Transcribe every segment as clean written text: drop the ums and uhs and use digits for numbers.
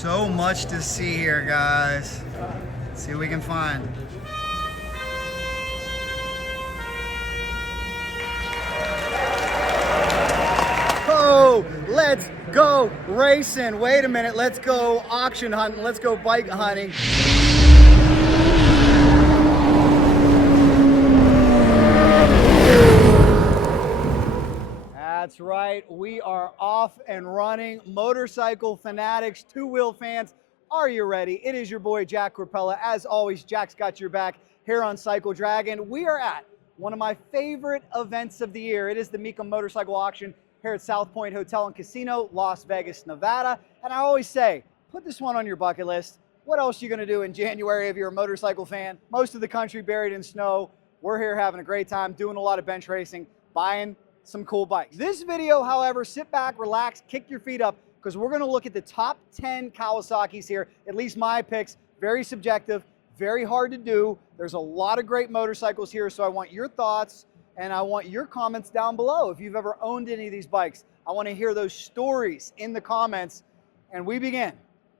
So much to see here, guys. Let's see what we can find. Oh, let's go racing. Wait a minute, let's go auction hunting. Let's go bike hunting. That's right, we are off and running. Motorcycle fanatics, two-wheel fans, are you ready? It is your boy Jack Corpella. As always, Jack's got your back here on Cycle Dragon. We are at one of my favorite events of the year. It is the Mecum Motorcycle Auction here at South Point Hotel and Casino, Las Vegas, Nevada. And I always say, put this one on your bucket list. What else are you gonna do in January if you're a motorcycle fan? Most of the country buried in snow. We're here having a great time, doing a lot of bench racing, buying some cool bikes. This video, however, sit back, relax, kick your feet up, because we're gonna look at the top 10 Kawasaki's here, at least my picks. Very subjective, very hard to do. There's a lot of great motorcycles here, so I want your thoughts and I want your comments down below. If you've ever owned any of these bikes, I want to hear those stories in the comments. And we begin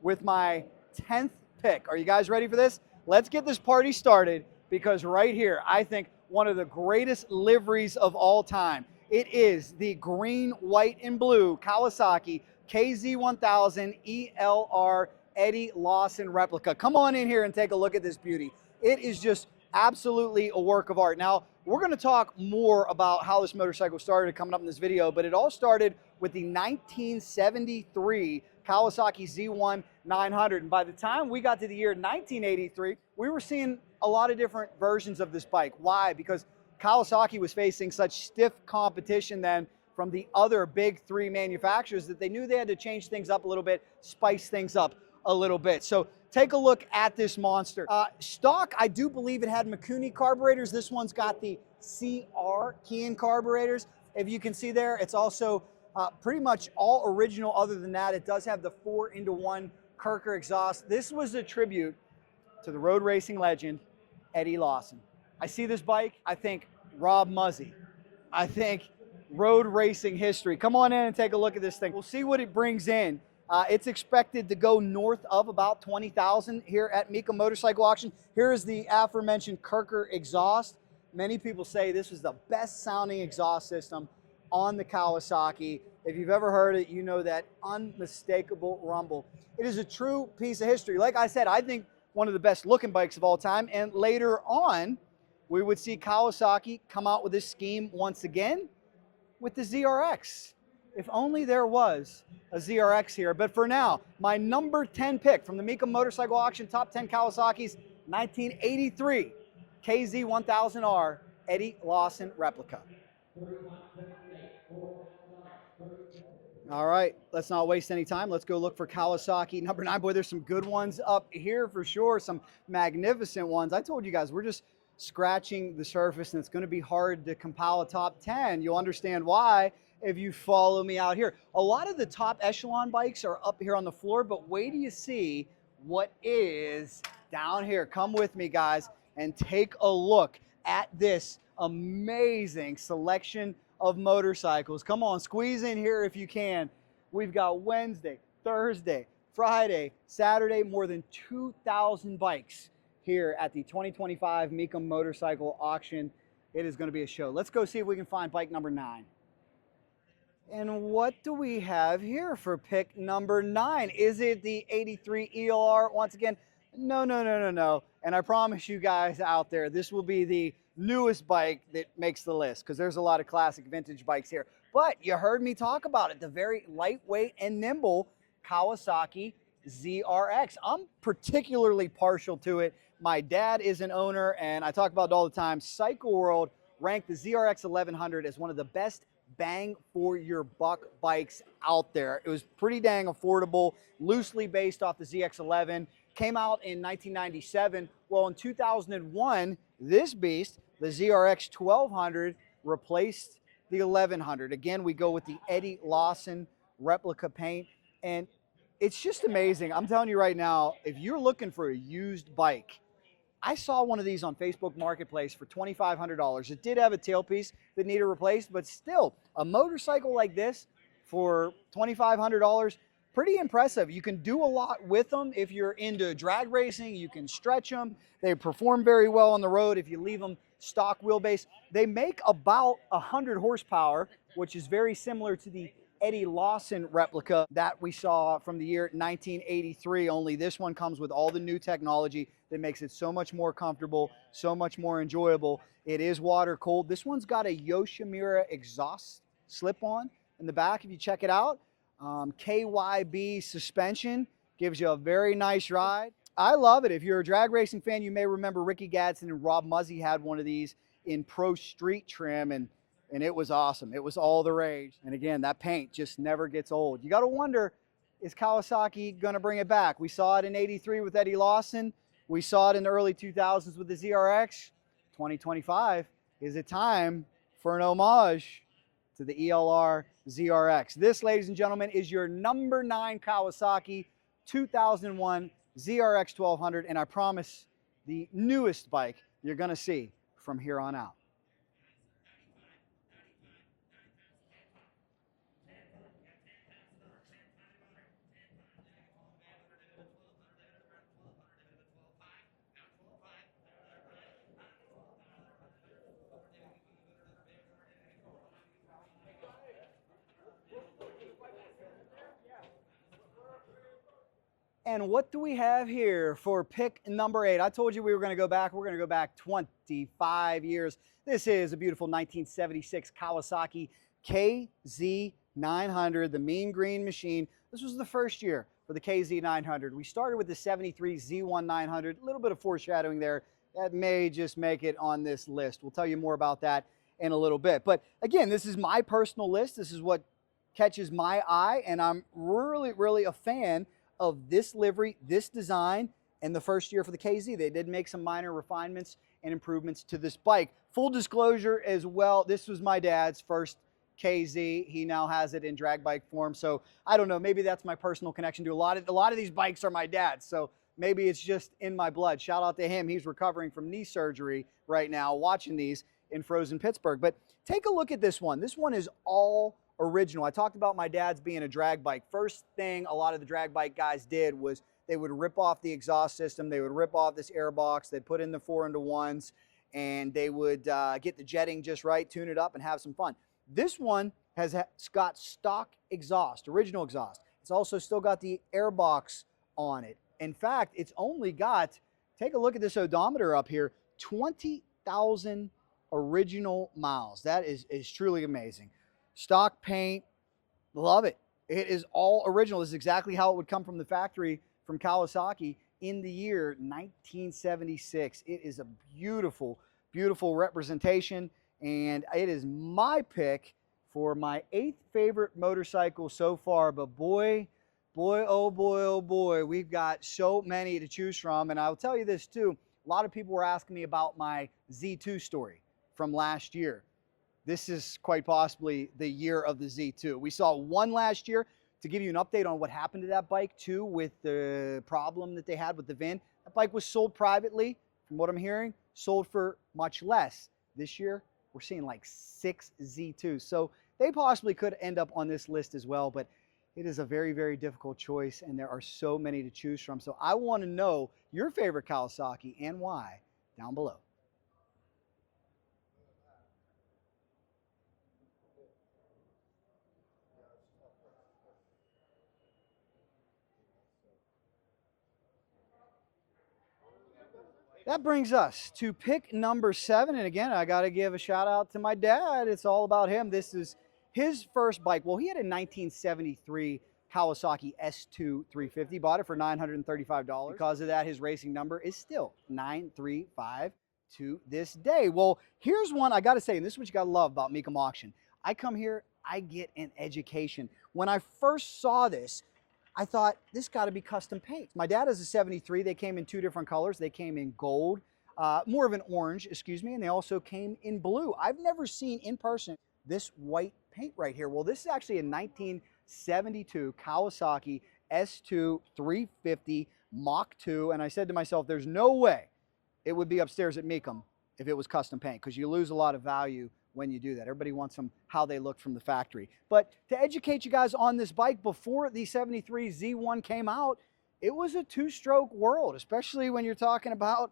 with my 10th pick. Are you guys ready for this? Let's get this party started, because right here, I think one of the greatest liveries of all time. It is the green, white, and blue Kawasaki KZ1000 ELR Eddie Lawson replica. Come on in here and take a look at this beauty. It is just absolutely a work of art. Now, we're going to talk more about how this motorcycle started coming up in this video, but it all started with the 1973 Kawasaki Z1 900. And by the time we got to the year 1983, we were seeing a lot of different versions of this bike. Why? Because Kawasaki was facing such stiff competition then from the other big three manufacturers that they knew they had to change things up a little bit, spice things up a little bit. So take a look at this monster. Stock, I do believe it had Mikuni carburetors. This one's got the CR Kian carburetors. If you can see there, it's also pretty much all original. Other than that, it does have the 4-into-1 Crocker exhaust. This was a tribute to the road racing legend, Eddie Lawson. I see this bike, I think Rob Muzzy. I think road racing history. Come on in and take a look at this thing. We'll see what it brings in. It's expected to go north of about 20,000 here at Mecum Motorcycle Auction. Here is the aforementioned Crocker exhaust. Many people say this is the best sounding exhaust system on the Kawasaki. If you've ever heard it, you know that unmistakable rumble. It is a true piece of history. Like I said, I think one of the best looking bikes of all time. And later on, we would see Kawasaki come out with this scheme once again with the ZRX. If only there was a ZRX here. But for now, my number 10 pick from the Mecum Motorcycle Auction, top 10 Kawasaki's 1983 KZ1000R Eddie Lawson replica. All right, let's not waste any time. Let's go look for Kawasaki number 9. Boy, there's some good ones up here for sure, some magnificent ones. I told you guys, we're just scratching the surface, and it's going to be hard to compile a top 10. You'll understand why if you follow me out here. A lot of the top echelon bikes are up here on the floor, but wait till you see what is down here. Come with me, guys, and take a look at this amazing selection of motorcycles. Come on, squeeze in here if you can. We've got Wednesday, Thursday, Friday, Saturday, more than 2,000 bikes here at the 2025 Mecum Motorcycle Auction. It is going to be a show. Let's go see if we can find bike number 9. And what do we have here for pick number 9? Is it the 83 ELR once again? No. And I promise you guys out there, this will be the newest bike that makes the list, because there's a lot of classic vintage bikes here. But you heard me talk about it, the very lightweight and nimble Kawasaki ZRX. I'm particularly partial to it. My dad is an owner, and I talk about it all the time. Cycle World ranked the ZRX1100 as one of the best bang for your buck bikes out there. It was pretty dang affordable, loosely based off the ZX11. Came out in 1997. Well, in 2001, this beast, the ZRX1200, replaced the 1100. Again, we go with the Eddie Lawson replica paint, and it's just amazing. I'm telling you right now, if you're looking for a used bike, I saw one of these on Facebook Marketplace for $2,500. It did have a tailpiece that needed replaced, but still, a motorcycle like this for $2,500, pretty impressive. You can do a lot with them if you're into drag racing. You can stretch them. They perform very well on the road if you leave them stock wheelbase. They make about 100 horsepower, which is very similar to the Eddie Lawson replica that we saw from the year 1983, only this one comes with all the new technology that makes it so much more comfortable, so much more enjoyable. It is water cooled. This one's got a Yoshimura exhaust slip-on in the back if you check it out. KYB suspension gives you a very nice ride. I love it. If you're a drag racing fan, you may remember Ricky Gadsden and Rob Muzzy had one of these in Pro Street trim, and it was awesome. It was all the rage. And again, that paint just never gets old. You got to wonder, is Kawasaki going to bring it back? We saw it in '83 with Eddie Lawson. We saw it in the early 2000s with the ZRX. 2025, is it time for an homage to the ELR ZRX? This, ladies and gentlemen, is your number 9 Kawasaki 2001 ZRX1200, and I promise the newest bike you're going to see from here on out. And what do we have here for pick number 8? I told you we were going to go back. We're going to go back 25 years. This is a beautiful 1976 Kawasaki KZ900, the mean green machine. This was the first year for the KZ900. We started with the 73 Z1 900. A little bit of foreshadowing there. That may just make it on this list. We'll tell you more about that in a little bit. But again, this is my personal list. This is what catches my eye, and I'm really, really a fan of this livery, this design, and the first year for the KZ. They did make some minor refinements and improvements to this bike. Full disclosure as well, this was my dad's first KZ. He now has it in drag bike form. So I don't know, maybe that's my personal connection to a lot of these bikes are my dad's. So maybe it's just in my blood. Shout out to him. He's recovering from knee surgery right now, watching these in frozen Pittsburgh. But take a look at this one. This one is all original. I talked about my dad's being a drag bike. First thing a lot of the drag bike guys did was they would rip off the exhaust system. They would rip off this air box. They'd put in the 4-into-1s, and they would get the jetting just right, tune it up, and have some fun. This one has got stock exhaust, original exhaust. It's also still got the air box on it. In fact, it's only got, take a look at this odometer up here, 20,000 original miles. That is truly amazing. Stock paint, love it. It is all original. This is exactly how it would come from the factory from Kawasaki in the year 1976. It is a beautiful, beautiful representation, and it is my pick for my 8th favorite motorcycle so far. But boy, oh boy, we've got so many to choose from. And I'll tell you this too, a lot of people were asking me about my Z2 story from last year. This is quite possibly the year of the Z2. We saw one last year. To give you an update on what happened to that bike too, with the problem that they had with the VIN, that bike was sold privately. From what I'm hearing, sold for much less. This year, we're seeing like 6 Z2s. So they possibly could end up on this list as well, but it is a very, very difficult choice, and there are so many to choose from. So I want to know your favorite Kawasaki and why down below. That brings us to pick number 7. And again, I got to give a shout out to my dad. It's all about him. This is his first bike. Well, he had a 1973 Kawasaki S2 350. Bought it for $935. Because of that, his racing number is still 935 to this day. Well, here's one I got to say, and this is what you got to love about Mecum Auction. I come here, I get an education. When I first saw this, I thought, this got to be custom paint. My dad has a 73. They came in 2 different colors. They came in gold, more of an orange, excuse me, and they also came in blue. I've never seen in person this white paint right here. Well, this is actually a 1972 Kawasaki S2 350 Mach 2, and I said to myself, there's no way it would be upstairs at Mecum if it was custom paint, because you lose a lot of value when you do that. Everybody wants them how they look from the factory. But to educate you guys on this bike, before the 73 Z1 came out, it was a two-stroke world, especially when you're talking about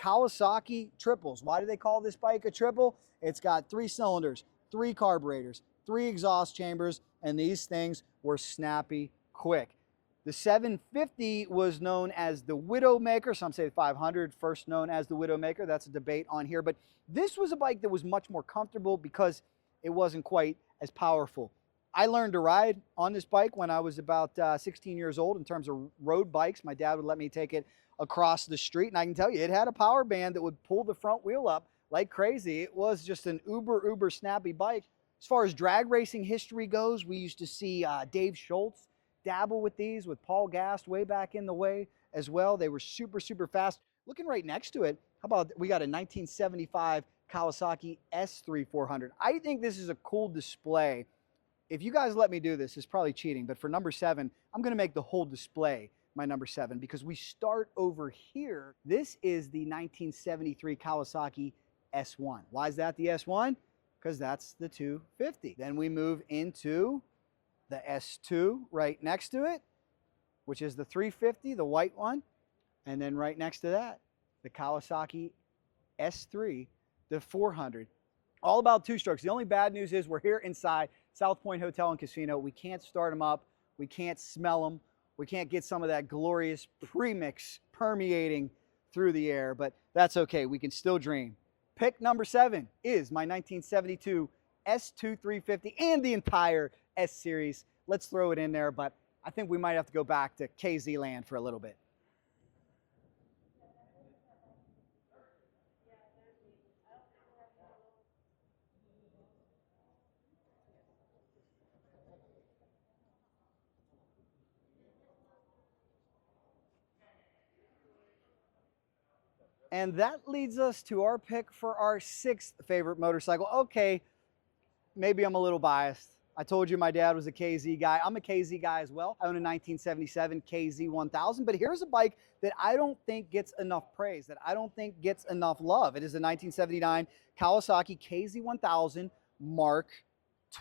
Kawasaki triples. Why do they call this bike a triple? It's got 3 cylinders, 3 carburetors, 3 exhaust chambers, and these things were snappy quick. The 750 was known as the Widowmaker. Some say the 500 first known as the Widowmaker. That's a debate on here. But this was a bike that was much more comfortable because it wasn't quite as powerful. I learned to ride on this bike when I was about 16 years old in terms of road bikes. My dad would let me take it across the street, and I can tell you, it had a power band that would pull the front wheel up like crazy. It was just an uber snappy bike. As far as drag racing history goes, we used to see Dave Schultz dabble with these with Paul Gast way back in the way as well. They were super fast. Looking right next to it, how about we got a 1975 Kawasaki S400. I think this is a cool display. If you guys let me do this, it's probably cheating, but for number 7, I'm going to make the whole display my number 7 because we start over here. This is the 1973 Kawasaki S1. Why is that the S1? Because that's the 250. Then we move into the S2 right next to it, which is the 350, the white one. And then right next to that, the Kawasaki S3, the 400. All about two-strokes. The only bad news is we're here inside South Point Hotel and Casino. We can't start them up. We can't smell them. We can't get some of that glorious premix permeating through the air, but that's okay. We can still dream. Pick number 7 is my 1972 S2 350 and the entire S Series. Let's throw it in there, but I think we might have to go back to KZ land for a little bit. And that leads us to our pick for our 6th favorite motorcycle. Okay, maybe I'm a little biased. I told you my dad was a KZ guy. I'm a KZ guy as well. I own a 1977 KZ1000, but here's a bike that I don't think gets enough praise, that I don't think gets enough love. It is a 1979 Kawasaki KZ1000 Mark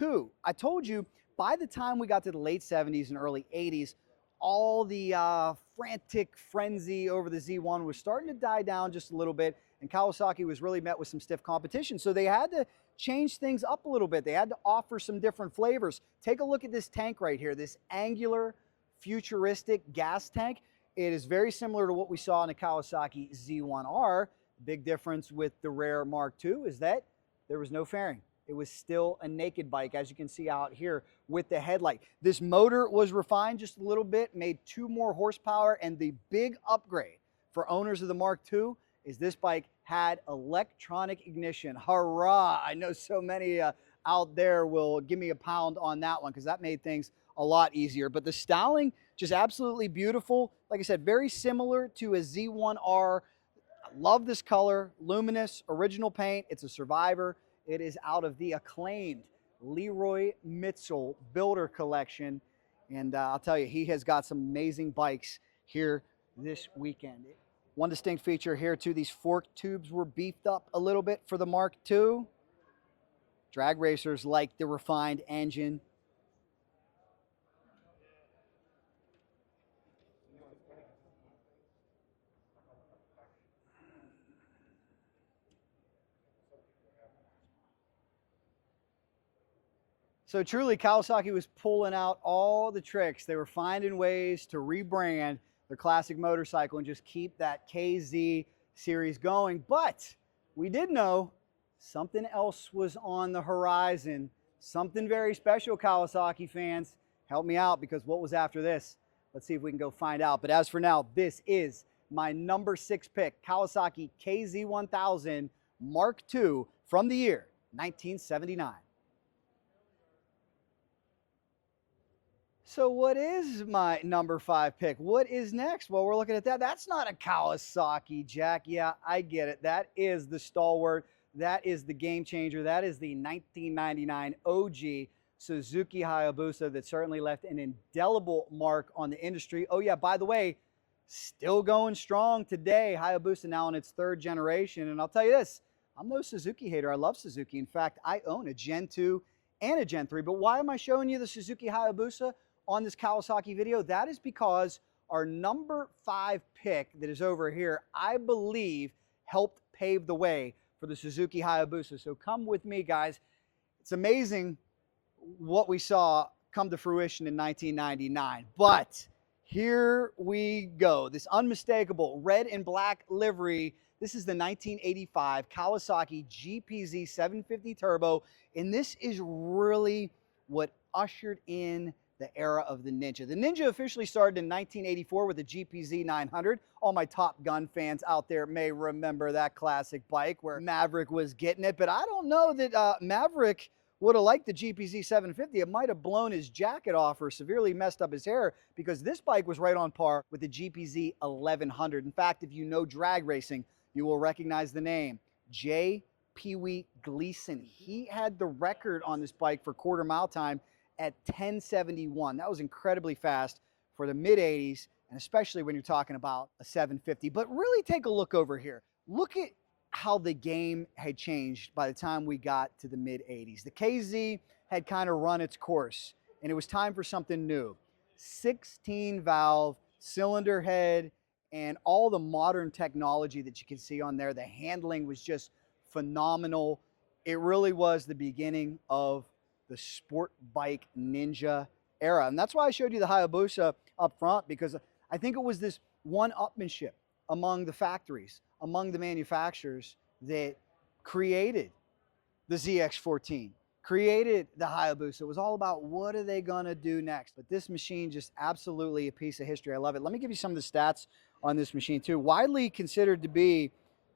II. I told you by the time we got to the late 70s and early 80s, all the frantic frenzy over the Z1 was starting to die down just a little bit, and Kawasaki was really met with some stiff competition. So they had to change things up a little bit. They had to offer some different flavors. Take a look at this tank right here, this angular, futuristic gas tank. It is very similar to what we saw in the Kawasaki Z1R. Big difference with the rare Mark II is that there was no fairing. It was still a naked bike, as you can see out here with the headlight. This motor was refined just a little bit, made 2 more horsepower, and the big upgrade for owners of the Mark II is this bike had electronic ignition. Hurrah! I know so many out there will give me a pound on that one because that made things a lot easier. But the styling, just absolutely beautiful. Like I said, very similar to a Z1R. I love this color, luminous, original paint. It's a Survivor. It is out of the acclaimed Leroy Mitchell Builder Collection. And I'll tell you, he has got some amazing bikes here this weekend. One distinct feature here too, these fork tubes were beefed up a little bit for the Mark II. Drag racers like the refined engine. So truly, Kawasaki was pulling out all the tricks. They were finding ways to rebrand their classic motorcycle and just keep that KZ series going. But we did know something else was on the horizon. Something very special, Kawasaki fans. Help me out, because what was after this? Let's see if we can go find out. But as for now, this is my number 6 pick, Kawasaki KZ1000 Mark II from the year 1979. So what is my number 5 pick? What is next? Well, we're looking at that. That's not a Kawasaki, Jack. Yeah, I get it. That is the stalwart. That is the game changer. That is the 1999 OG Suzuki Hayabusa that certainly left an indelible mark on the industry. Oh yeah, by the way, still going strong today. Hayabusa now in its 3rd generation. And I'll tell you this, I'm no Suzuki hater. I love Suzuki. In fact, I own a Gen 2 and a Gen 3. But why am I showing you the Suzuki Hayabusa on this Kawasaki video? That is because our number 5 pick that is over here, I believe, helped pave the way for the Suzuki Hayabusa. So come with me, guys. It's amazing what we saw come to fruition in 1999. But here we go. This unmistakable red and black livery. This is the 1985 Kawasaki GPZ750 Turbo, and this is really what ushered in the era of the Ninja. The Ninja officially started in 1984 with the GPZ900. All my Top Gun fans out there may remember that classic bike where Maverick was getting it, but I don't know that Maverick would have liked the GPZ 750. It might have blown his jacket off or severely messed up his hair, because this bike was right on par with the GPZ 1100. In fact, if you know drag racing, you will recognize the name J. Pee Wee Gleason. He had the record on this bike for quarter mile time at 10:71. That was incredibly fast for the mid 80s, and especially when you're talking about a 750. But really take a look over here. Look at how the game had changed by the time we got to the mid 80s. The KZ had kind of run its course, and it was time for something new. 16 valve cylinder head and all the modern technology that you can see on there. The handling was just phenomenal. It really was the beginning of the sport bike ninja era. And that's why I showed you the Hayabusa up front, because I think it was this one-upmanship among the factories, among the manufacturers, that created the ZX14, created the Hayabusa. It was all about what are they gonna do next. But this machine, just absolutely a piece of history. I love it. Let me give you some of the stats on this machine too. Widely considered to be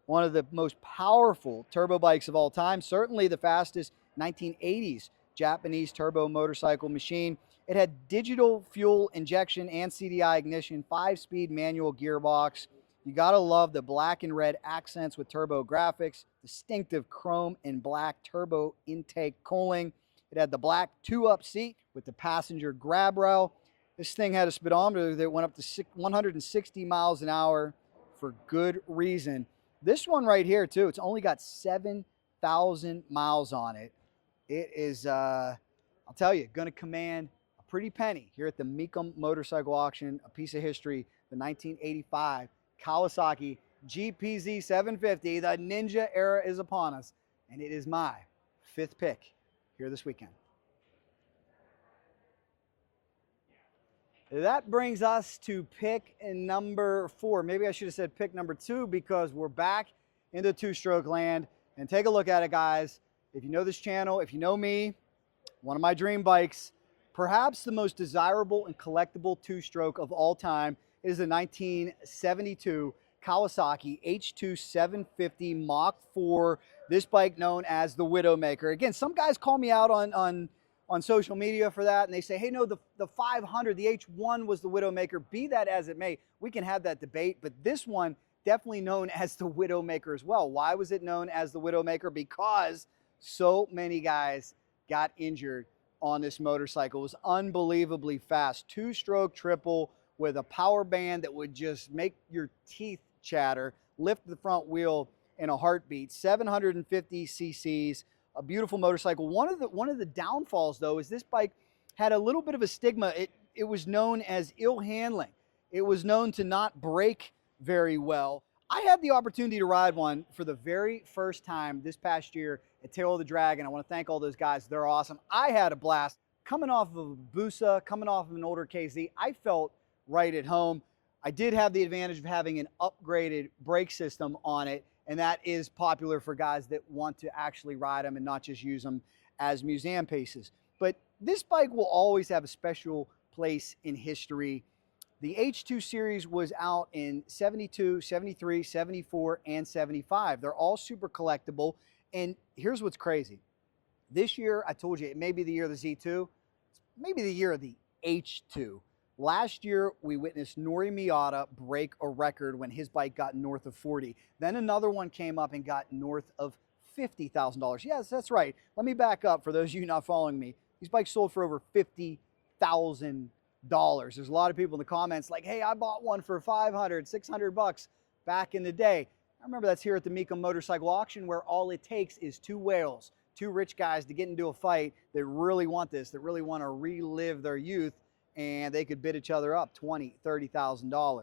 one of the most powerful turbo bikes of all time, certainly the fastest 1980s Japanese turbo motorcycle machine. It had digital fuel injection and CDI ignition, 5-speed manual gearbox. You gotta love the black and red accents with turbo graphics, distinctive chrome and black turbo intake cooling. It had the black 2-up seat with the passenger grab rail. This thing had a speedometer that went up to 160 miles an hour for good reason. This one right here too, it's only got 7,000 miles on it. It is, I'll tell you, gonna command a pretty penny here at the Mecum Motorcycle Auction, a piece of history, the 1985 Kawasaki GPZ 750. The Ninja era is upon us, and it is my 5th pick here this weekend. That brings us to pick number 4. Maybe I should have said pick number 2, because we're back into two-stroke land. And take a look at it, guys. If you know this channel, if you know me, one of my dream bikes, perhaps the most desirable and collectible two-stroke of all time, is the 1972 Kawasaki H2 750 Mach 4. This bike known as the Widowmaker. Again, some guys call me out on social media for that, and they say, hey, no, the 500, the H1 was the Widowmaker. Be that as it may, we can have that debate, but this one definitely known as the Widowmaker as well. Why was it known as the Widowmaker? Because so many guys got injured on this motorcycle. It was unbelievably fast. 2-stroke triple with a power band that would just make your teeth chatter, lift the front wheel in a heartbeat. 750 cc's, a beautiful motorcycle. One of the downfalls, though, is this bike had a little bit of a stigma. It was known as ill handling. It was known to not brake very well. I had the opportunity to ride one for the very first time this past year at Tail of the Dragon. I want to thank all those guys. They're awesome. I had a blast. Coming off of a Busa, coming off of an older KZ, I felt right at home. I did have the advantage of having an upgraded brake system on it, and that is popular for guys that want to actually ride them and not just use them as museum pieces. But this bike will always have a special place in history. The H2 series was out in 72, 73, 74, and 75. They're all super collectible. And here's what's crazy. This year, I told you, it may be the year of the Z2. It's maybe the year of the H2. Last year, we witnessed Nori Miyata break a record when his bike got north of 40. Then another one came up and got north of $50,000. Yes, that's right. Let me back up for those of you not following me. These bikes sold for over $50,000. There's a lot of people in the comments like, hey, I bought one for 500, 600 bucks back in the day. I remember that's here at the Mecum Motorcycle Auction, where all it takes is two whales, two rich guys to get into a fight that really want this, that really want to relive their youth, and they could bid each other up $20,000, $30,000.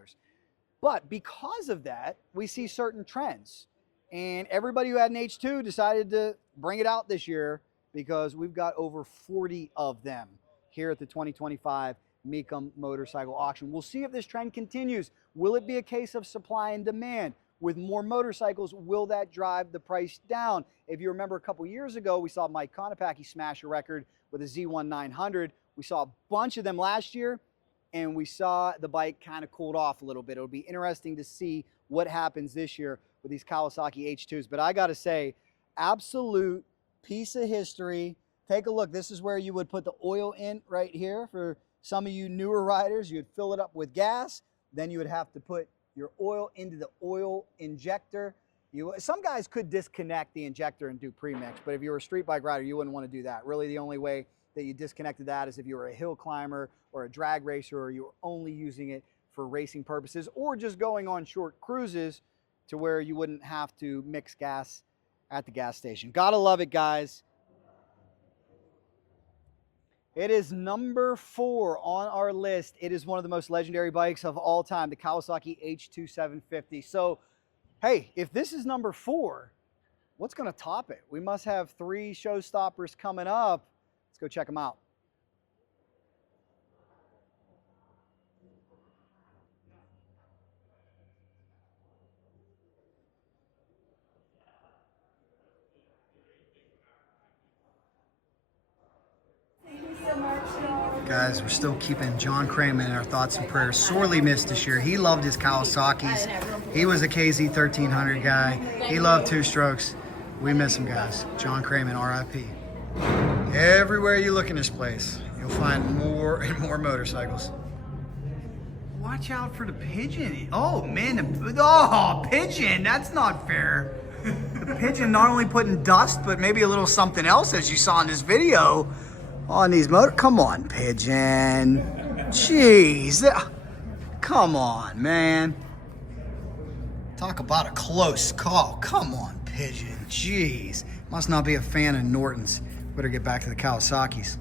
But because of that, we see certain trends. And everybody who had an H2 decided to bring it out this year because we've got over 40 of them here at the 2025 Mecum Motorcycle Auction. We'll see if this trend continues. Will it be a case of supply and demand? With more motorcycles, will that drive the price down? If you remember a couple years ago, we saw Mike Konopacki smash a record with a Z1 900. We saw a bunch of them last year, and we saw the bike kind of cooled off a little bit. It'll be interesting to see what happens this year with these Kawasaki H2s. But I gotta say, absolute piece of history. Take a look. This is where you would put the oil in right here. For some of you newer riders, you'd fill it up with gas. Then you would have to put your oil into the oil injector. Some guys could disconnect the injector and do premix, but if you were a street bike rider, you wouldn't want to do that. Really, the only way that you disconnected that is if you were a hill climber or a drag racer, or you were only using it for racing purposes, or just going on short cruises to where you wouldn't have to mix gas at the gas station. Gotta love it, guys. It is number 4 on our list. It is one of the most legendary bikes of all time, the Kawasaki H2 750. So, hey, if this is number 4, what's going to top it? We must have 3 showstoppers coming up. Let's go check them out. Guys, we're still keeping John Craman in our thoughts and prayers. Sorely missed this year. He loved his Kawasaki's. He was a KZ1300 guy. He loved two-strokes. We miss him, guys. John Craman, RIP. Everywhere you look in this place, you'll find more and more motorcycles. Watch out for the pigeon. Oh, man. Oh, pigeon. That's not fair. The pigeon not only putting dust, but maybe a little something else, as you saw in this video, on these come on, pigeon. Jeez. Come on, man. Talk about a close call. Come on, pigeon. Jeez. Must not be a fan of Norton's. Better get back to the Kawasaki's.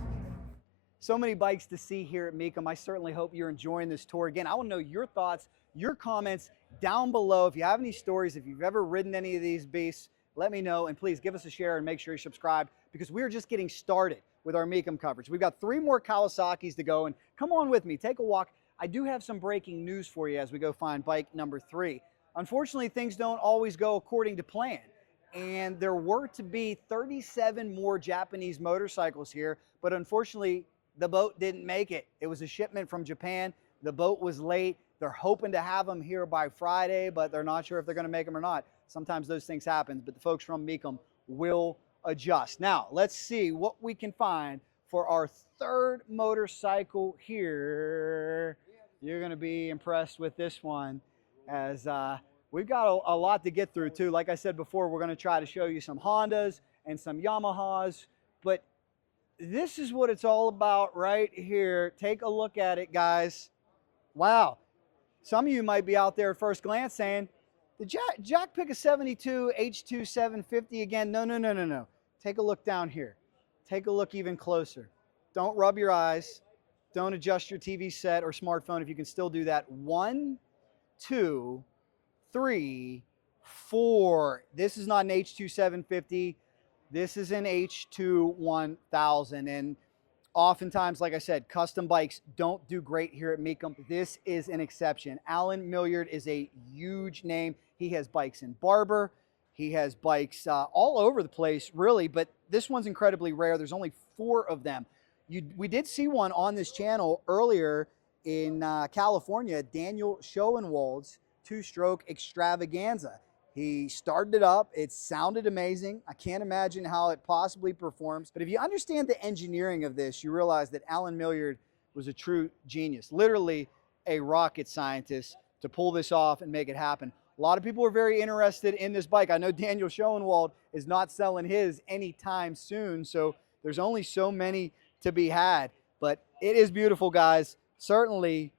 So many bikes to see here at Mecum. I certainly hope you're enjoying this tour. Again, I want to know your thoughts, your comments down below. If you have any stories, if you've ever ridden any of these beasts, let me know. And please give us a share and make sure you subscribe, because we're just getting started with our Mecum coverage. We've got 3 more Kawasaki's to go, and come on with me, take a walk. I do have some breaking news for you as we go find bike number 3. Unfortunately, things don't always go according to plan, and there were to be 37 more Japanese motorcycles here, but unfortunately, the boat didn't make it. It was a shipment from Japan. The boat was late. They're hoping to have them here by Friday, but they're not sure if they're going to make them or not. Sometimes those things happen, but the folks from Mecum will adjust. Now, let's see what we can find for our 3rd motorcycle here. You're going to be impressed with this one, as we've got a lot to get through too. Like I said before, we're going to try to show you some Hondas and some Yamahas, but this is what it's all about right here. Take a look at it, guys. Wow. Some of you might be out there at first glance saying, did Jack pick a 72 H2 750 again? No. Take a look down here. Take a look even closer. Don't rub your eyes. Don't adjust your TV set or smartphone if you can still do that. 1, 2, 3, 4. This is not an H2 750. This is an H2 1000. And oftentimes, like I said, custom bikes don't do great here at Mecum. This is an exception. Alan Millyard is a huge name. He has bikes in Barber. He has bikes all over the place, really, but this one's incredibly rare. There's only 4 of them. We did see one on this channel earlier in California, Daniel Schoenwald's 2-stroke extravaganza. He started it up. It sounded amazing. I can't imagine how it possibly performs. But if you understand the engineering of this, you realize that Alan Millyard was a true genius, literally a rocket scientist, to pull this off and make it happen. A lot of people are very interested in this bike. I know Daniel Schoenwald is not selling his anytime soon, so there's only so many to be had. But it is beautiful, guys. Certainly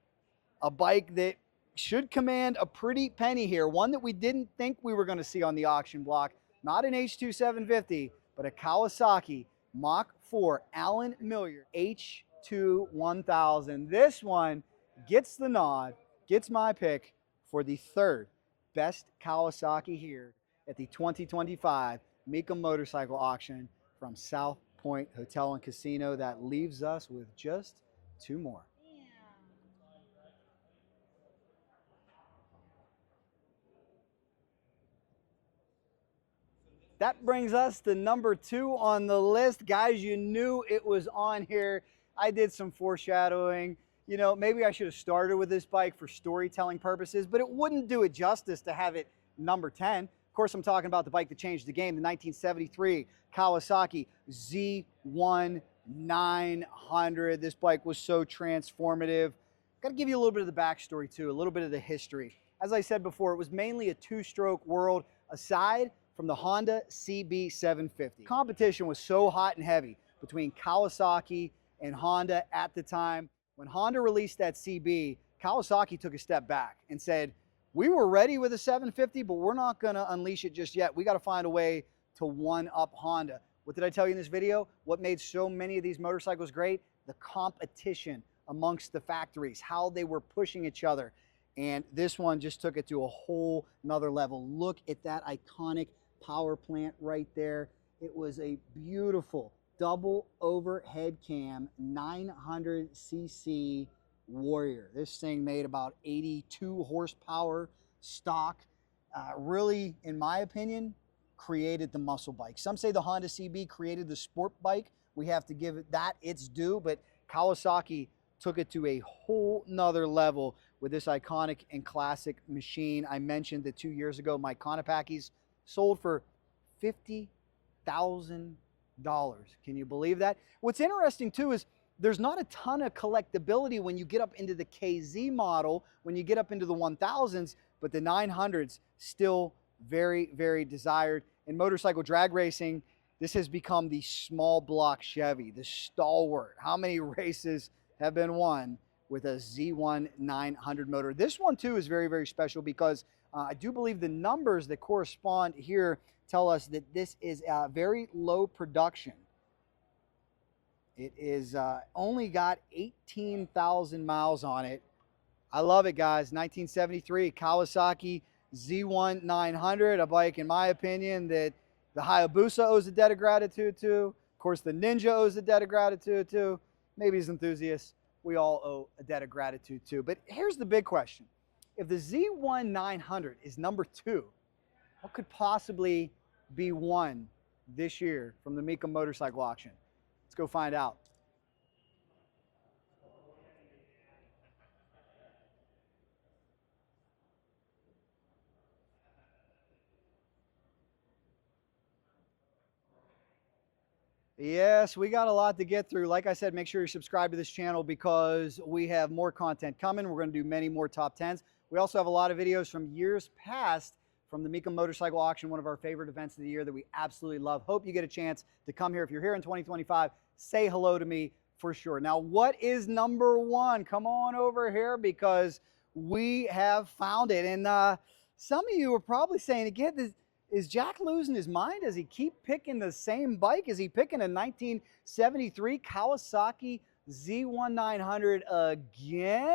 a bike that should command a pretty penny here. One that we didn't think we were going to see on the auction block. Not an H2 750, but a Kawasaki Mach 4 Allen Millyard H2 1000. This one gets the nod, gets my pick for the third best Kawasaki here at the 2025 Mecum Motorcycle Auction from South Point Hotel and Casino. That leaves us with just two more. That brings us to number 2 on the list. Guys, you knew it was on here. I did some foreshadowing. You know, maybe I should have started with this bike for storytelling purposes, but it wouldn't do it justice to have it number 10. Of course, I'm talking about the bike that changed the game, the 1973 Kawasaki Z1 900. This bike was so transformative. Got to give you a little bit of the backstory too, a little bit of the history. As I said before, it was mainly a two-stroke world aside from the Honda CB750. Competition was so hot and heavy between Kawasaki and Honda at the time. When Honda released that CB, Kawasaki took a step back and said, we were ready with a 750, but we're not gonna unleash it just yet. We gotta find a way to one-up Honda. What did I tell you in this video? What made so many of these motorcycles great? The competition amongst the factories, how they were pushing each other. And this one just took it to a whole nother level. Look at that iconic power plant right there. It was a beautiful double overhead cam 900cc Warrior. This thing made about 82 horsepower stock. Really, in my opinion, created the muscle bike. Some say the Honda CB created the sport bike. We have to give it that its due, but Kawasaki took it to a whole nother level with this iconic and classic machine. I mentioned that 2 years ago, my Kawasakis sold for $50,000. Can you believe that? What's interesting too is there's not a ton of collectability when you get up into the KZ model, when you get up into the 1000s, but the 900s still very, very desired. In motorcycle drag racing, this has become the small block Chevy, the stalwart. How many races have been won with a Z1 900 motor? This one too is very, very special because I do believe the numbers that correspond here tell us that this is a very low production. It is only got 18,000 miles on it. I love it, guys. 1973 Kawasaki Z1 900, a bike, in my opinion, that the Hayabusa owes a debt of gratitude to. Of course, the Ninja owes a debt of gratitude to. Maybe as enthusiasts, we all owe a debt of gratitude to. But here's the big question. If the Z1 900 is number 2, what could possibly be won this year from the Mecum Motorcycle Auction? Let's go find out. Yes, we got a lot to get through. Like I said, make sure you subscribe to this channel because we have more content coming. We're going to do many more top 10s. We also have a lot of videos from years past from the Mecum Motorcycle Auction, one of our favorite events of the year that we absolutely love. Hope you get a chance to come here. If you're here in 2025, say hello to me for sure. Now, what is number 1? Come on over here because we have found it. And some of you are probably saying, again, is Jack losing his mind? Does he keep picking the same bike? Is he picking a 1973 Kawasaki Z1 900 again?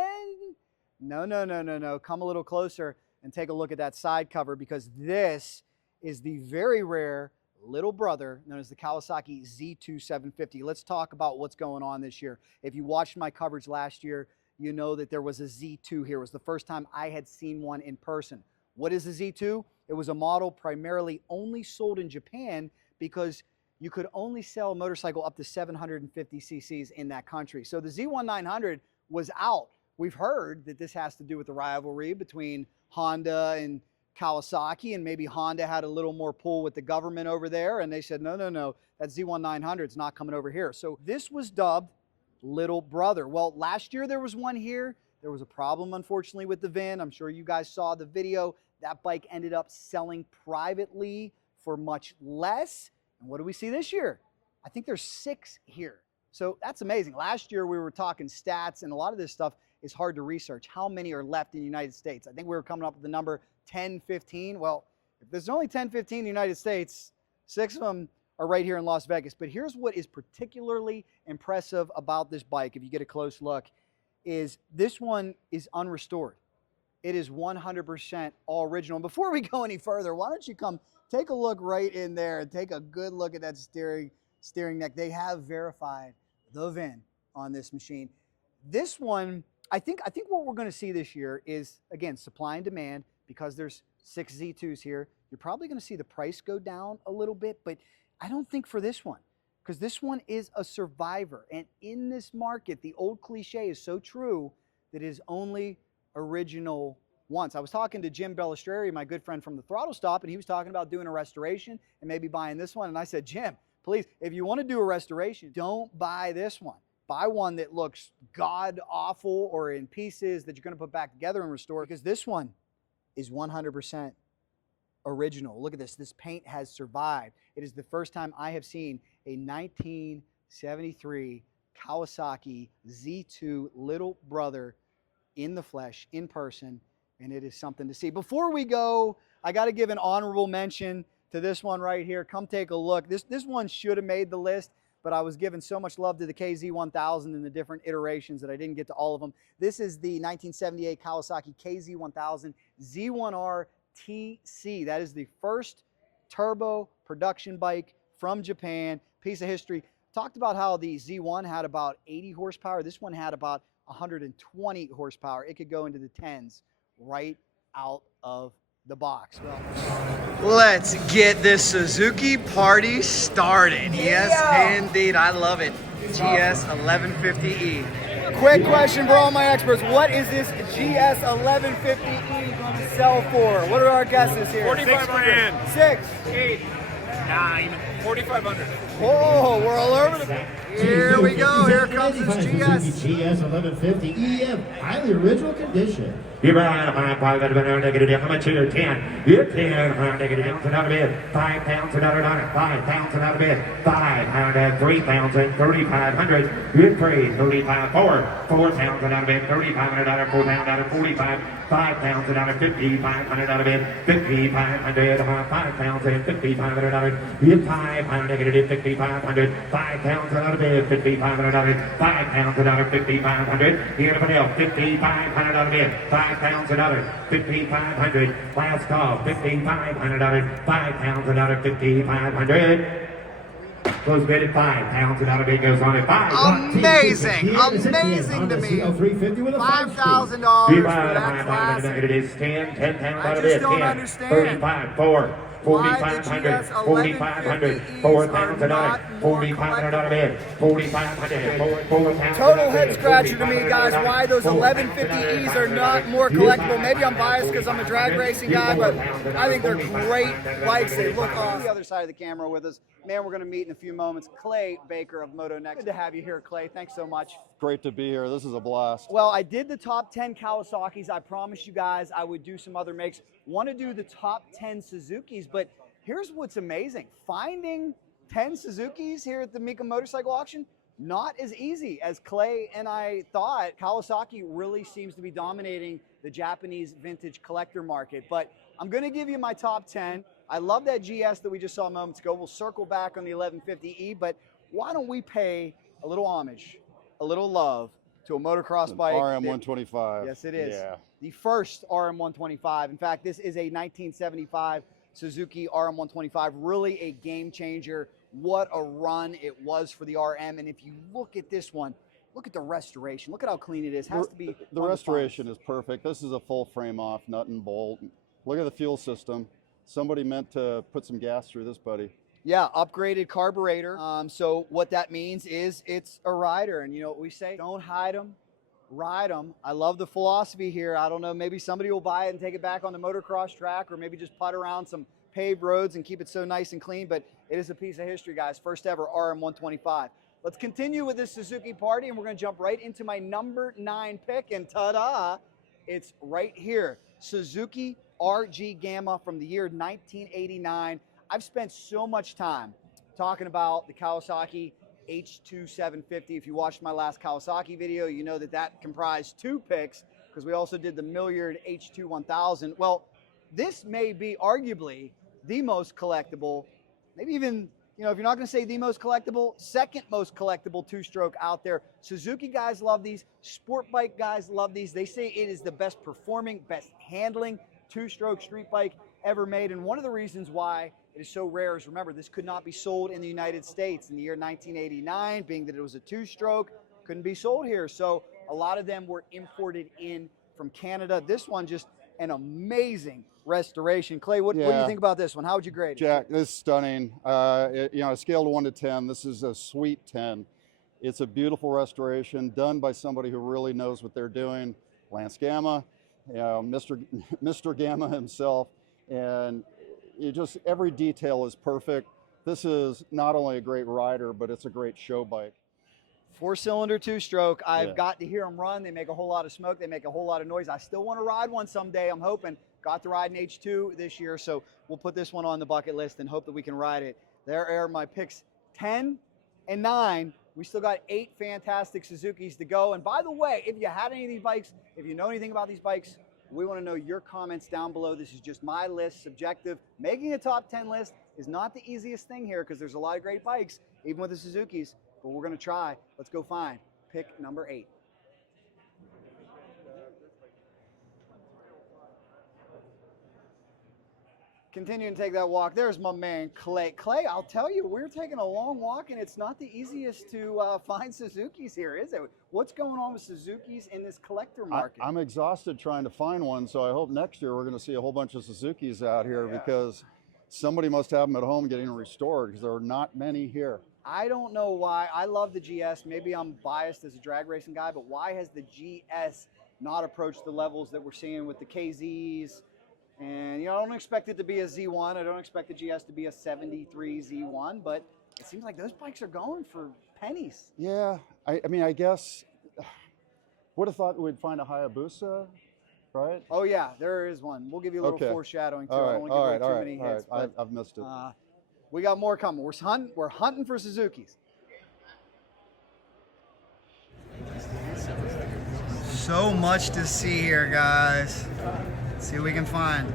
No, no, no, no, no. Come a little closer and take a look at that side cover because this is the very rare little brother known as the Kawasaki Z2 750. Let's talk about what's going on this year. If you watched my coverage last year, you know that there was a Z2 here. It was the first time I had seen one in person. What is the Z2? It was a model primarily only sold in Japan because you could only sell a motorcycle up to 750 cc's in that country. So the Z1 900 was out. We've heard that this has to do with the rivalry between Honda and Kawasaki, and maybe Honda had a little more pull with the government over there, and they said, no, no, no, that Z1 900 is not coming over here. So this was dubbed Little Brother. Well, last year there was one here. There was a problem, unfortunately, with the VIN. I'm sure you guys saw the video. That bike ended up selling privately for much less. And what do we see this year? I think there's 6 here. So that's amazing. Last year we were talking stats, and a lot of this stuff is hard to research. How many are left in the United States? I think we were coming up with the number 10, 15. Well, if there's only 10, 15 in the United States, 6 of them are right here in Las Vegas. But here's what is particularly impressive about this bike, if you get a close look, is this one is unrestored. It is 100% all original. And before we go any further, why don't you come take a look right in there and take a good look at that steering neck. They have verified the VIN on this machine. This one, I think what we're going to see this year is, again, supply and demand, because there's 6 Z2s here. You're probably going to see the price go down a little bit, but I don't think for this one, because this one is a survivor. And in this market, the old cliche is so true that it is only original once. I was talking to Jim Bellistreri, my good friend from the Throttle Stop, and he was talking about doing a restoration and maybe buying this one. And I said, Jim, please, if you want to do a restoration, don't buy this one. Buy one that looks god awful or in pieces that you're going to put back together and restore, because this one is 100% original. Look at this. This paint has survived. It is the first time I have seen a 1973 Kawasaki Z2 little brother in the flesh, in person, and it is something to see. Before we go, I got to give an honorable mention to this one right here. Come take a look. This one should have made the list, but I was giving so much love to the KZ1000 and the different iterations that I didn't get to all of them. This is the 1978 Kawasaki KZ1000 Z1R TC. That is the first turbo production bike from Japan. Piece of history. Talked about how the Z1 had about 80 horsepower. This one had about 120 horsepower. It could go into the 10s right out of the box. Well, let's get this Suzuki party started. Yes, indeed. I love it. GS1150E. Quick question for all my experts. What is this GS1150E going to sell for? What are our guesses here? 4,500. 6, 8, 9, 4,500. Oh, we're all over the place. Here we go. Here comes this GS. GS1150E, highly original condition. You're right, $5 how much here? 10. You're 10, negative down to another bid. 5 pounds, another dollar. 5 pounds, another bid. 5, 3,000, 3,500. You're 3, 35, 4. 4 pounds, another bid. $3,500, 4 pounds, 45. 5 pounds, another $5,500 bid. 5,500, 5 pounds, and $5,500. You're 5, negative 5,500. 5 pounds, another bid. $5,500. 5 pounds, another $5,500. Here for Dale, $5,500 bid. 5 pounds another, 5,500. Last call, $5,500. 5 pounds another, 5,500. Close bid at 5 pounds another bid goes on at 5. Amazing, amazing to me. $5,000 for that classic. It is 10 pounds out of I bid. just don't 10, understand 35, 4. 4,500, 4,500, 4 pounds another, 4,500 out of bid, 4,500, 4 pounds. Total head scratcher to me, guys, why those 1150Es are not more collectible. Maybe I'm biased because I'm a drag racing guy, but I think they're great bikes. They look awesome. On the other side of the camera with us, man, we're going to meet in a few moments, Clay Baker of Moto Next. Good to have you here, Clay. Thanks so much. Great to be here. This is a blast. Well, I did the top 10 Kawasaki's. I promised you guys I would do some other makes. Want to do the top 10 Suzuki's, but here's what's amazing. Finding 10 Suzuki's here at the Mecum Motorcycle Auction, not as easy as Clay and I thought. Kawasaki really seems to be dominating the Japanese vintage collector market, but I'm going to give you my top 10. I love that GS that we just saw moments ago. We'll circle back on the 1150E, but why don't we pay a little homage, a little love to a motocross bike. RM125. Yes, it is. Yeah. The first RM125. In fact, this is a 1975 Suzuki RM125. Really a game changer. What a run it was for the RM. And if you look at this one, look at the restoration. Look at how clean it is. Has to be the restoration is perfect. This is a full frame off, nut and bolt. Look at the fuel system. Somebody meant to put some gas through this, buddy. Yeah, upgraded carburetor. So what that means is it's a rider. And you know what we say? Don't hide them, ride them. I love the philosophy here. I don't know, maybe somebody will buy it and take it back on the motocross track, or maybe just putt around some paved roads and keep it so nice and clean. But it is a piece of history, guys. First ever RM125. Let's continue with this Suzuki party, and we're going to jump right into my number 9 pick. And ta-da, it's right here. Suzuki RG Gamma from the year 1989. I've spent so much time talking about the Kawasaki H2 750. If you watched my last Kawasaki video, you know that that comprised 2 picks because we also did the Millyard H2 1000. Well, this may be arguably the most collectible, maybe even, you know, if you're not going to say the most collectible, second most collectible 2-stroke out there. Suzuki guys love these. Sport bike guys love these. They say it is the best performing, best handling 2-stroke street bike ever made. And one of the reasons why it is so rare is, remember, this could not be sold in the United States in the year 1989, being that it was a 2-stroke, couldn't be sold here. So a lot of them were imported in from Canada. This one, just an amazing restoration. Clay, what do you think about this one? How would you grade it? Jack, this is stunning. You know, a scale of 1 to 10, this is a sweet 10. It's a beautiful restoration done by somebody who really knows what they're doing. Lance Gamma, you know, Mr. Gamma himself, and it just, every detail is perfect. This is not only a great rider, but it's a great show bike. 4-cylinder 2-stroke. I've got to hear them run. They make a whole lot of smoke. They make a whole lot of noise. I still want to ride one someday, I'm hoping. Got to ride an H2 this year, so we'll put this one on the bucket list and hope that we can ride it. There are my picks 10 and 9. We still got 8 fantastic Suzukis to go. And by the way, if you had any of these bikes, if you know anything about these bikes, we want to know your comments down below. This is just my list, subjective. Making a top 10 list is not the easiest thing here because there's a lot of great bikes, even with the Suzukis, but we're going to try. Let's go find pick number 8. Continuing to take that walk, there's my man Clay. Clay, I'll tell you, we're taking a long walk and it's not the easiest to find Suzukis here, is it? What's going on with Suzukis in this collector market? I'm exhausted trying to find one, so I hope next year we're going to see a whole bunch of Suzukis out here because somebody must have them at home getting restored because there are not many here. I don't know why. I love the GS. Maybe I'm biased as a drag racing guy, but why has the GS not approached the levels that we're seeing with the KZs? And, you know, I don't expect it to be a Z1. I don't expect the GS to be a 73 Z1, but it seems like those bikes are going for pennies. Yeah, I mean, I guess, would have thought we'd find a Hayabusa, right? Oh, yeah, there is one. We'll give you a little foreshadowing, too. I don't want to give away too many hits. But, I've missed it. We got more coming. We're hunting for Suzukis. So much to see here, guys. Let's see what we can find.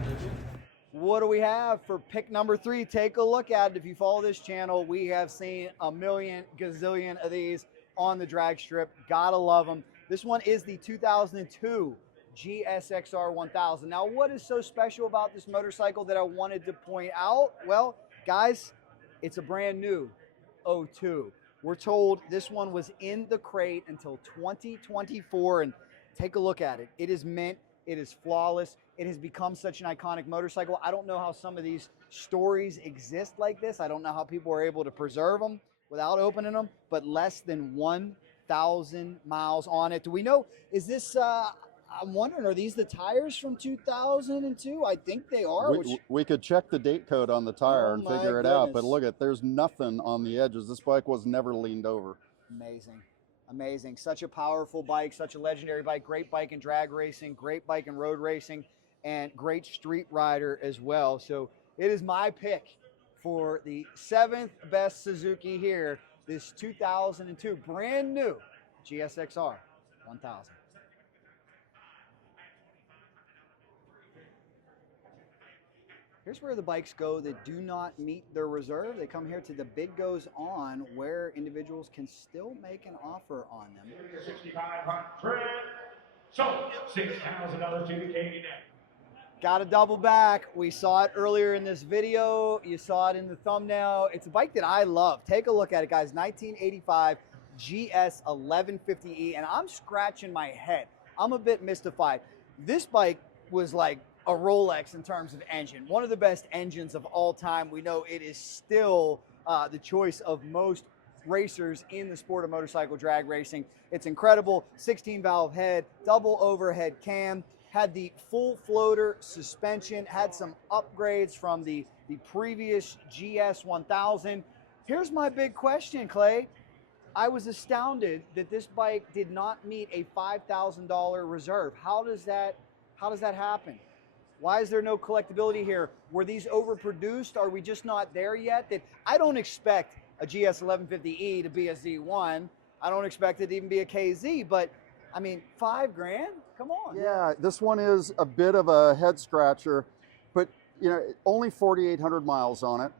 What do we have for pick number 3? Take a look at it. If you follow this channel, we have seen a million gazillion of these on the drag strip. Gotta love them. This one is the 2002 GSXR1000. Now, what is so special about this motorcycle that I wanted to point out? Well, guys, it's a brand new 02. We're told this one was in the crate until 2024, and take a look at it. It is mint. It is flawless. It has become such an iconic motorcycle. I don't know how some of these stories exist like this. I don't know how people are able to preserve them without opening them, but less than 1,000 miles on it. Do we know, is this, I'm wondering, are these the tires from 2002? I think they are. We could check the date code on the tire and figure it out, but look there's nothing on the edges. This bike was never leaned over. Amazing. Amazing. Such a powerful bike, such a legendary bike, great bike in drag racing, great bike in road racing, and great street rider as well. So it is my pick for the 7th best Suzuki here, this 2002 brand new GSXR 1000. Here's where the bikes go that do not meet their reserve. They come here to the bid goes on, where individuals can still make an offer on them. 6,500. So, $6,000 to the KZ. Got to double back. We saw it earlier in this video. You saw it in the thumbnail. It's a bike that I love. Take a look at it, guys. 1985 GS1150E, and I'm scratching my head. I'm a bit mystified. This bike was like a Rolex in terms of engine. One of the best engines of all time. We know it is still the choice of most racers in the sport of motorcycle drag racing. It's incredible. 16-valve head, double overhead cam, had the full floater suspension, had some upgrades from the previous GS1000. Here's my big question, Clay. I was astounded that this bike did not meet a $5,000 reserve. How does that happen? Why is there no collectability here? Were these overproduced? Are we just not there yet? That I don't expect a GS1150E to be a Z1. I don't expect it to even be a KZ, but I mean, $5,000? Come on. Yeah, this one is a bit of a head scratcher, but you know, only 4,800 miles on it.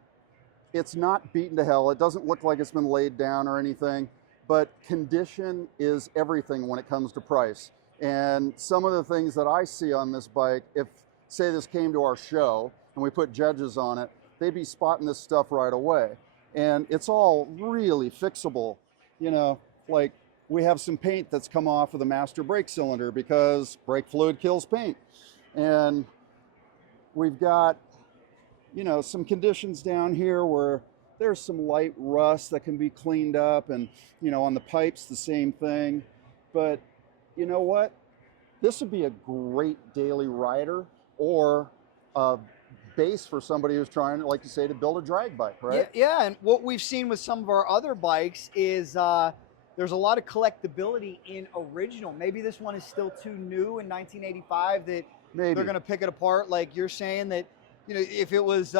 It's not beaten to hell. It doesn't look like it's been laid down or anything, but condition is everything when it comes to price. And some of the things that I see on this bike, if say this came to our show and we put judges on it, they'd be spotting this stuff right away. And it's all really fixable. You know, like we have some paint that's come off of the master brake cylinder because brake fluid kills paint. And we've got, you know, some conditions down here where there's some light rust that can be cleaned up, and, you know, on the pipes, the same thing. But you know what? This would be a great daily rider or a base for somebody who's trying, like you say, to build a drag bike, right? Yeah, and what we've seen with some of our other bikes is there's a lot of collectability in original. Maybe this one is still too new in 1985 that Maybe they're going to pick it apart. Like you're saying that, you know, if it was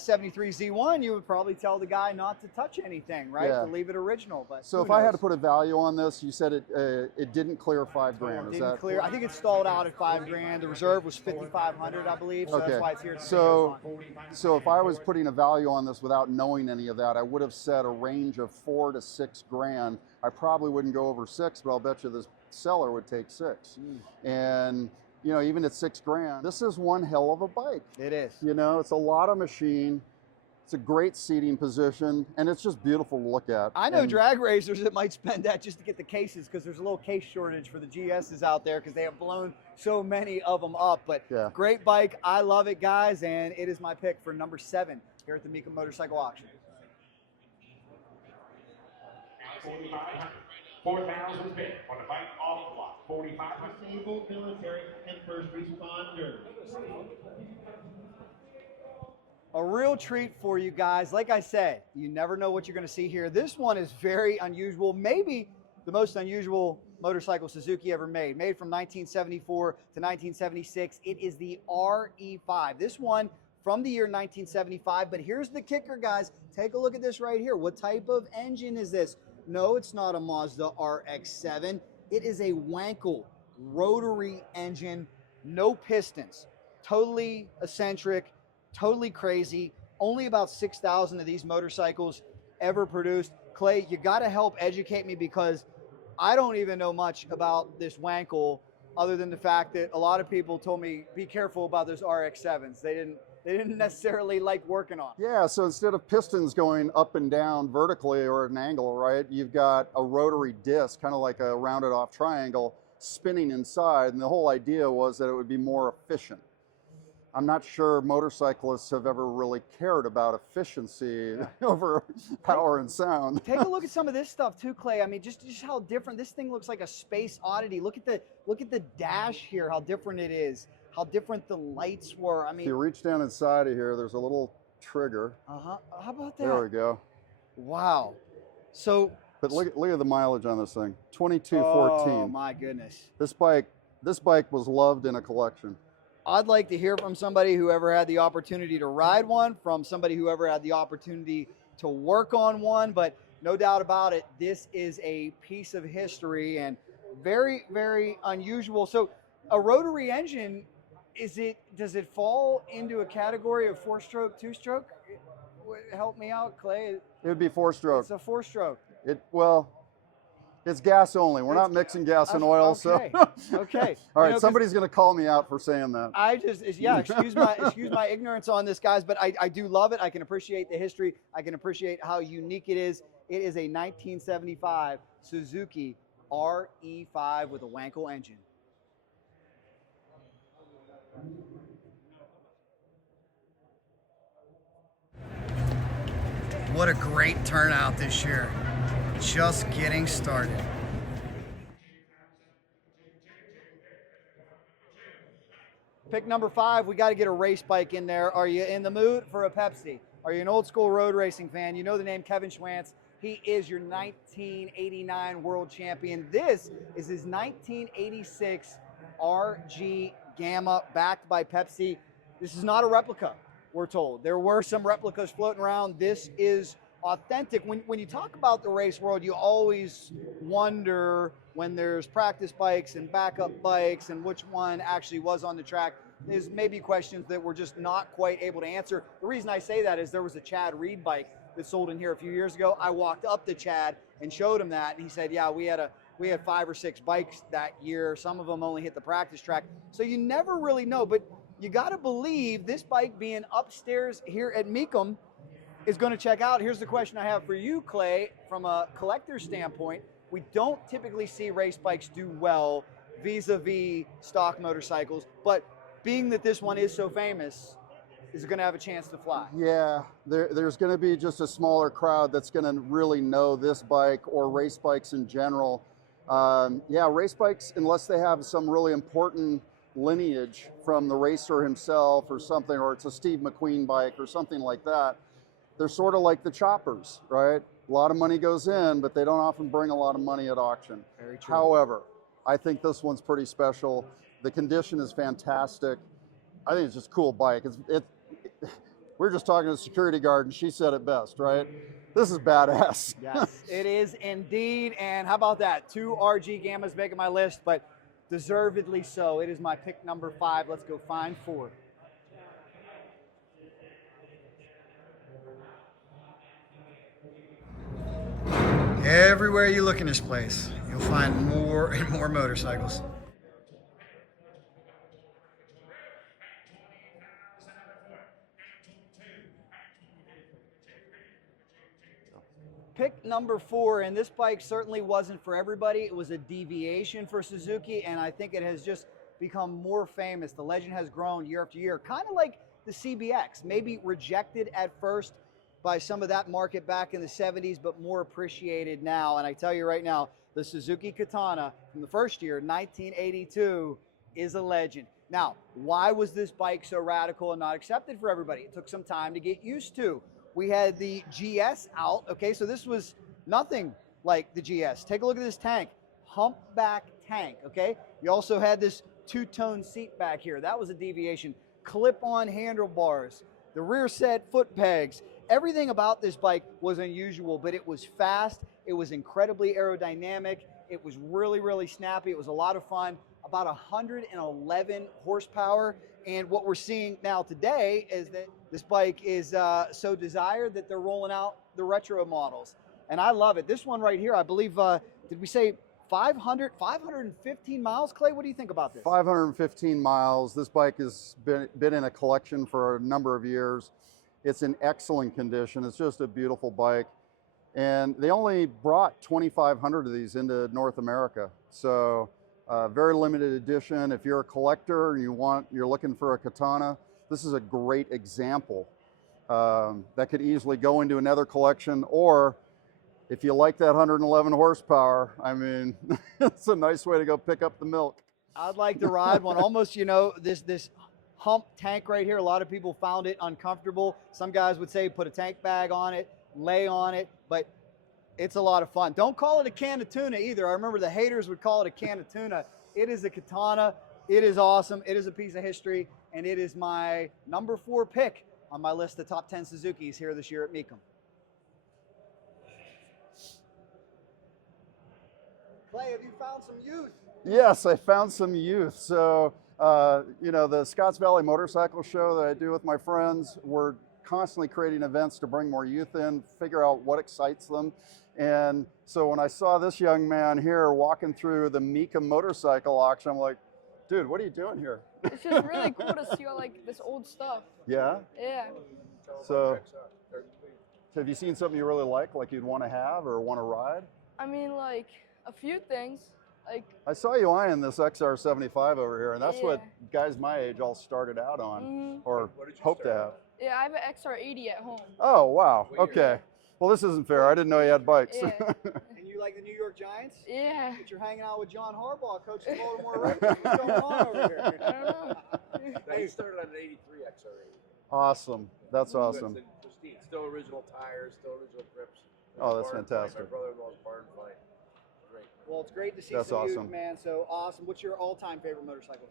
73 Z1, you would probably tell the guy not to touch anything, right? Yeah. To leave it original. But so if I had to put a value on this, you said it didn't clear $5,000. Is that clear? I think it stalled out at $5,000. The reserve was 5,500, I believe. So okay? that's why it's here. So if I was putting a value on this without knowing any of that, I would have set a range of $4,000 to $6,000. I probably wouldn't go over 6, but I'll bet you this seller would take 6. And you know, even at $6,000, this is one hell of a bike. It is. You know, it's a lot of machine. It's a great seating position, and it's just beautiful to look at. I know and drag racers that might spend that just to get the cases, because there's a little case shortage for the GSs out there because they have blown so many of them up. But yeah, great bike. I love it, guys, and it is my pick for number 7 here at the Mecum Motorcycle Auction. 4,000 bid on the bike off the lot. 4,500. Disabled military and first responders. A real treat for you guys. Like I said, you never know what you're going to see here. This one is very unusual, maybe the most unusual motorcycle Suzuki ever made. Made from 1974 to 1976. It is the RE5. This one from the year 1975, but here's the kicker, guys. Take a look at this right here. What type of engine is this? No, it's not a Mazda RX-7. It is a Wankel rotary engine, no pistons. Totally eccentric, totally crazy. Only about 6,000 of these motorcycles ever produced. Clay, you got to help educate me, because I don't even know much about this Wankel other than the fact that a lot of people told me, be careful about those RX-7s. They didn't necessarily like working on. Yeah, so instead of pistons going up and down vertically or at an angle, right, you've got a rotary disc, kind of like a rounded off triangle, spinning inside, and the whole idea was that it would be more efficient. I'm not sure motorcyclists have ever really cared about efficiency over power and sound. Take a look at some of this stuff too, Clay. I mean, just how different. This thing looks like a space oddity. Look at the dash here, how different it is. How different the lights were. I mean, If you reach down inside of here, there's a little trigger. How about that? There we go. Wow. So, But look at the mileage on this thing, 2214. oh my goodness. This bike was loved in a collection. I'd like to hear from somebody who ever had the opportunity to ride one, from somebody who ever had the opportunity to work on one, but no doubt about it, this is a piece of history and very, very unusual. So a rotary engine, does it fall into a category of 4-stroke, 2-stroke? Help me out, Clay. It would be 4-stroke. It's a 4-stroke. It's gas only. We're not mixing gas and oil, okay. so. Okay. All right, somebody's going to call me out for saying that. Excuse my ignorance on this, guys, but I do love it. I can appreciate the history. I can appreciate how unique it is. It is a 1975 Suzuki RE5 with a Wankel engine. What a great turnout this year. Just getting started. Pick number 5, we got to get a race bike in there. Are you in the mood for a Pepsi? Are you an old school road racing fan? You know the name Kevin Schwantz. He is your 1989 world champion. This is his 1986 RG Gamma, backed by Pepsi. This is not a replica, we're told. There were some replicas floating around. This is authentic. When you talk about the race world, you always wonder when there's practice bikes and backup bikes and which one actually was on the track. There's maybe questions that we're just not quite able to answer. The reason I say that is there was a Chad Reed bike that sold in here a few years ago. I walked up to Chad and showed him that, and he said, yeah, we had 5 or 6 bikes that year. Some of them only hit the practice track. So you never really know, but you got to believe this bike being upstairs here at Mecum is going to check out. Here's the question I have for you, Clay. From a collector's standpoint, we don't typically see race bikes do well vis-a-vis stock motorcycles, but being that this one is so famous, is it going to have a chance to fly? Yeah, there's going to be just a smaller crowd that's going to really know this bike or race bikes in general. Yeah, race bikes, unless they have some really important lineage from the racer himself or something, or it's a Steve McQueen bike or something like that, they're sort of like the choppers, right? A lot of money goes in, but they don't often bring a lot of money at auction. Very true. However, I think this one's pretty special. The condition is fantastic. I think it's just a cool bike. We're just talking to the security guard, and she said it best, right? This is badass. Yes, it is indeed. And how about that? 2 RG Gammas making my list, but deservedly so. It is my pick number 5. Let's go find 4. Everywhere you look in this place, you'll find more and more motorcycles. Pick number 4, and this bike certainly wasn't for everybody. It was a deviation for Suzuki, and I think it has just become more famous. The legend has grown year after year, kind of like the CBX, maybe rejected at first by some of that market back in the 70s, but more appreciated now. And I tell you right now, the Suzuki Katana from the first year, 1982, is a legend. Now, why was this bike so radical and not accepted for everybody? It took some time to get used to. We had the GS out, okay, so this was nothing like the GS. Take a look at this tank, humpback tank, okay? You also had this 2-tone seat back here. That was a deviation. Clip-on handlebars, the rear set foot pegs. Everything about this bike was unusual, but it was fast, it was incredibly aerodynamic, it was really, really snappy, it was a lot of fun, about 111 horsepower, and what we're seeing now today is that this bike is so desired that they're rolling out the retro models, and I love it. This one right here, I believe, did we say 515 miles, Clay? What do you think about this? 515 miles. This bike has been in a collection for a number of years. It's in excellent condition. It's just a beautiful bike. And they only brought 2,500 of these into North America. So very limited edition. If you're a collector and you're looking for a Katana, this is a great example that could easily go into another collection. Or if you like that 111 horsepower, I mean, it's a nice way to go pick up the milk. I'd like to ride one. Almost, you know, this hump tank right here, a lot of people found it uncomfortable. Some guys would say put a tank bag on it, lay on it, but it's a lot of fun. Don't call it a can of tuna either. I remember the haters would call it a can of tuna. It is a Katana. It is awesome. It is a piece of history, and it is my number 4 pick on my list of top 10 Suzukis here this year at Mecum. Clay, have you found some youth? Yes, I found some youth. So, you know, the Scotts Valley Motorcycle Show that I do with my friends, we're constantly creating events to bring more youth in, figure out what excites them. And so when I saw this young man here walking through the Mecum Motorcycle Auction, I'm like, dude, what are you doing here? It's just really cool to see all like this old stuff. Yeah? Yeah. So, have you seen something you really like you'd want to have or want to ride? I mean, like a few things. Like I saw you eyeing this XR75 over here, and that's what Yeah. guys my age all started out on, Mhm. or hope to have. Yeah, I have an XR80 at home. Oh, wow. Okay. Well, this isn't fair. I didn't know you had bikes. Yeah. And you like the New York Giants? Yeah. But you're hanging out with John Harbaugh, coach the Baltimore Ravens. What's going on over here? I don't know. Now, he started on an 83 XR80. Awesome. That's awesome. That's in pristine. Still original tires, still original grips. Oh, that's Barn find. fantastic. My brother-in-law's barn find. Great. Well, it's great to see That's some awesome. youth, man. So awesome. What's your all-time favorite motorcycle?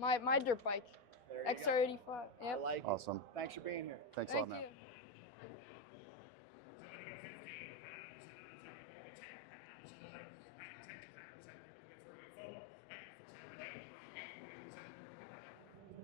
My dirt bike, There you go. XR85. I Yep. like it. Awesome. Thanks for being here. Thanks a lot, Thank man. you.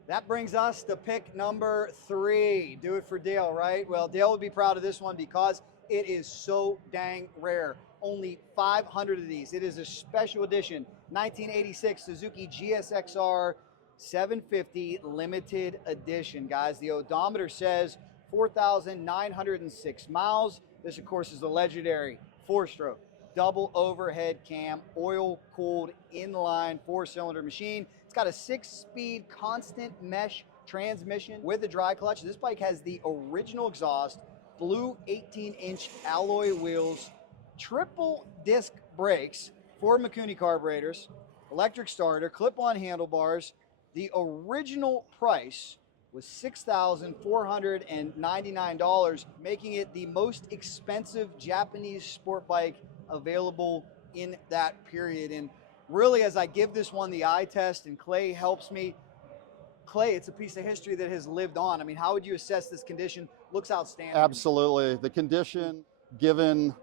That brings us to pick number 3. Do it for Dale, right? Well, Dale would be proud of this one because it is so dang rare. Only 500 of these. It is a special edition 1986 Suzuki GSXR1000 limited edition, guys. The odometer says 4,906 miles. This, of course, is the legendary 4-stroke double overhead cam, oil-cooled inline 4-cylinder machine. It's got a 6-speed constant mesh transmission with a dry clutch. This bike has the original exhaust, blue 18-inch alloy wheels, triple disc brakes, 4 Mikuni carburetors, electric starter, clip-on handlebars. The original price was $6,499, making it the most expensive Japanese sport bike available in that period. And really, as I give this one the eye test and Clay helps me, Clay, it's a piece of history that has lived on. I mean, how would you assess this condition? Looks outstanding. Absolutely. The condition, given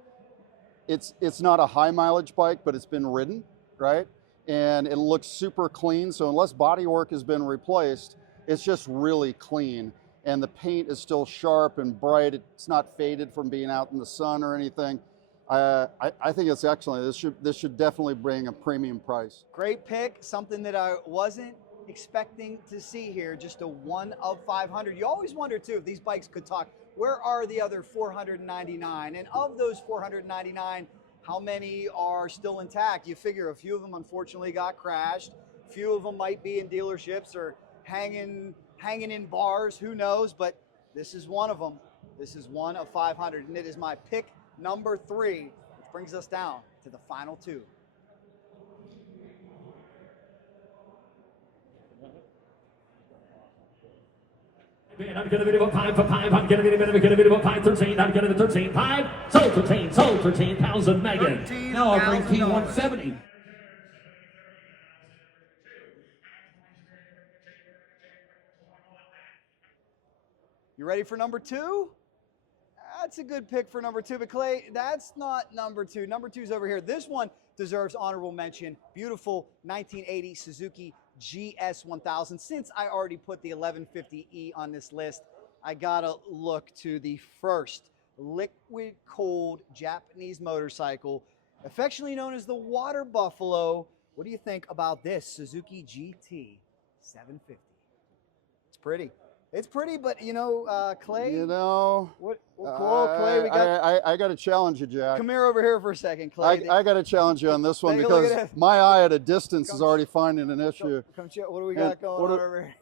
it's not a high mileage bike, but it's been ridden, right? And it looks super clean. So unless body work has been replaced, it's just really clean. And the paint is still sharp and bright. It's not faded from being out in the sun or anything. I think it's excellent. This should definitely bring a premium price. Great pick, something that I wasn't expecting to see here, just a 1 of 500. You always wonder too if these bikes could talk. Where are the other 499? And of those 499, how many are still intact? You figure a few of them unfortunately got crashed. A few of them might be in dealerships or hanging in bars, who knows, but this is one of them. This is 1 of 500, and it is my pick number 3, which brings us down to the final 2. I'm gonna be about 5 for 5. I'm gonna be about 513. I'm gonna be 13. 5. Sold 13,000 Megan. Now I bring P170. You ready for number 2? That's a good pick for number 2, but Clay, that's not number 2. Number 2 is over here. This one deserves honorable mention. Beautiful 1980 Suzuki GS1000. Since I already put the 1150E on this list, I gotta look to the first liquid cooled Japanese motorcycle, affectionately known as the Water Buffalo. What do you think about this Suzuki GT750? It's pretty. It's pretty, but you know, Clay. You know, what? Cool, Clay. We got. I got to challenge you, Jack. Come here over here for a second, Clay. I got to challenge you on this one Take a look because at it. my eye at a distance is already finding an issue. Come what do we got going on over here?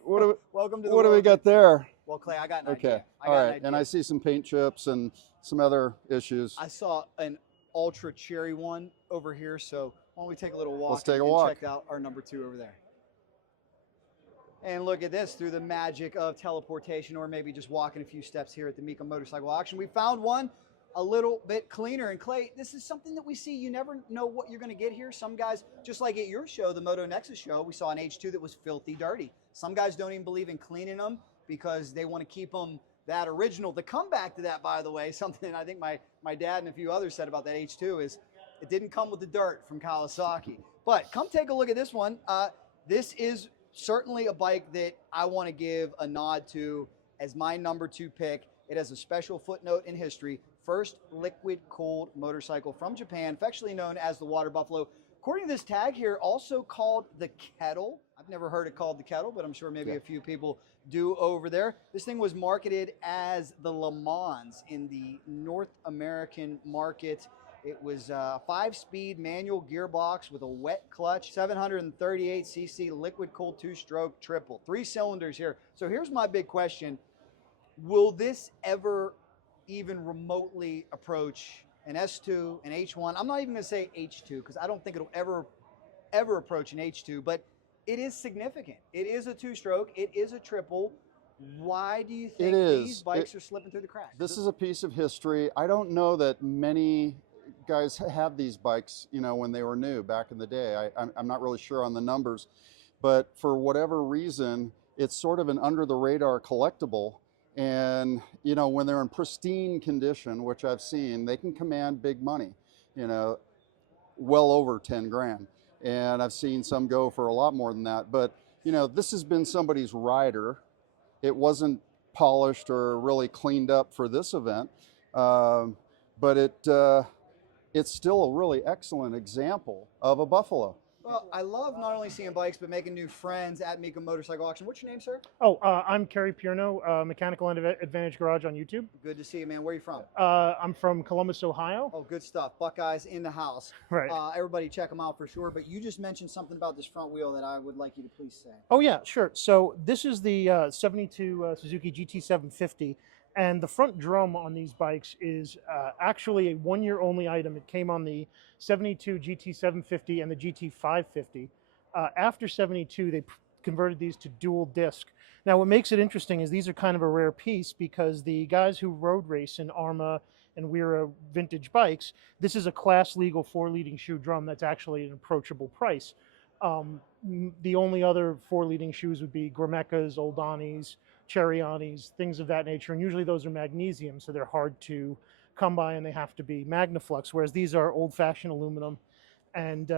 Welcome to the What do we world. got there? Well, Clay, I got an Okay, idea. all right, and I see some paint chips and some other issues. I saw an ultra cherry one over here, so why don't we take a little walk? Let's take a and walk. Check out our number 2 over there. And look at this, through the magic of teleportation, or maybe just walking a few steps here at the Mecum Motorcycle Auction, we found one a little bit cleaner. And Clay, this is something that we see. You never know what you're going to get here. Some guys, just like at your show, the Moto Nexus show, we saw an H2 that was filthy dirty. Some guys don't even believe in cleaning them because they want to keep them that original. The comeback to that, by the way, something I think my dad and a few others said about that H2 is it didn't come with the dirt from Kawasaki. But come take a look at this one. This is certainly a bike that I want to give a nod to as my number 2 pick. It has a special footnote in history. First liquid cooled motorcycle from Japan, affectionately known as the Water Buffalo. According to this tag here, also called the Kettle. I've never heard it called the Kettle, but I'm sure maybe a few people do over there. This thing was marketed as the Le Mans in the North American market. It was a 5-speed manual gearbox with a wet clutch, 738cc liquid cooled 2-stroke triple, 3 cylinders here. So here's my big question. Will this ever even remotely approach an S2, an H1? I'm not even gonna say H2 because I don't think it'll ever approach an H2, but it is significant. It is a 2-stroke, it is a triple. Why do you think these bikes are slipping through the cracks? This is a piece of history. I don't know that many guys have these bikes, you know, when they were new back in the day. I'm not really sure on the numbers, but for whatever reason, it's sort of an under the radar collectible. And, you know, when they're in pristine condition, which I've seen, they can command big money, you know, well over 10 grand. And I've seen some go for a lot more than that. But you know, this has been somebody's rider. It wasn't polished or really cleaned up for this event, but it's still a really excellent example of a Buffalo. Well, I love not only seeing bikes, but making new friends at Mecum Motorcycle Auction. What's your name, sir? Oh, I'm Kerry Pierno, Mechanical Advantage Garage on YouTube. Good to see you, man. Where are you from? I'm from Columbus, Ohio. Oh, good stuff. Buckeyes in the house. Right. Everybody check them out for sure. But you just mentioned something about this front wheel that I would like you to please say. Oh, yeah, sure. So this is the 72 Suzuki GT750. And the front drum on these bikes is actually a one-year-only item. It came on the 72 GT750 and the GT550. After 72, they converted these to dual disc. Now, what makes it interesting is these are kind of a rare piece because the guys who road race in Arma and Wera vintage bikes, this is a class legal 4-leading shoe drum that's actually an approachable price. The only other 4-leading shoes would be Gormecas, Oldanis, Cherryanis, things of that nature, and usually those are magnesium, so they're hard to come by and they have to be Magnaflux, whereas these are old-fashioned aluminum. And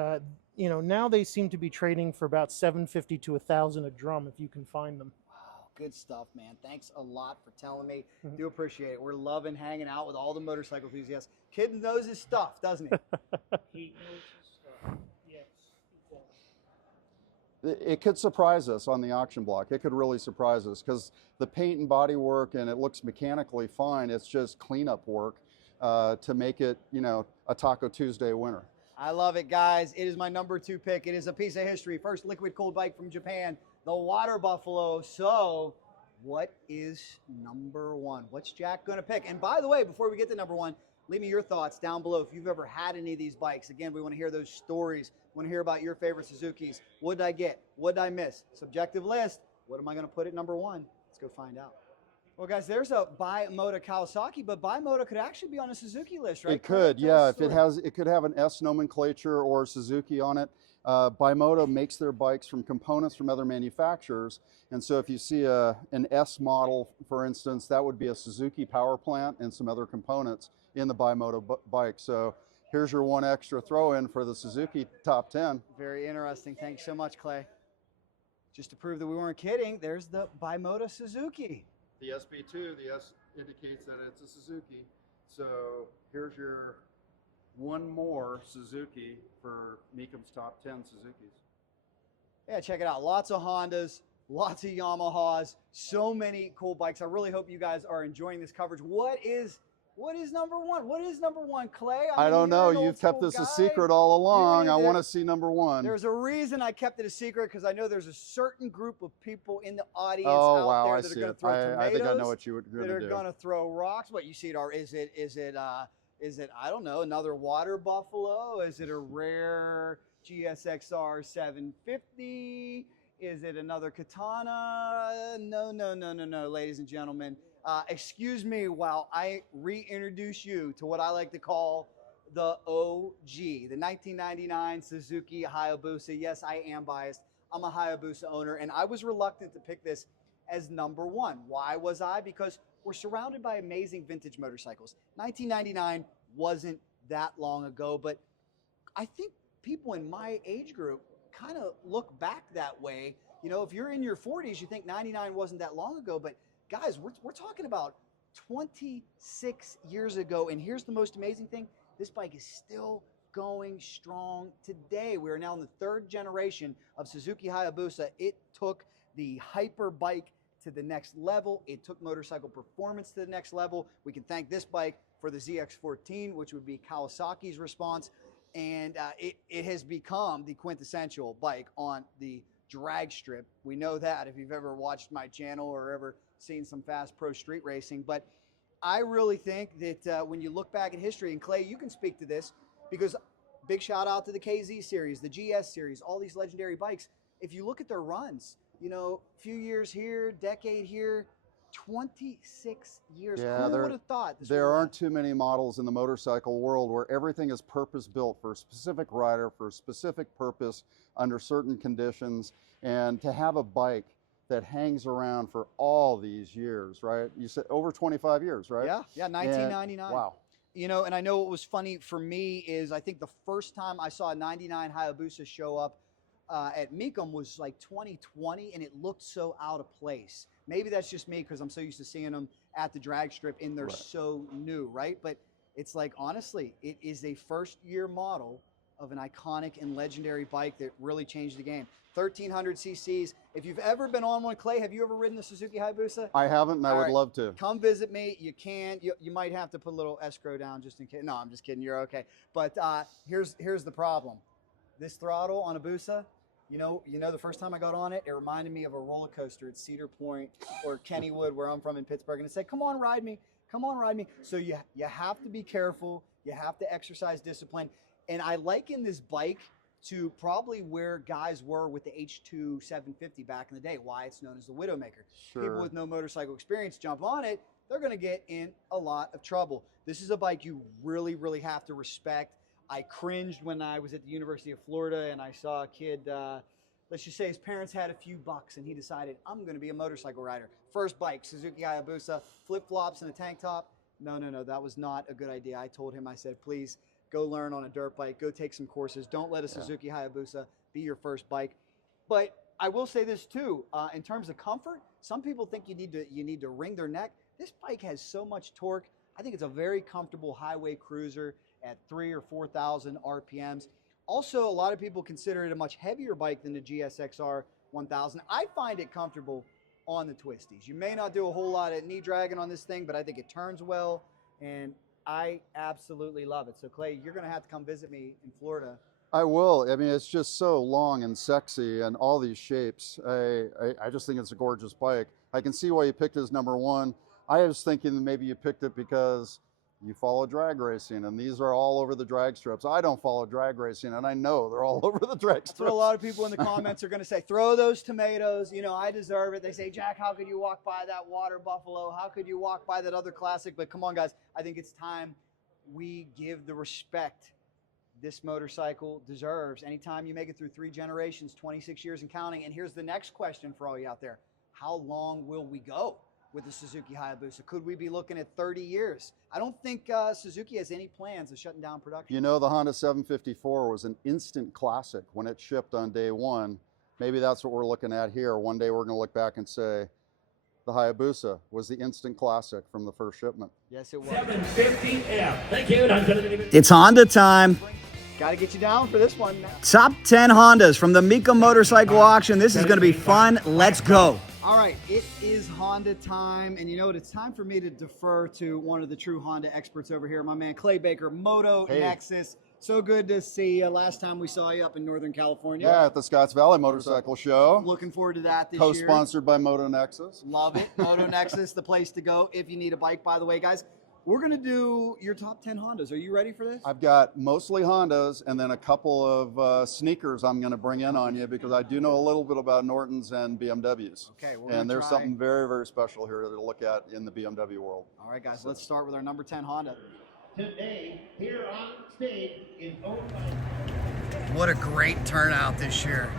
you know, now they seem to be trading for about $750 to $1,000 a drum if you can find them. Wow, good stuff, man. Thanks a lot for telling me. Do appreciate it. We're loving hanging out with all the motorcycle enthusiasts. Kid knows his stuff, doesn't he? He knows his stuff. Yes. It could surprise us on the auction block. It could really surprise us because the paint and body work, and it looks mechanically fine. It's just cleanup work to make it, you know, a Taco Tuesday winner. I love it, guys. It is my number 2 pick. It is a piece of history. First liquid cooled bike from Japan, the Water Buffalo. So what is number 1? What's Jack going to pick? And by the way, before we get to number 1, leave me your thoughts down below. If you've ever had any of these bikes, again, we want to hear those stories. We want to hear about your favorite Suzukis. What did I get? What did I miss? Subjective list. What am I going to put at number 1? Let's go find out. Well, guys, there's a Bimoto Kawasaki, but Bimoto could actually be on a Suzuki list, right? It could, yeah. If it could have an S nomenclature or Suzuki on it. Bimoto makes their bikes from components from other manufacturers, and so if you see an S model, for instance, that would be a Suzuki power plant and some other components in the Bimoto bike. So here's your 1 extra throw-in for the Suzuki top 10. Very interesting. Thanks so much, Clay. Just to prove that we weren't kidding, there's the Bimoto Suzuki. The SB2, the S indicates that it's a Suzuki. So here's your 1 more Suzuki for Mecum's top 10 Suzukis. Yeah, check it out. Lots of Hondas, lots of Yamahas, so many cool bikes. I really hope you guys are enjoying this coverage. What is number 1? What is number 1, Clay? I don't know. You've kept this a secret all along. I want to see number 1. There's a reason I kept it a secret, because I know there's a certain group of people in the audience out there I that are see going to it. throw tomatoes. I think I know what you're going that to are do. going to throw rocks. What you see it are? Is it I don't know, another Water Buffalo? Is it a rare GSXR1000R? Is it another Katana? No, ladies and gentlemen. Excuse me while I reintroduce you to what I like to call the OG, the 1999 Suzuki Hayabusa. Yes, I am biased. I'm a Hayabusa owner, and I was reluctant to pick this as number 1. Why was I? Because we're surrounded by amazing vintage motorcycles. 1999 wasn't that long ago, but I think people in my age group kind of look back that way. You know, if you're in your 40s, you think 99 wasn't that long ago, but guys, we're talking about 26 years ago, and here's the most amazing thing. This bike is still going strong today. We are now in the 3rd generation of Suzuki Hayabusa. It took the hyper bike to the next level. It took motorcycle performance to the next level. We can thank this bike for the ZX14, which would be Kawasaki's response, and it has become the quintessential bike on the drag strip. We know that if you've ever watched my channel or ever seen some fast pro street racing. But I really think that when you look back at history, and Clay, you can speak to this, because big shout out to the KZ series, the GS series, all these legendary bikes. If you look at their runs, you know, few years here, decade here, 26 years. Yeah, Who would have thought this there would aren't too many models in the motorcycle world where everything is purpose built for a specific rider, for a specific purpose, under certain conditions, and to have a bike that hangs around for all these years, right? You said over 25 years, right? Yeah, 1999. And, wow. You know, and I know what was funny for me is I think the first time I saw a 99 Hayabusa show up at Mecum was like 2020, and it looked so out of place. Maybe that's just me because I'm so used to seeing them at the drag strip, and they're so new, right? But it's like, honestly, it is a first-year model of an iconic and legendary bike that really changed the game. 1,300 cc's. If you've ever been on one, Clay, have you ever ridden the Suzuki Hayabusa? I haven't, and I would love to. Come visit me. You can. You might have to put a little escrow down just in case. No, I'm just kidding. You're okay. But here's the problem. This throttle on a Busa, you know, the first time I got on it, it reminded me of a roller coaster at Cedar Point or Kennywood, where I'm from in Pittsburgh, and it said, "Come on, ride me. Come on, ride me." So you have to be careful. You have to exercise discipline. And I liken this bike to probably where guys were with the H2 750 back in the day, why it's known as the Widowmaker. Sure. People with no motorcycle experience jump on it, they're going to get in a lot of trouble. This is a bike you really, really have to respect. I cringed when I was at the University of Florida and I saw a kid, let's just say his parents had a few bucks and he decided, I'm going to be a motorcycle rider. First bike, Suzuki Hayabusa, flip-flops and a tank top. No, that was not a good idea. I told him, I said, please, go learn on a dirt bike, go take some courses. Don't let a Suzuki Hayabusa be your first bike. But I will say this too, in terms of comfort, some people think you need to wring their neck. This bike has so much torque. I think it's a very comfortable highway cruiser at 3,000 or 4,000 RPMs. Also, a lot of people consider it a much heavier bike than the GSXR1000. I find it comfortable on the twisties. You may not do a whole lot of knee dragging on this thing, but I think it turns well, and I absolutely love it. So Clay, you're going to have to come visit me in Florida. I will. I mean, it's just so long and sexy and all these shapes. I just think it's a gorgeous bike. I can see why you picked it as #1. I was thinking that maybe you picked it because you follow drag racing, and these are all over the drag strips. I don't follow drag racing, and I know they're all over the drag strips. That's what a lot of people in the comments are going to say. Throw those tomatoes. You know, I deserve it. They say, Jack, how could you walk by that water buffalo? How could you walk by that other classic? But come on, guys. I think it's time we give the respect this motorcycle deserves. Anytime you make it through 3 generations, 26 years and counting. And here's the next question for all you out there. How long will we go with the Suzuki Hayabusa? Could we be looking at 30 years? I don't think Suzuki has any plans of shutting down production. You know, the Honda 754 was an instant classic when it shipped on day 1. Maybe that's what we're looking at here. One day we're going to look back and say, the Hayabusa was the instant classic from the first shipment. Yes, it was. 750F. Thank you. It's Honda time. Got to get you down for this one. Top 10 Hondas from the Mecum Motorcycle Auction. This is going to be fun. Let's go. All right, it is Honda time, and you know what? It's time for me to defer to one of the true Honda experts over here, my man Clay Baker, Moto Nexus. So good to see you. Last time we saw you up in Northern California. Yeah, at the Scotts Valley Motorcycle Show. Looking forward to that this year. Co-sponsored by Moto Nexus. Love it. Moto Nexus, the place to go if you need a bike. By the way, guys, we're going to do your top 10 Hondas. Are you ready for this? I've got mostly Hondas and then a couple of sneakers I'm going to bring in on you because I do know a little bit about Nortons and BMWs. Okay, and there's something very, very special here to look at in the BMW world. All right, guys, let's start with our number 10 Honda. Today, here on stage is owned by... What a great turnout this year.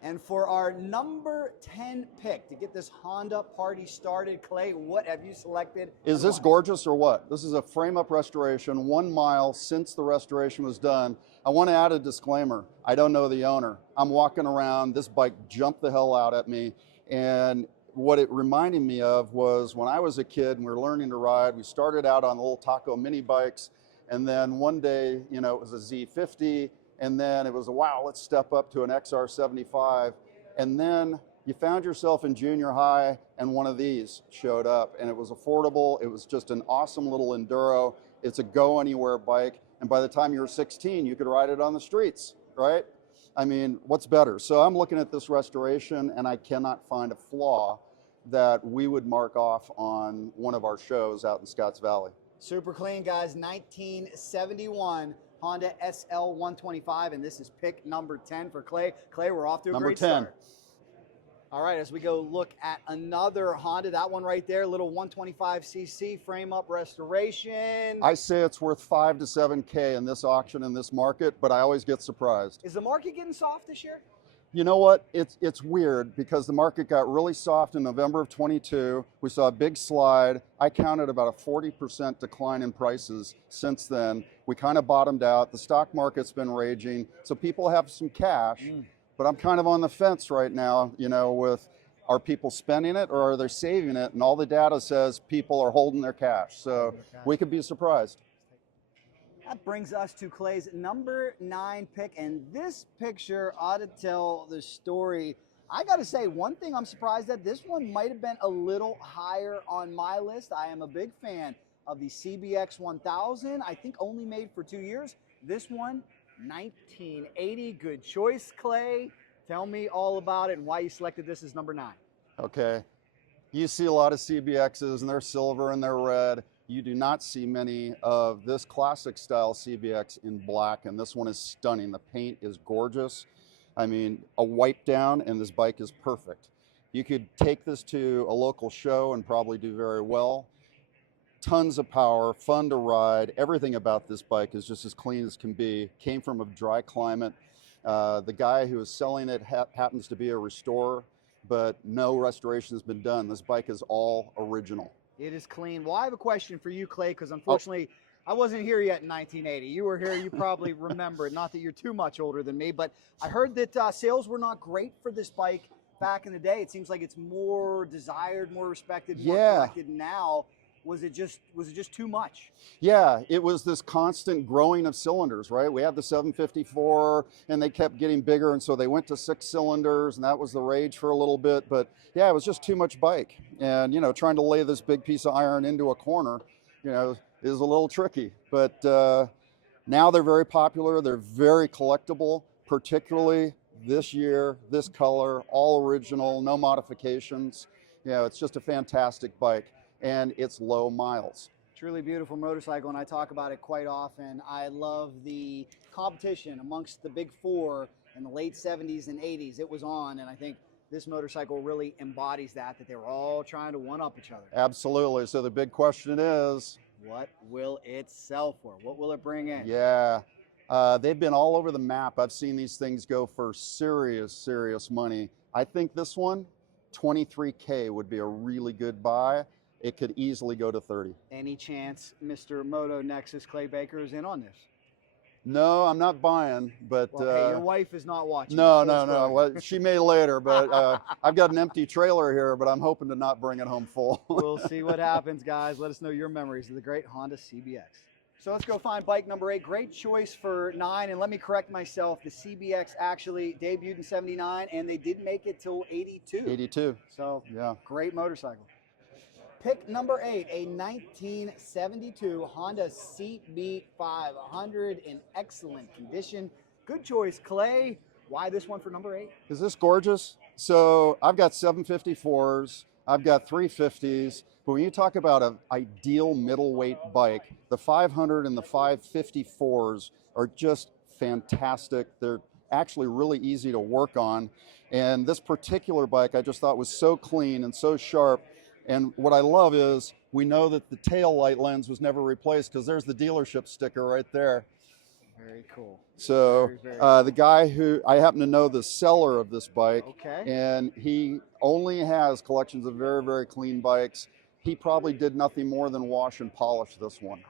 And for our number 10 pick to get this Honda party started, Clay, what have you selected? Is this gorgeous or what? This is a frame-up restoration, 1 mile since the restoration was done. I want to add a disclaimer. I don't know the owner. I'm walking around, this bike jumped the hell out at me, and what it reminded me of was when I was a kid and we were learning to ride, we started out on little Taco mini bikes, and then one day, you know, it was a Z50, and then it was, wow, let's step up to an XR75, and then you found yourself in junior high and one of these showed up, and it was affordable. It was just an awesome little enduro. It's a go anywhere bike, and by the time you were 16, you could ride it on the streets, right? I mean, what's better? So I'm looking at this restoration and I cannot find a flaw that we would mark off on one of our shows out in Scotts Valley. Super clean, guys. 1971 Honda SL125, and this is pick number 10 for Clay. Clay, we're off to a great start. All right, as we go look at another Honda, that one right there, little 125cc frame-up restoration. I say it's worth 5 to 7K in this auction, in this market, but I always get surprised. Is the market getting soft this year? You know what? It's weird because the market got really soft in November of 22. We saw a big slide. I counted about a 40% decline in prices since then. We kind of bottomed out. The stock market's been raging, so people have some cash. but I'm kind of on the fence right now, you know, with are people spending it or are they saving it? And all the data says people are holding their cash. So we could be surprised. That brings us to Clay's number 9 pick, and this picture ought to tell the story. I gotta say, one thing I'm surprised at, this one might have been a little higher on my list. I am a big fan of the CBX1000, I think only made for 2 years. This one, 1980, good choice, Clay. Tell me all about it and why you selected this as number 9. Okay, you see a lot of CBXs and they're silver and they're red. You do not see many of this classic style CBX in black, and this one is stunning. The paint is gorgeous. I mean, a wipe down and this bike is perfect. You could take this to a local show and probably do very well. Tons of power, fun to ride. Everything about this bike is just as clean as can be. Came from a dry climate. The guy who is selling it happens to be a restorer, but no restoration has been done. This bike is all original. It is clean. Well, I have a question for you, Clay, because unfortunately, I wasn't here yet in 1980. You were here. You probably remember it. Not that you're too much older than me, but I heard that sales were not great for this bike back in the day. It seems like it's more desired, more respected, more collected now. Was it just too much? Yeah, it was this constant growing of cylinders, right? We had the 754 and they kept getting bigger, and so they went to 6 cylinders, and that was the rage for a little bit. But yeah, it was just too much bike. And, you know, trying to lay this big piece of iron into a corner, you know, is a little tricky. But now they're very popular. They're very collectible, particularly this year, this color, all original, no modifications. You know, it's just a fantastic bike. And it's low miles. Truly beautiful motorcycle, and I talk about it quite often. I love the competition amongst the big four in the late 70s and 80s. It was on, and I think this motorcycle really embodies that they were all trying to one-up each other. Absolutely. So the big question is, what will it sell for? What will it bring in? Yeah, they've been all over the map. I've seen these things go for serious money. I think this one, $23K would be a really good buy. It could easily go to 30. Any chance Mr. Moto Nexus Clay Baker is in on this? No, I'm not buying, but well, hey, your wife is not watching. No. Well, she may later, but I've got an empty trailer here, but I'm hoping to not bring it home full. We'll see what happens, guys. Let us know your memories of the great Honda CBX. So let's go find bike number 8. Great choice for 9, and let me correct myself. The CBX actually debuted in 79, and they did make it till 82. 82. So yeah, great motorcycle. Pick number 8, a 1972 Honda CB500 in excellent condition. Good choice, Clay. Why this one for number 8? Is this gorgeous? So I've got 754s, I've got 350s, but when you talk about an ideal middleweight bike, the 500 and the 554s are just fantastic. They're actually really easy to work on. And this particular bike I just thought was so clean and so sharp. And what I love is we know that the tail light lens was never replaced because there's the dealership sticker right there. Very cool. So very cool. the guy who, I happen to know the seller of this bike, okay, and he only has collections of very clean bikes. He probably did nothing more than wash and polish this one.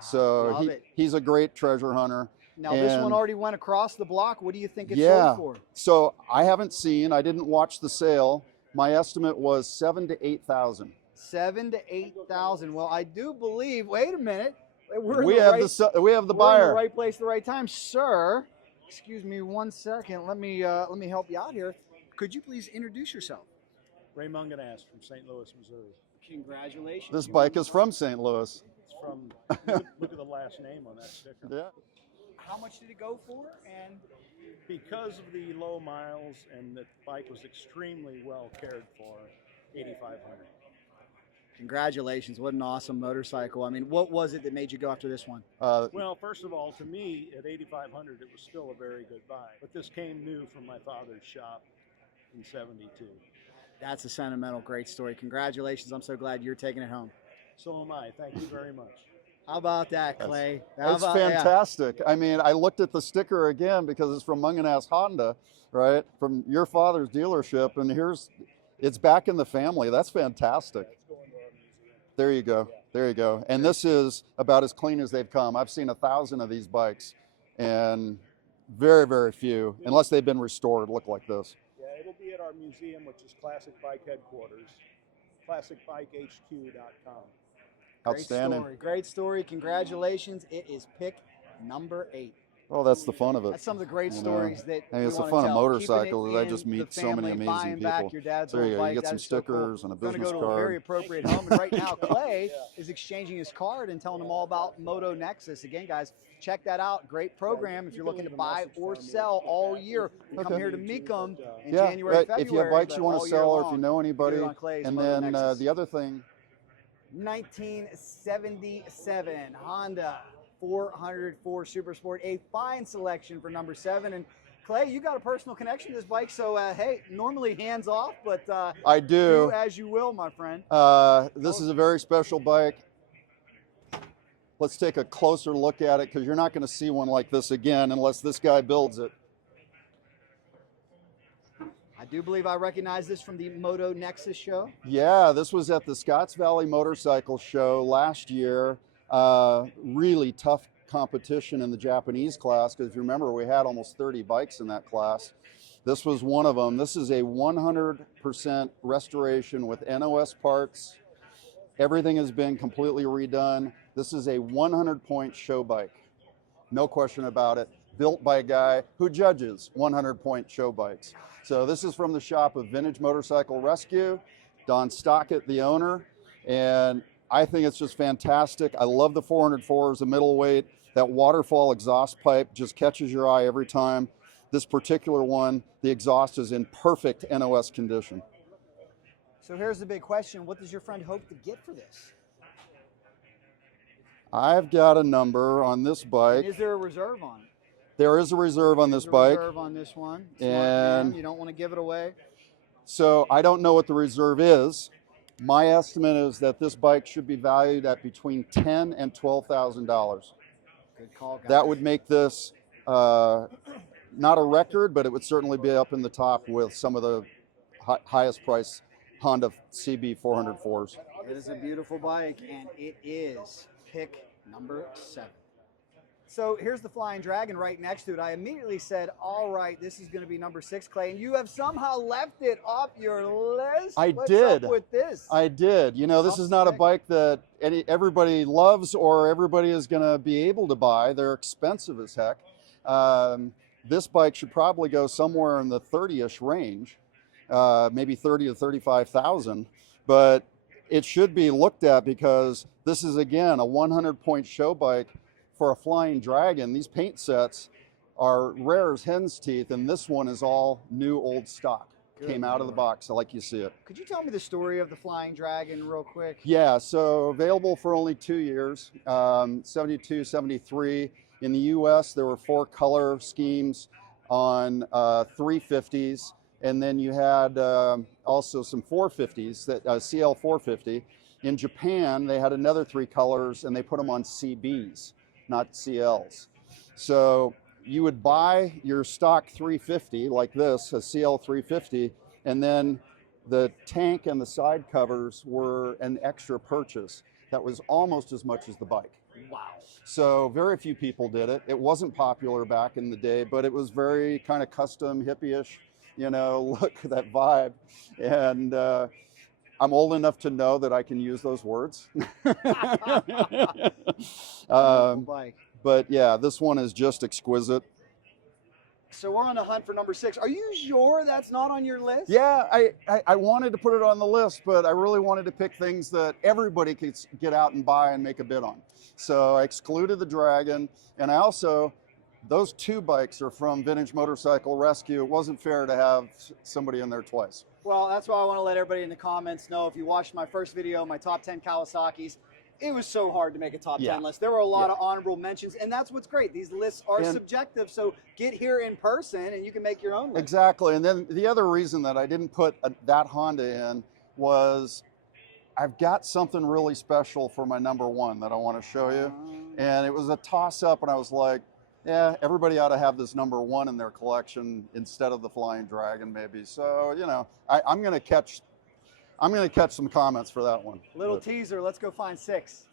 So he's a great treasure hunter. Now this one already went across the block. What do you think it's sold for? So I haven't seen, I didn't watch the sale. My estimate was 7,000 to 8,000. 7,000 to 8,000. Well, I do believe. Wait a minute. We have the buyer. In the right place, at the right time, sir. Excuse me one second. Let me help you out here. Could you please introduce yourself? Ray Munganast from St. Louis, Missouri. Congratulations. This bike is from St. Louis. It's from. Look at the last name on that sticker. Yeah. How much did it go for? And because of the low miles and the bike was extremely well cared for, $8,500. Congratulations. What an awesome motorcycle. I mean, what was it that made you go after this one? Well, first of all, to me, at $8,500, it was still a very good buy. But this came new from my father's shop in '72. That's a sentimental, great story. Congratulations. I'm so glad you're taking it home. So am I. Thank you very much. How about that, Clay? That's fantastic. I mean, I looked at the sticker again because it's from Munganast Honda, right? From your father's dealership, and it's back in the family. That's fantastic. There you go. There you go. And this is about as clean as they've come. I've seen 1,000 of these bikes, and very, very few, unless they've been restored, look like this. Yeah, it'll be at our museum, which is Classic Bike headquarters, classicbikeh2.com. Outstanding. Great story. Congratulations. It is pick number 8. Oh, that's the fun of it. That's some of the great You know, stories that I mean, it's you the wanna fun of tell. motorcycles. Keeping I it just in meet the so many family, amazing buying back people. your dad's There you old go. You bike, get that some is so cool. stickers and a Gonna business go to a card. very appropriate home. And right now, Clay is exchanging his card and telling them all about Moto Nexus. Again, guys, check that out. Great program if you're looking to buy or sell all year. Come Okay. here to Mecum in Yeah, January, right. February. If you have bikes but you want all to year sell, or if long, you know anybody, do it on Clay's and Moto then Nexus. the other thing, 1977 Honda 404 Super Sport, a fine selection for number 7. And Clay, you got a personal connection to this bike, so hey, normally hands off, but I do. as you will, my friend. This is a very special bike. Let's take a closer look at it, because you're not going to see one like this again unless this guy builds it. I do believe I recognize this from the Moto Nexus show. Yeah, this was at the Scotts Valley Motorcycle Show last year. Really tough competition in the Japanese class, because if you remember, we had almost 30 bikes in that class. This was one of them. This is a 100% restoration with NOS parts. Everything has been completely redone. This is a 100-point show bike. No question about it. Built by a guy who judges 100-point show bikes. So this is from the shop of Vintage Motorcycle Rescue, Don Stockett, the owner, and I think it's just fantastic. I love the 404 as a middleweight. That waterfall exhaust pipe just catches your eye every time. This particular one, the exhaust is in perfect NOS condition. So here's the big question. What does your friend hope to get for this? I've got a number on this bike. And is there a reserve on it? There is a reserve on this There's a bike. reserve on this one. Smart And man. You don't want to give it away. So I don't know what the reserve is. My estimate is that this bike should be valued at between $10,000 and $12,000. Good call, guys. That would make this not a record, but it would certainly be up in the top with some of the highest price Honda CB 404s. It is a beautiful bike, and it is pick number 7. So here's the Flying Dragon right next to it. I immediately said, all right, this is going to be number 6, Clay, and you have somehow left it off your list. What's did. up with this? I did. You know, this is not a bike that everybody loves or everybody is going to be able to buy. They're expensive as heck. This bike should probably go somewhere in the 30-ish range, maybe 30 to 35,000, but it should be looked at because this is, again, a 100-point show bike for a Flying Dragon. These paint sets are rare as hen's teeth, and this one is all new old stock. Came out of the box like you see it. Could you tell me the story of the Flying Dragon real quick? Yeah, so available for only 2 years, 72, 73. In the US, there were 4 color schemes on 350s, and then you had also some 450s, that CL 450. In Japan, they had another 3 colors, and they put them on CBs, not CLs. So you would buy your stock 350 like this, a CL 350, and then the tank and the side covers were an extra purchase. That was almost as much as the bike. Wow. So very few people did it. It wasn't popular back in the day, but it was very kind of custom, hippie-ish, you know, look, that vibe. And I'm old enough to know that I can use those words. But yeah, this one is just exquisite. So we're on the hunt for number 6. Are you sure that's not on your list? Yeah, I wanted to put it on the list, but I really wanted to pick things that everybody could get out and buy and make a bid on. So I excluded the Dragon, and I also, those 2 bikes are from Vintage Motorcycle Rescue. It wasn't fair to have somebody in there twice. Well, that's why I want to let everybody in the comments know. If you watched my first video, my top 10 Kawasaki's, it was so hard to make a top 10 list. There were a lot of honorable mentions, and that's what's great. These lists are subjective, so get here in person and you can make your own list. Exactly, and then the other reason that I didn't put that Honda in was I've got something really special for my number 1 that I want to show you. And it was a toss-up, and I was like, yeah, everybody ought to have this number 1 in their collection instead of the Flying Dragon, maybe. So, you know, I'm going to catch some comments for that one. Little teaser, let's go find 6.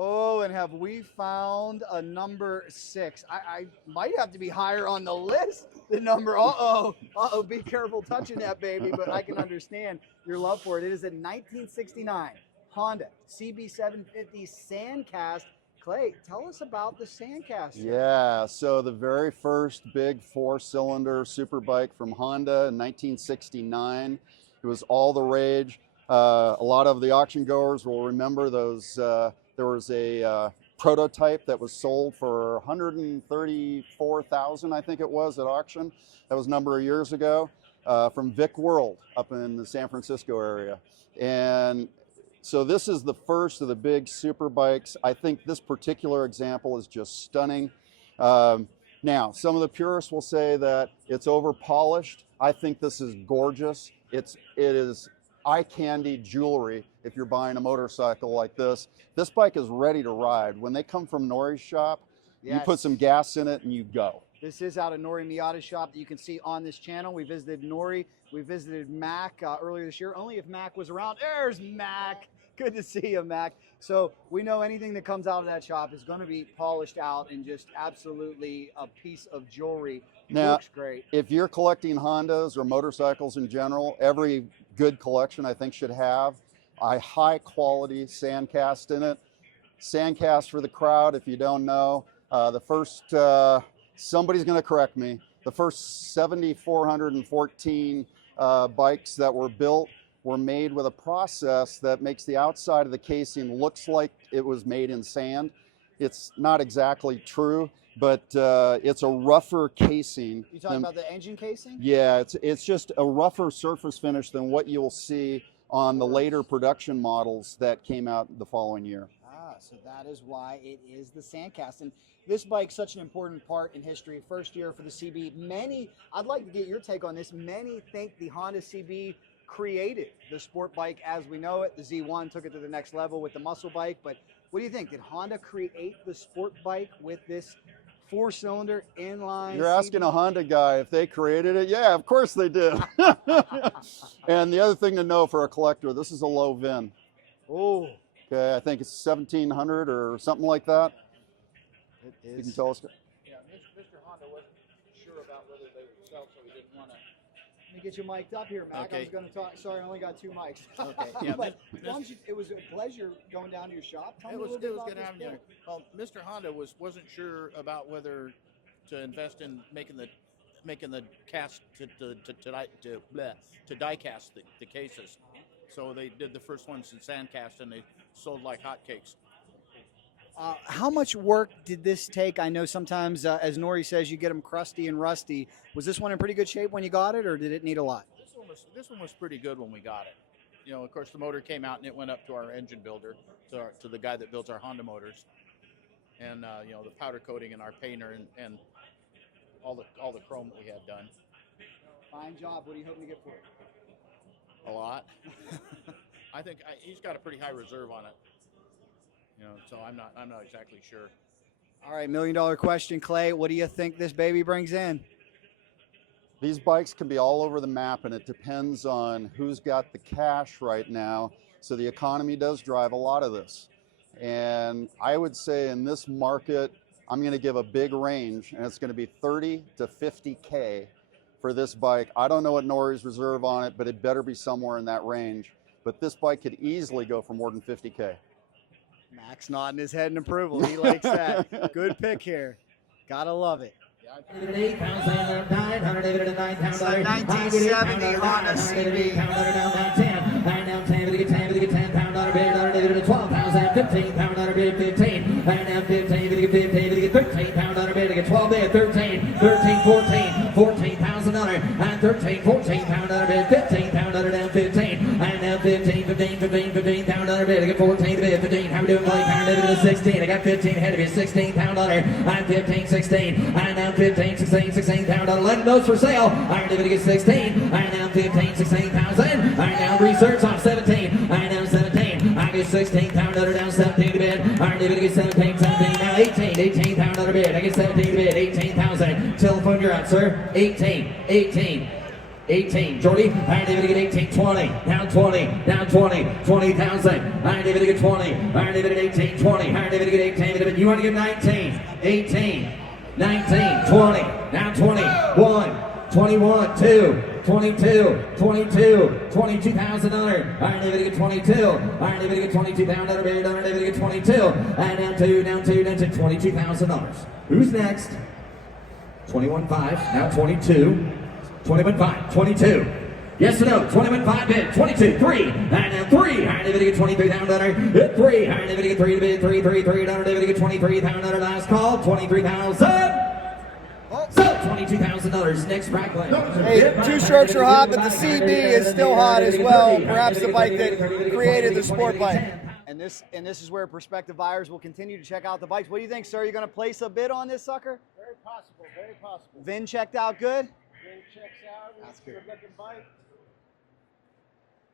Oh, and have we found a number 6? I might have to be higher on the list than number. Uh-oh, be careful touching that baby, but I can understand your love for it. It is a 1969 Honda CB750 Sandcast. Clay, tell us about the Sandcast. Yeah, so the very first big 4-cylinder superbike from Honda in 1969. It was all the rage. A lot of the auction goers will remember those. There was a prototype that was sold for $134,000, I think it was, at auction. That was a number of years ago, from Vic World up in the San Francisco area. And so this is the first of the big super bikes. I think this particular example is just stunning. Now, some of the purists will say that it's over polished. I think this is gorgeous. It is eye candy jewelry if you're buying a motorcycle like this. This bike is ready to ride. When they come from Nori's shop, you put some gas in it and you go. This is out of Nori Miyata's shop that you can see on this channel. We visited Nori, we visited Mac earlier this year, only if Mac was around. There's Mac. Good to see you, Mac. So we know anything that comes out of that shop is going to be polished out and just absolutely a piece of jewelry. Now, looks great. If you're collecting Hondas or motorcycles in general, every good collection I think should have a high quality Sandcast in it. Sandcast, for the crowd, if you don't know, the first, somebody's going to correct me, the first 7,414 bikes that were built were made with a process that makes the outside of the casing looks like it was made in sand. It's not exactly true, but it's a rougher casing. You talking about the engine casing? Yeah, it's just a rougher surface finish than what you'll see on the later production models that came out the following year. Ah, so that is why it is the Sandcast. And this bike's such an important part in history. First year for the CB. Many, I'd like to get your take on this. Many think the Honda CB created the sport bike as we know it. The Z1 took it to the next level with the muscle bike. But what do you think? Did Honda create the sport bike with this 4-cylinder inline? You're asking a Honda guy if they created it? Yeah, of course they did. And the other thing to know for a collector, this is a low VIN. Oh. Okay, I think it's 1700 or something like that. It is. You can tell us. Yeah, Mr. Honda wasn't sure about whether they would sell, so he didn't want to. Let me get you mic'd up here, Mac. I Okay. was going to talk. Sorry, I only got 2 mics. Okay, yeah, But why don't you, it was a pleasure going down to your shop. Tell me a little bit about good this having you. build. Well, Mr. Honda wasn't sure about whether to invest in making the cast to die cast the cases. So they did the first ones in Sandcast and they sold like hotcakes. How much work did this take? I know sometimes, as Nori says, you get them crusty and rusty. Was this one in pretty good shape when you got it, or did it need a lot? This one was pretty good when we got it. You know, of course, the motor came out and it went up to our engine builder, to the guy that builds our Honda motors, and you know, the powder coating and our painter and all the chrome that we had done. Fine job. What are you hoping to get for it? A lot. I think he's got a pretty high reserve on it. You know, so I'm not exactly sure. All right, $1 million question, Clay. What do you think this baby brings in? These bikes can be all over the map, and it depends on who's got the cash right now. So the economy does drive a lot of this. And I would say in this market, I'm going to give a big range, and it's going to be 30 to 50K for this bike. I don't know what Nori's reserve on it, but it better be somewhere in that range. But this bike could easily go for more than 50K. Max nodding his head in approval. He likes that. Good pick here. Gotta love it. It's a 1970 Honda CB. I got 15 ahead of you, £16. I'm 15, 16. I'm now 15, 16, £16. 11 notes for sale. I'm going to get 16. I'm now 15, 16,000. I'm now research off 17. I'm now 17. I get 16 pound down 17 to bid. I'm going to get 17, 17. Now 18 pound bid. I get 17 to bid. 18,000. Telephone, you're up, sir. 18. 18, Jordy, all right, David, get 18, 20, down 20, down 20, 20,000, all right, David, get 20, all right, David, get 18, 20, all right, David, get 18, David, you want to get 19, 18, 19, 20, down 21, 21, 2, 22, 22, $22,000, all right, David, get 22, all right, David, get $22,000, David, get 22, and down 2, down 2, down to $22,000. Who's next? 21.5, now 22. 21.5, 22. Yes or no? 21.5 bid, 22, 3, and now 3. All right, David, get $23,000. Hit 3. All right, David, get 3 to bid, 3, David, get $23,000. Last call, 23,000. So $22,000. Next bracket. Hey, two strokes are hot, but the CB is still hot as well. Perhaps the bike that created the sport bike. And this is where prospective buyers will continue to check out the bikes. What do you think, sir? Are you going to place a bid on this sucker? Very possible, very possible. VIN checked out good? VIN checks out. That's It's a good. good-looking bike.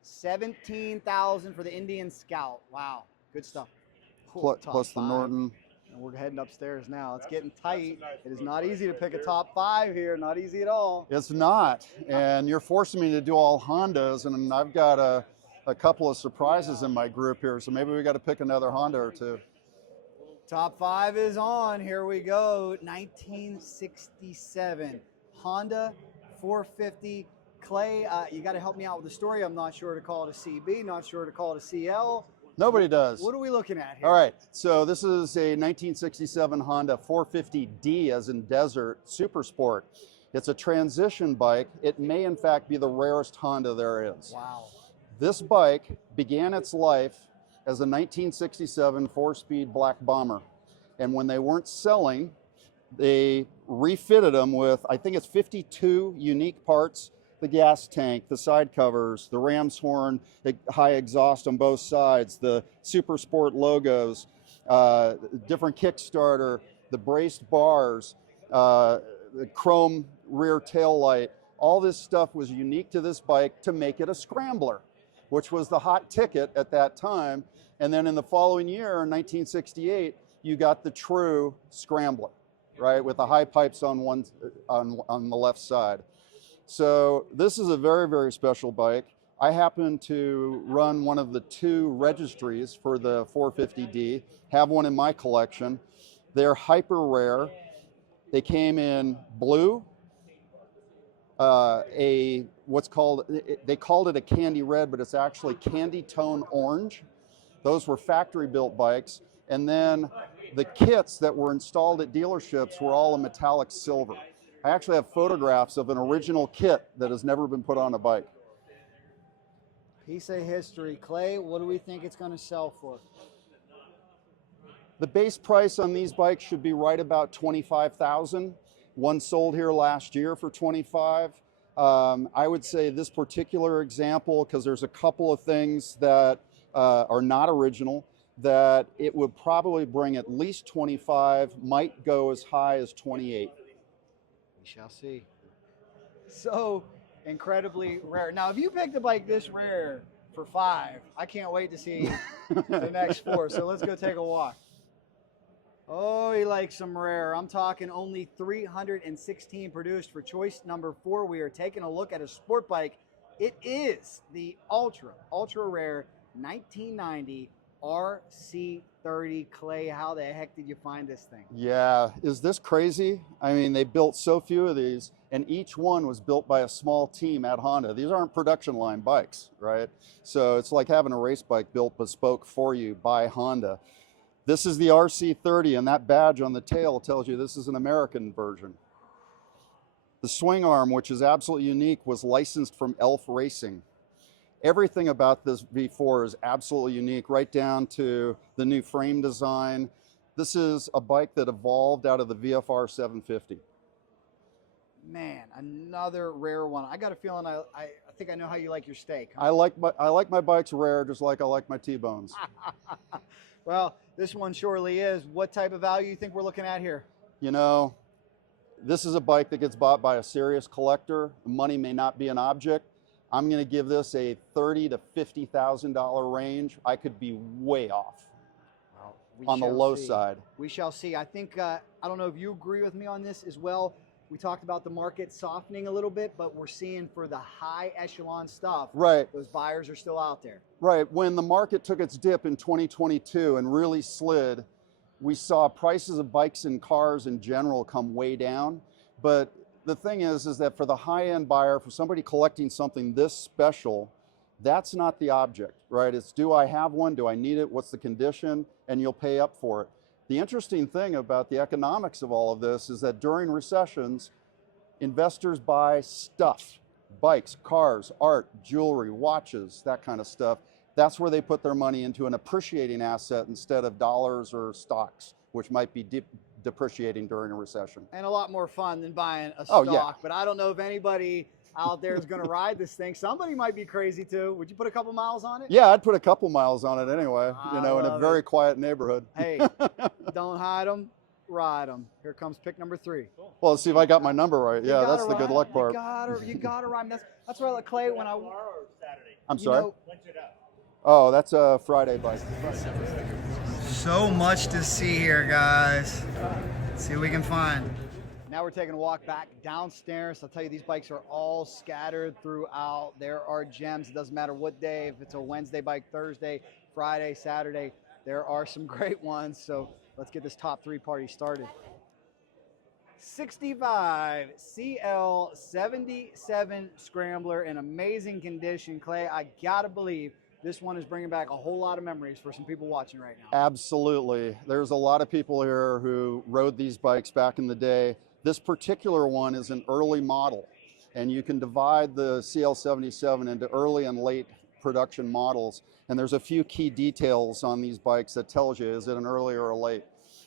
17,000 for the Indian Scout. Wow, good stuff. Plus Top the five. Norton. And we're heading upstairs now. It's getting tight. It is not easy to pick a top 5 here. Not easy at all. It's not, and you're forcing me to do all Hondas, and I've got a couple of surprises in my group here, so maybe we got to pick another Honda or two. Top 5 is on. Here we go. 1967 Honda 450. Clay, you got to help me out with the story. I'm not sure to call it a CB, not sure to call it a CL. Nobody does. What are we looking at here? All right, so this is a 1967 Honda 450D, as in desert, Super Sport. It's a transition bike. It may in fact be the rarest Honda there is. Wow. This bike began its life as a 1967 4-speed black bomber. And when they weren't selling, they refitted them with, I think it's 52 unique parts. The gas tank, the side covers, the ram's horn, the high exhaust on both sides, the Super Sport logos, different Kickstarter, the braced bars, the chrome rear tail light. All this stuff was unique to this bike to make it a scrambler, which was the hot ticket at that time. And then in the following year, in 1968, you got the true scrambler, right, with the high pipes on the left side. So this is a very, very special bike. I happen to run one of the 2 registries for the 450D, have one in my collection. They're hyper rare. They came in blue, they called it a candy red, but it's actually candy tone orange. Those were factory built bikes. And then the kits that were installed at dealerships were all a metallic silver. I actually have photographs of an original kit that has never been put on a bike. Piece of history. Clay, what do we think it's going to sell for? The base price on these bikes should be right about $25,000. One sold here last year for $25,000. I would say this particular example, because there's a couple of things that are not original, that it would probably bring at least $25,000, might go as high as $28,000. We shall see. So incredibly rare. Now, if you picked a bike this rare for $5, I can't wait to see the next 4. So let's go take a walk. Oh, he likes some rare. I'm talking only 316 produced for choice number 4. We are taking a look at a sport bike. It is the ultra rare 1990 RC30. Clay, how the heck did you find this thing? Yeah, is this crazy? I mean, they built so few of these, and each one was built by a small team at Honda. These aren't production line bikes, right? So it's like having a race bike built bespoke for you by Honda. This is the RC30, and that badge on the tail tells you this is an American version. The swing arm, which is absolutely unique, was licensed from Elf Racing. Everything about this V4 is absolutely unique, right down to the new frame design. This is a bike that evolved out of the VFR 750. Man, another rare one. I got a feeling I think I know how you like your steak. Huh? I like my bikes rare, just like I like my T-bones. Well, this one surely is. What type of value you think we're looking at here? You know, this is a bike that gets bought by a serious collector. Money may not be an object. I'm going to give this a $30,000 to $50,000 range. I could be way off on the low side. We shall see. I think, I don't know if you agree with me on this as well. We talked about the market softening a little bit, but we're seeing for the high echelon stuff, Right. those buyers are still out there. Right. When the market took its dip in 2022 and really slid, we saw prices of bikes and cars in general come way down. But the thing is that for the high-end buyer, for somebody collecting something this special, that's not the object, right? It's, do I have one? Do I need it? What's the condition? And you'll pay up for it. The interesting thing about the economics of all of this is that during recessions, investors buy stuff, bikes, cars, art, jewelry, watches, that kind of stuff. That's where they put their money into an appreciating asset instead of dollars or stocks, which might be depreciating during a recession. And a lot more fun than buying a Oh, stock. yeah. But I don't know if anybody out there is going to ride this thing. Somebody might be crazy too. Would you put a couple miles on it? Yeah, I'd put a couple miles on it anyway, I you know, in a love very it. quiet neighborhood. Hey, don't hide them, ride them. Here comes pick number 3. Well, let's see if I got my number right. You Yeah, gotta that's the good ride luck 'em. part. You gotta ride 'em. That's why I let Clay when I. I'm you sorry? know, Oh, that's a Friday bike. so much to see here, guys. Let's see what we can find. Now we're taking a walk back downstairs. I'll tell you, these bikes are all scattered throughout. There are gems. It doesn't matter what day, if it's a Wednesday bike, Thursday, Friday, Saturday, there are some great ones. So let's get this top 3 party started. 65 CL77 Scrambler in amazing condition. Clay, I gotta believe this one is bringing back a whole lot of memories for some people watching right now. Absolutely. There's a lot of people here who rode these bikes back in the day. This particular one is an early model, and you can divide the CL77 into early and late production models. And there's a few key details on these bikes that tells you, is it an early or a late?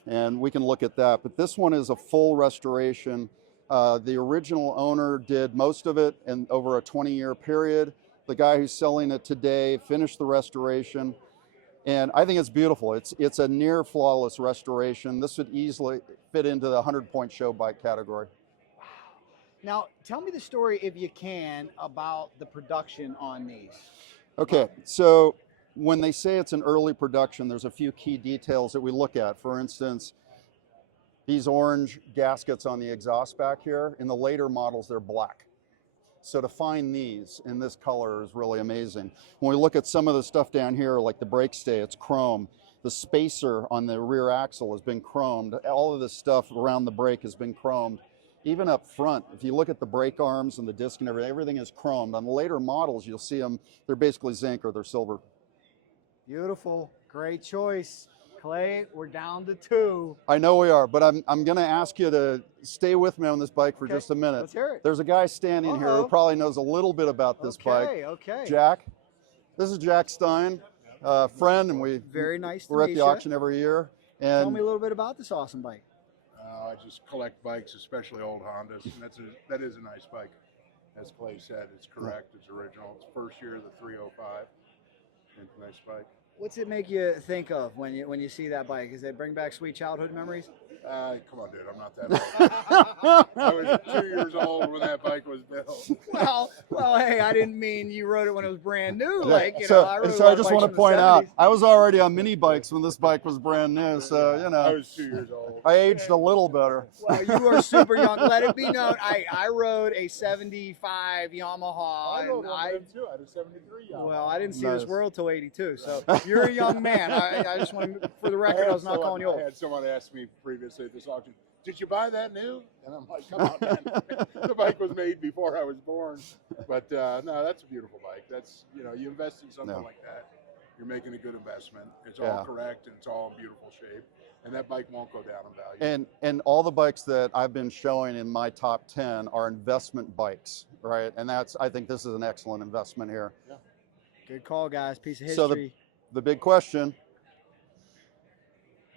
And we can look at that. But this one is a full restoration. The original owner did most of it in over a 20-year period. The guy who's selling it today finished the restoration. And I think it's beautiful. It's a near flawless restoration. This would easily fit into the 100-point show bike category. Now, tell me the story, if you can, about the production on these. Okay, so when they say it's an early production, there's a few key details that we look at. For instance, these orange gaskets on the exhaust back here, in the later models, they're black. So to find these in this color is really amazing. When we look at some of the stuff down here, like the brake stay, it's chrome. The spacer on the rear axle has been chromed. All of this stuff around the brake has been chromed. Even up front, if you look at the brake arms and the disc and everything is chromed. On the later models, you'll see them, they're basically zinc or they're silver. Beautiful, great choice. Clay, we're down to 2. I know we are, but I'm going to ask you to stay with me on this bike for Okay, just a minute. let's hear it. There's a guy standing here who probably knows a little bit about this bike. Okay. Jack, this is Jack Stein, friend, and Very nice to we're at meet the ya. auction every year. Tell And me a little bit about this awesome bike. I just collect bikes, especially old Hondas, and that is a nice bike. As Clay said, it's correct, it's original. It's first year of the 305. It's a nice bike. What's it make you think of when you see that bike? Does it bring back sweet childhood memories? Come on, dude, I'm not that old. I was 2 years old when that bike was built. Well, hey, I didn't mean you rode it when it was brand new. Yeah, Like, so I rode a I lot of just bikes want from to the point out, 70s. I was already on mini bikes when this bike was brand new, so you I know, was 2 years old. I aged a little better. Well, you were super young. Let it be known, I rode a 75 Yamaha. I rode and one of them too. I had a 73 Yamaha. Well, I didn't see Nice. this world till 82, so you're a young man. I just want to, for the record, I was not calling you I old. had someone ask me previously at this auction, did you buy that new? And I'm like, come on, man. The bike was made before I was born. But no, that's a beautiful bike. That's, you know, you invest in something No. like that, you're making a good investment. It's Yeah. all correct and it's all in beautiful shape. And that bike won't go down in value. And all the bikes that I've been showing in my top 10 are investment bikes, right? And I think this is an excellent investment here. Good call, guys. Piece of So history. the big question,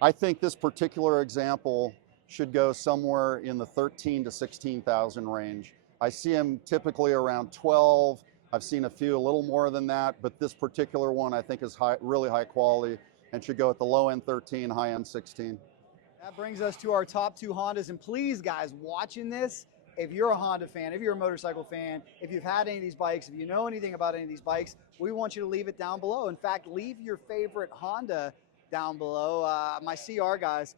I think this particular example should go somewhere in the 13 to 16,000 range. I see them typically around 12. I've seen a few a little more than that, but this particular one I think is really high quality and should go at the low end 13, high end 16. That brings us to our top 2 Hondas. And please, guys, watching this, if you're a Honda fan, if you're a motorcycle fan, if you've had any of these bikes, if you know anything about any of these bikes, we want you to leave it down below. In fact, leave your favorite Honda down below. My CR guys,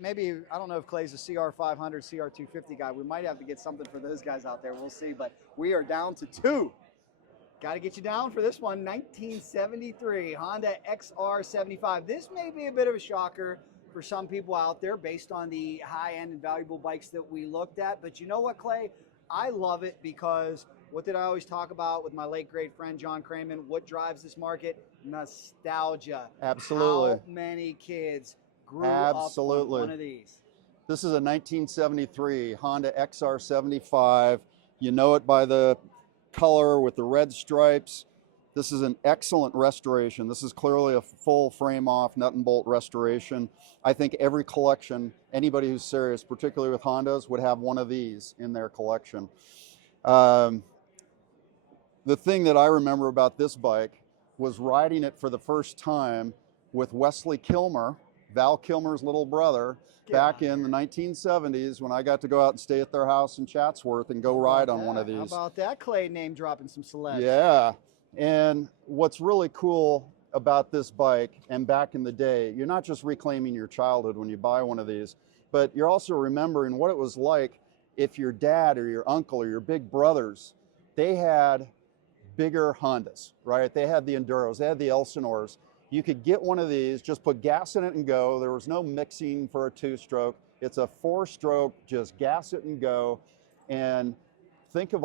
maybe, I don't know if Clay's a CR500, CR250 guy. We might have to get something for those guys out there. We'll see, but we are down to 2. Got to get you down for this one, 1973 Honda XR75. This may be a bit of a shocker for some people out there based on the high-end and valuable bikes that we looked at. But you know what, Clay? I love it because what did I always talk about with my late great friend John Craman? What drives this market? Nostalgia. Absolutely. How many kids grew up on one of these? This is a 1973 Honda XR75. You know it by the color with the red stripes. This is an excellent restoration. This is clearly a full frame off nut and bolt restoration. I think every collection, anybody who's serious, particularly with Hondas, would have one of these in their collection. The thing that I remember about this bike was riding it for the first time with Wesley Kilmer, Val Kilmer's little brother, back in the 1970s when I got to go out and stay at their house in Chatsworth and go ride on one of these. How about that, Clay, name dropping some celebs? Yeah, and what's really cool about this bike, and back in the day, you're not just reclaiming your childhood when you buy one of these, but you're also remembering what it was like if your dad or your uncle or your big brothers, they had bigger Hondas, right? They had the Enduros, they had the Elsinores. You could get one of these, just put gas in it and go. There was no mixing for a 2-stroke. It's a 4-stroke, just gas it and go. And think of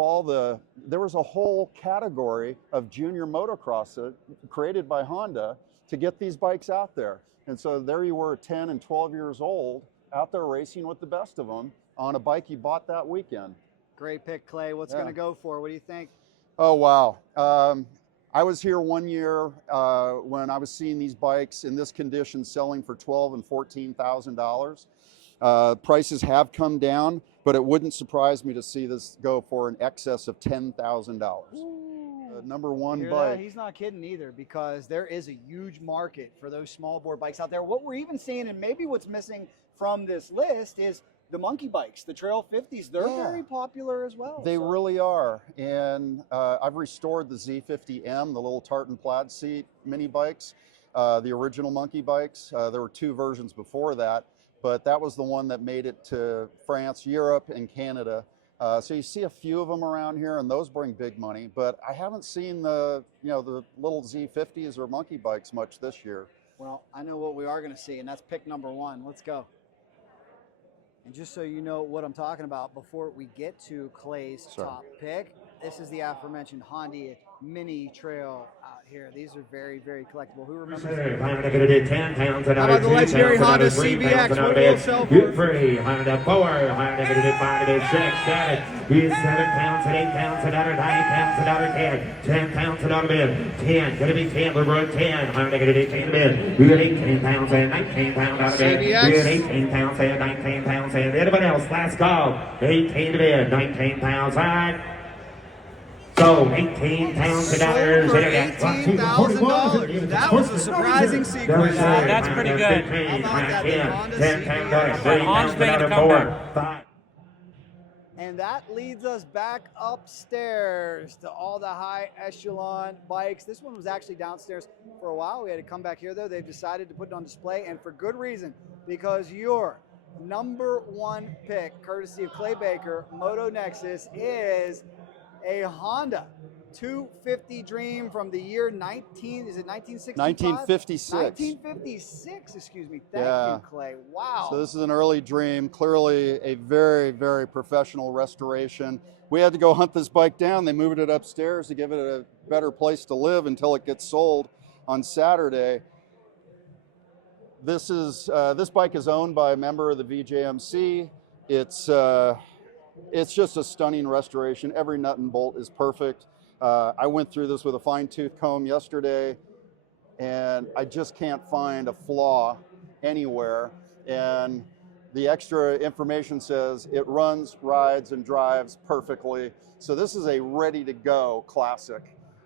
there was a whole category of junior motocross created by Honda to get these bikes out there. And so there you were, 10 and 12 years old, out there racing with the best of them on a bike you bought that weekend. Great pick, Clay. What's going to go for? What do you think? Oh, wow. I was here one year when I was seeing these bikes in this condition selling for $12,000 and $14,000. Prices have come down, but it wouldn't surprise me to see this go for an excess of $10,000. Number one bike. He's not kidding either, because there is a huge market for those small bore bikes out there. What we're even seeing, and maybe what's missing from this list, is the monkey bikes, the Trail 50s. They're very popular as well. They really are. And I've restored the Z50M, the little tartan plaid seat mini bikes, the original monkey bikes. There were 2 versions before that, but that was the one that made it to France, Europe, and Canada. So you see a few of them around here, and those bring big money, but I haven't seen the little Z50s or monkey bikes much this year. Well, I know what we are going to see, and that's pick number 1. Let's go. And just so you know what I'm talking about, before we get to Clay's top pick, this is the aforementioned Honda Mini Trail out here. These are very, very collectible. Who remembers? Honda going to do 10 pounds and How about the legendary Honda CBX? What will sell for? 3, Honda 4, Honda going to do 5, 6, 7, 7 pounds and 8 pounds, another 9 pounds, another 10 pounds, another bid. 10, going to be 10, we're going 10, Honda going to do 10 bid. We got 18 pounds and 19 pounds out of bid. We got 18 pounds and 19 pounds and anybody else, last call. 18 to bid, 19 pounds, all right. So, 18 pounds of dollars. $18,000. That was a surprising sequence. That's pretty good. How about that? The Honda's making a comeback. And that leads us back upstairs to all the high echelon bikes. This one was actually downstairs for a while. We had to come back here though. They've decided to put it on display, and for good reason, because your number 1 pick, courtesy of Clay Baker, Moto Nexus, is a Honda 250 Dream from the year 1956? 1956, excuse me. Thank you, Clay. Wow. So this is an early Dream, clearly a very, very professional restoration. We had to go hunt this bike down. They moved it upstairs to give it a better place to live until it gets sold on Saturday. This bike is owned by a member of the VJMC. It's just a stunning restoration. Every nut and bolt is perfect. I went through this with a fine-tooth comb yesterday, and I just can't find a flaw anywhere. And the extra information says it runs, rides, and drives perfectly. So this is a ready-to-go classic,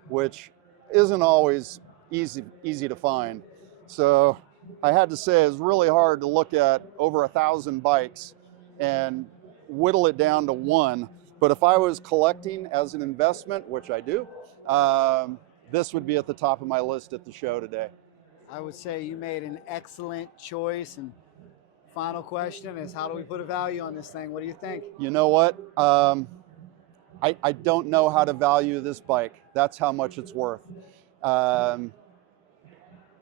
which isn't always easy to find. So I had to say it's really hard to look at over 1,000 bikes and whittle it down to one. But if I was collecting as an investment, which I do, this would be at the top of my list at the show today. I would say you made an excellent choice, and final question is, how do we put a value on this thing? What do you think? You know what? I don't know how to value this bike. That's how much it's worth.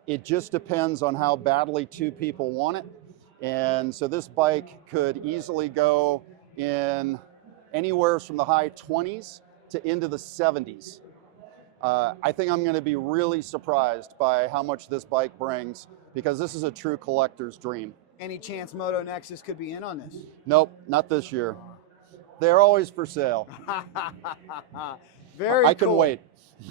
It just depends on how badly two people want it. And so this bike could easily go in anywhere from the high 20s to into the 70s. I think I'm going to be really surprised by how much this bike brings, because this is a true collector's dream. Any chance Moto Nexus could be in on this? Nope, not this year. They're always for sale. Very I can cool. wait.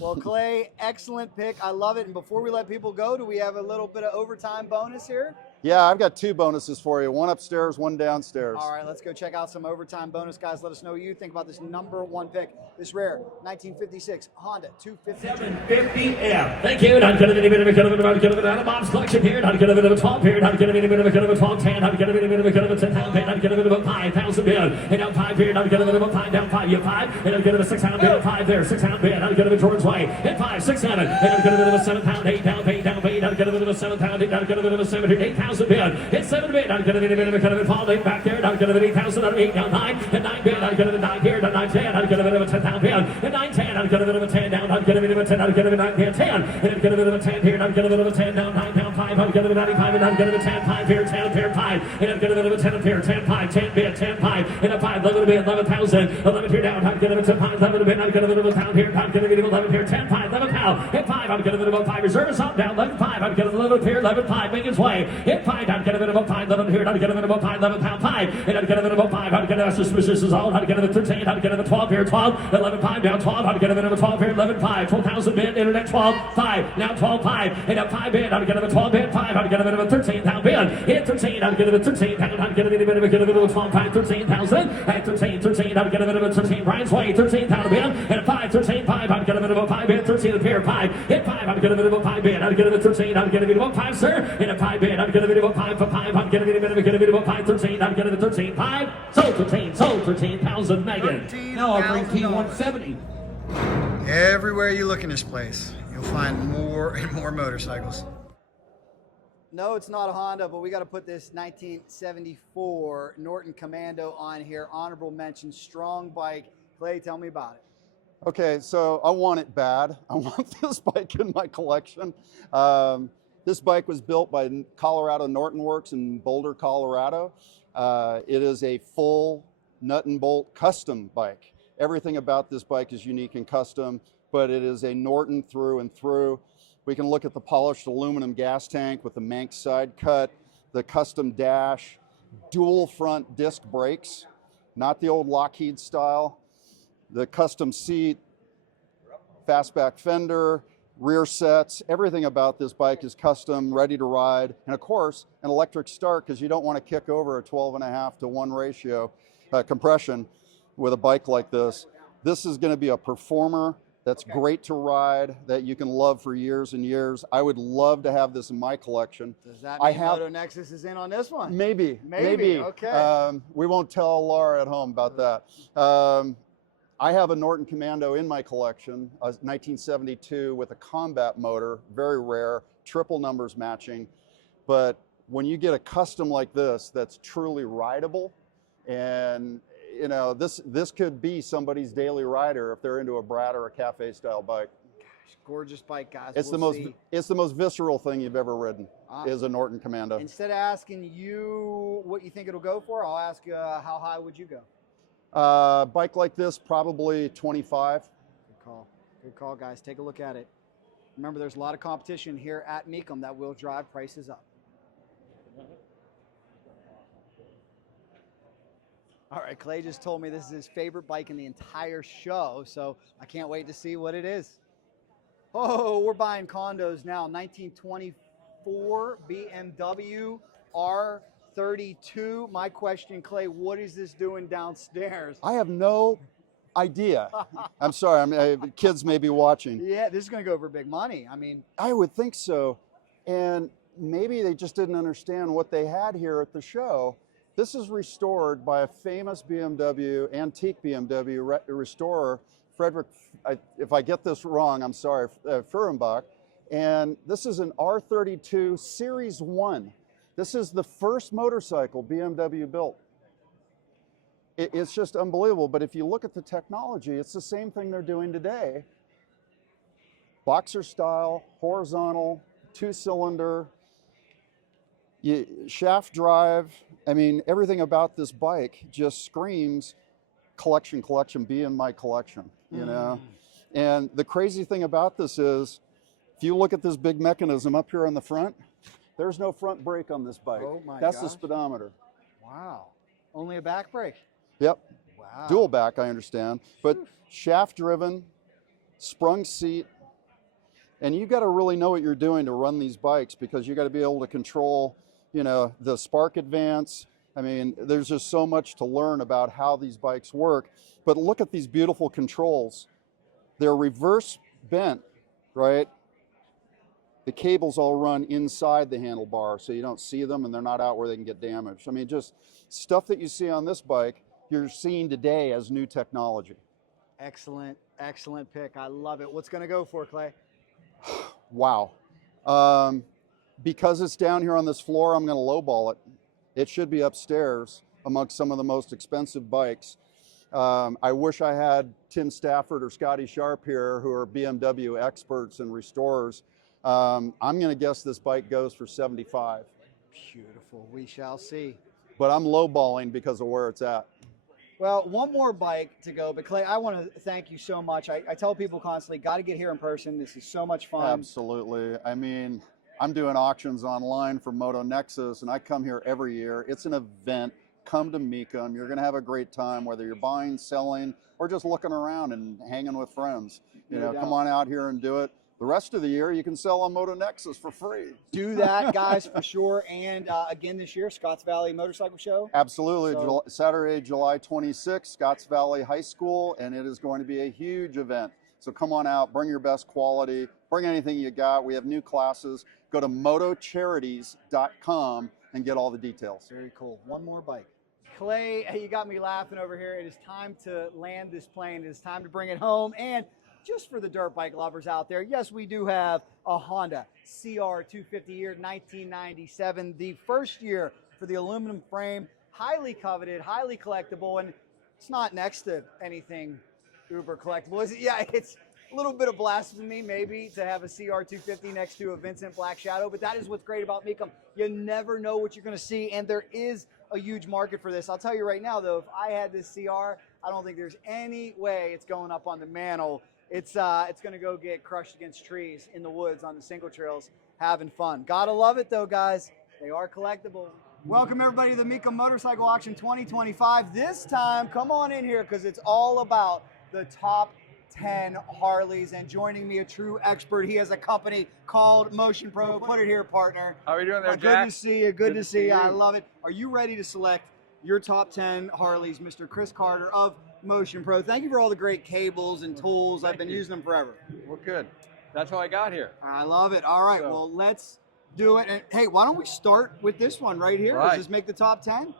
Well, Clay, excellent pick. I love it. And before we let people go, do we have a little bit of overtime bonus here? Yeah, I've got two bonuses for you. One upstairs, one downstairs. All right, let's go check out some overtime bonus, guys. Let us know what you think about this #1 pick, this rare 1956 Honda 250. Thank you. Not gonna be a bit of a out of Bob's collection here. Not gonna be a bit of a 12 here. Not gonna be a bit of a 12 10. Not gonna be a bit of a 10 bid. Not gonna be a bit of a 5,000 bid. And down 5 here. Not gonna be a bit of a 5 down 5. You 5. And I'm gonna be a 600 bid. 5 there. 600 bid. Not gonna be Jordan's way. And 5, 6, 7. And I'm gonna be a bit of a 7 pound 8 down 8 down 8. Not gonna be a bit of a 7 pound 8. Not gonna be a bit of a 7 8,000 bid. It's 7 bid. Not gonna be a bit of a kind of a fall back there. Not gonna be 8,000 out of 8 down 9. And 9 bid. Not gonna be 9 here. Not 9 10. Not gonna be a bit of a 10 pound bid. And 9 10. Not gonna be a bit of a 10 down. Not gonna be a bit of a 10. Not gonna be 9 10 10. And I'm gonna be a bit of a 10 here. Not gonna be a bit of a 10 down 9 down 5. Not gonna be 95. And I'm gonna be 10 5 here. 10 here 5. And I'm gonna be a bit of a 10 here. 10 5 10 bid 10 5. And a 5 11 bid 11,000. 11 here down. I'm gonna be 10 5 11 bid. I'm gonna be a bit of a pound here. I'm gonna be 11 here. 10 5 11 pound. Hit 5. I'm gonna be a bit of a 5 reserve. Up down 11 5. I'm gonna be 11 here. 11 5 making its way. Hit 5. I'm gonna be a bit of a 5 11 here. I'm gonna be a bit of a 5 11 pound 5. And I'm gonna be a bit of a 5. I'm gonna suspicious is all. I'm gonna be 13. I'm gonna be 12 here. 12 11 5 down 12. I'm gonna be a 12 here. 11 5. 12,000 bid. Internet 12 5. Now 12 5. And a 5 bid. I'm gonna be 12 bid 5. I'm gonna be a 13 pound bid. Hit 13. I'm gonna be 13 pound. I'm gonna be a bit of a 12 5 13,000. And 13. I'm gonna be a 13. Brian's way 13 pound bid. And a 5 13 5. I'm gonna be a 5 bid 13 a pair 5. Hit 5. I'm gonna be a 5 bid. I'm gonna be 13. I'm gonna be a 5 sir. And a 5 bid. I'm gonna be a 5 for 5. I'm gonna be a 5 13. I'm gonna be 13 5. Sold 13. Sold 13,000 Megan. Now I'll bring T170. Everywhere you look in this place, you'll find more and more motorcycles. No, it's not a Honda, but we got to put this 1974 Norton Commando on here. Honorable mention, strong bike. Clay, tell me about it. Okay, so I want it bad. I want this bike in my collection. This bike was built by Colorado Norton Works in Boulder, Colorado. It is a full nut and bolt custom bike. Everything about this bike is unique and custom, but it is a Norton through and through. We can look at the polished aluminum gas tank with the Manx side cut, the custom dash, dual front disc brakes, not the old Lockheed style, the custom seat, fastback fender, rear sets. Everything about this bike is custom, ready to ride, and of course an electric start, because you don't want to kick over a 12.5 to 1 ratio compression with a bike like this. This is going to be a performer that's great to ride, that you can love for years and years. I would love to have this in my collection. Does that mean Moto Nexus is in on this one? Maybe. Okay. We won't tell Laura at home about that. I have a Norton Commando in my collection, a 1972 with a combat motor, very rare, triple numbers matching. But when you get a custom like this that's truly rideable, and you know, this could be somebody's daily rider if they're into a Brat or a cafe style bike. Gosh, gorgeous bike, guys. It's the most visceral thing you've ever ridden, is a Norton Commando. Instead of asking you what you think it'll go for, I'll ask you how high would you go? Bike like this, probably 25. Good call. Good call, guys. Take a look at it. Remember, there's a lot of competition here at Mecum that will drive prices up. All right, Clay just told me this is his favorite bike in the entire show, so I can't wait to see what it is. Oh, we're buying condos now. 1924 BMW R32. My question, Clay, what is this doing downstairs? I have no idea. I'm sorry, kids may be watching. Yeah, this is going to go for big money. I mean, I would think so. And maybe they just didn't understand what they had here at the show. This is restored by a famous BMW, antique BMW restorer, Frederick, if I get this wrong, I'm sorry, Furrenbach. And this is an R32 Series 1. This is the first motorcycle BMW built. It's just unbelievable. But if you look at the technology, it's the same thing they're doing today. Boxer style, horizontal, 2-cylinder, shaft drive. I mean, everything about this bike just screams collection, be in my collection, you know? And the crazy thing about this is, if you look at this big mechanism up here on the front, there's no front brake on this bike. Oh my That's gosh. the speedometer. Wow. Only a back brake. Yep. Wow. Dual back, I understand. But shaft driven, sprung seat. And you got to really know what you're doing to run these bikes, because you got to be able to control, you know, the spark advance. I mean, there's just so much to learn about how these bikes work. But look at these beautiful controls. They're reverse bent, right? The cables all run inside the handlebar, so you don't see them and they're not out where they can get damaged. I mean, just stuff that you see on this bike, you're seeing today as new technology. Excellent, excellent pick. I love it. What's going to go for, Clay? Wow. Because it's down here on this floor, I'm going to lowball it. It should be upstairs amongst some of the most expensive bikes. I wish I had Tim Stafford or Scotty Sharp here, who are BMW experts and restorers. I'm going to guess this bike goes for 75. Beautiful. We shall see. But I'm lowballing because of where it's at. Well, one more bike to go, but Clay, I want to thank you so much. I tell people constantly, got to get here in person. This is so much fun. Absolutely. I mean, I'm doing auctions online for Moto Nexus, and I come here every year. It's an event. Come to Mecum. You're going to have a great time, whether you're buying, selling, or just looking around and hanging with friends. You know, come on out here and do it. The rest of the year, you can sell on Moto Nexus for free. Do that, guys, for sure. And again this year, Scotts Valley Motorcycle Show. Absolutely. So, Saturday, July 26th, Scotts Valley High School, and it is going to be a huge event. So come on out, bring your best quality, bring anything you got. We have new classes. Go to motocharities.com and get all the details. Very cool. One more bike. Clay, you got me laughing over here. It is time to land this plane. It is time to bring it home. And just for the dirt bike lovers out there, yes, we do have a Honda CR250 year 1997, the first year for the aluminum frame, highly coveted, highly collectible, and it's not next to anything uber collectible, is it? Yeah, it's a little bit of blasphemy maybe to have a CR250 next to a Vincent Black Shadow, but that is what's great about Mecum. You never know what you're going to see, and there is a huge market for this. I'll tell you right now, though, if I had this CR, I don't think there's any way it's going up on the mantle. It's going to go get crushed against trees in the woods on the single trails, having fun. Gotta love it, though, guys. They are collectible. Welcome, everybody, to the Mecum Motorcycle Auction 2025. This time, come on in here, because it's all about the top 10 Harleys. And joining me, a true expert. He has a company called Motion Pro. Put it here, partner. How are you doing there, Jack? Good to see you. Good to see you. I love it. Are you ready to select your top 10 Harleys, Mr. Chris Carter of Motion Pro? Thank you for all the great cables and tools. I've been using them forever. Well, good. That's how I got here. I love it. All right, So- well, let's do it. And hey, why don't we start with this one right here? Right. Does this make the top 10?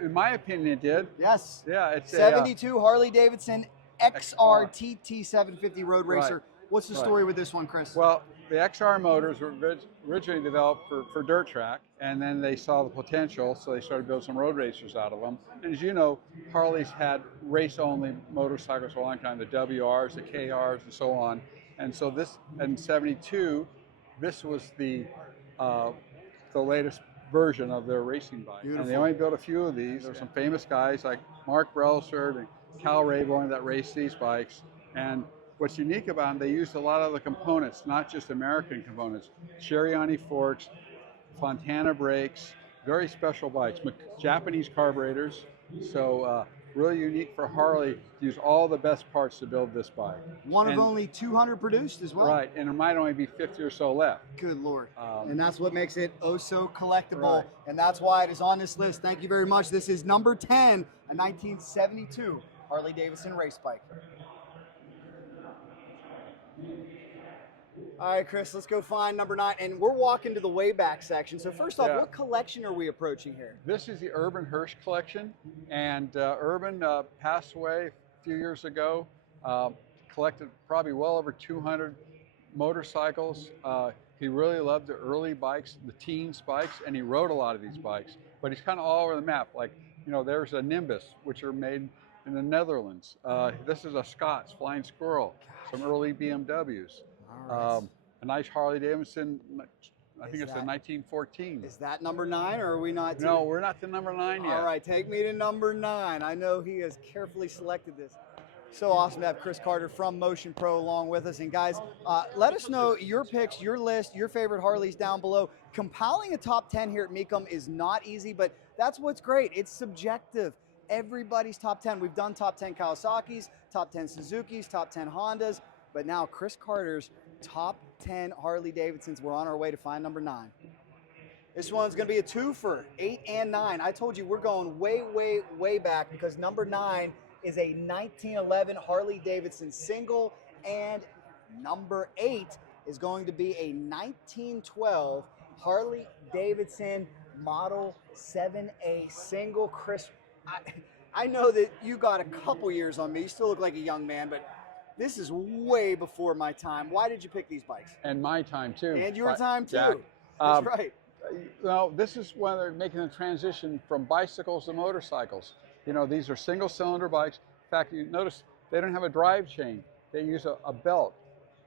In my opinion, it did. Yes. Yeah, it's 72 Harley Davidson XR TT 750 Road Racer. Right. What's the story with this one, Chris? Well, the XR motors were originally developed for dirt track, and then they saw the potential, so they started building some road racers out of them. And as you know, Harley's had race-only motorcycles for a long time, the WRs, the KRs, and so on. And so this, in 72, this was the latest version of their racing bike. Beautiful. And they only built a few of these. There's some famous guys like Mark Brelsford and Cal Rayborn that raced these bikes. And what's unique about them, they used a lot of the components, not just American components. Cheriani forks, Fontana brakes, very special bikes, Japanese carburetors. So really unique for Harley to use all the best parts to build this bike. One of only 200 produced as well. Right, and there might only be 50 or so left. Good Lord. And that's what makes it oh so collectible. Right. And that's why it is on this list. Thank you very much. This is number 10, a 1972 Harley Davidson race bike. All right, Chris, let's go find number 9. And we're walking to the way back section. So first off, what collection are we approaching here? This is the Urban Hirsch collection. And Urban passed away a few years ago, collected probably well over 200 motorcycles. He really loved the early bikes, the teens bikes, and he rode a lot of these bikes. But he's kind of all over the map. Like, you know, there's a Nimbus, which are made in the Netherlands. This is a Scots Flying Squirrel, some early BMWs. All right. A nice Harley Davidson, I think it's a 1914. Is that number 9, or are we not? No, we're not to number 9 yet. All right, take me to number 9. I know he has carefully selected this. So awesome to have Chris Carter from Motion Pro along with us. And guys, let us know your picks, your list, your favorite Harleys down below. Compiling a top 10 here at Mecum is not easy, but that's what's great. It's subjective. Everybody's top 10. We've done top 10 Kawasaki's, top 10 Suzuki's, top 10 Hondas, but now Chris Carter's top 10 Harley Davidsons. We're on our way to find number 9. This one's going to be a twofer, 8 and 9. I told you we're going way, way, way back because number 9 is a 1911 Harley Davidson single, and number 8 is going to be a 1912 Harley Davidson Model 7A single. Chris, I know that you got a couple years on me. You still look like a young man, but this is way before my time. Why did you pick these bikes? And my time too. And your time too. Jack. That's right. Well, this is when they're making the transition from bicycles to motorcycles. You know, these are single cylinder bikes. In fact, you notice they don't have a drive chain. They use a belt.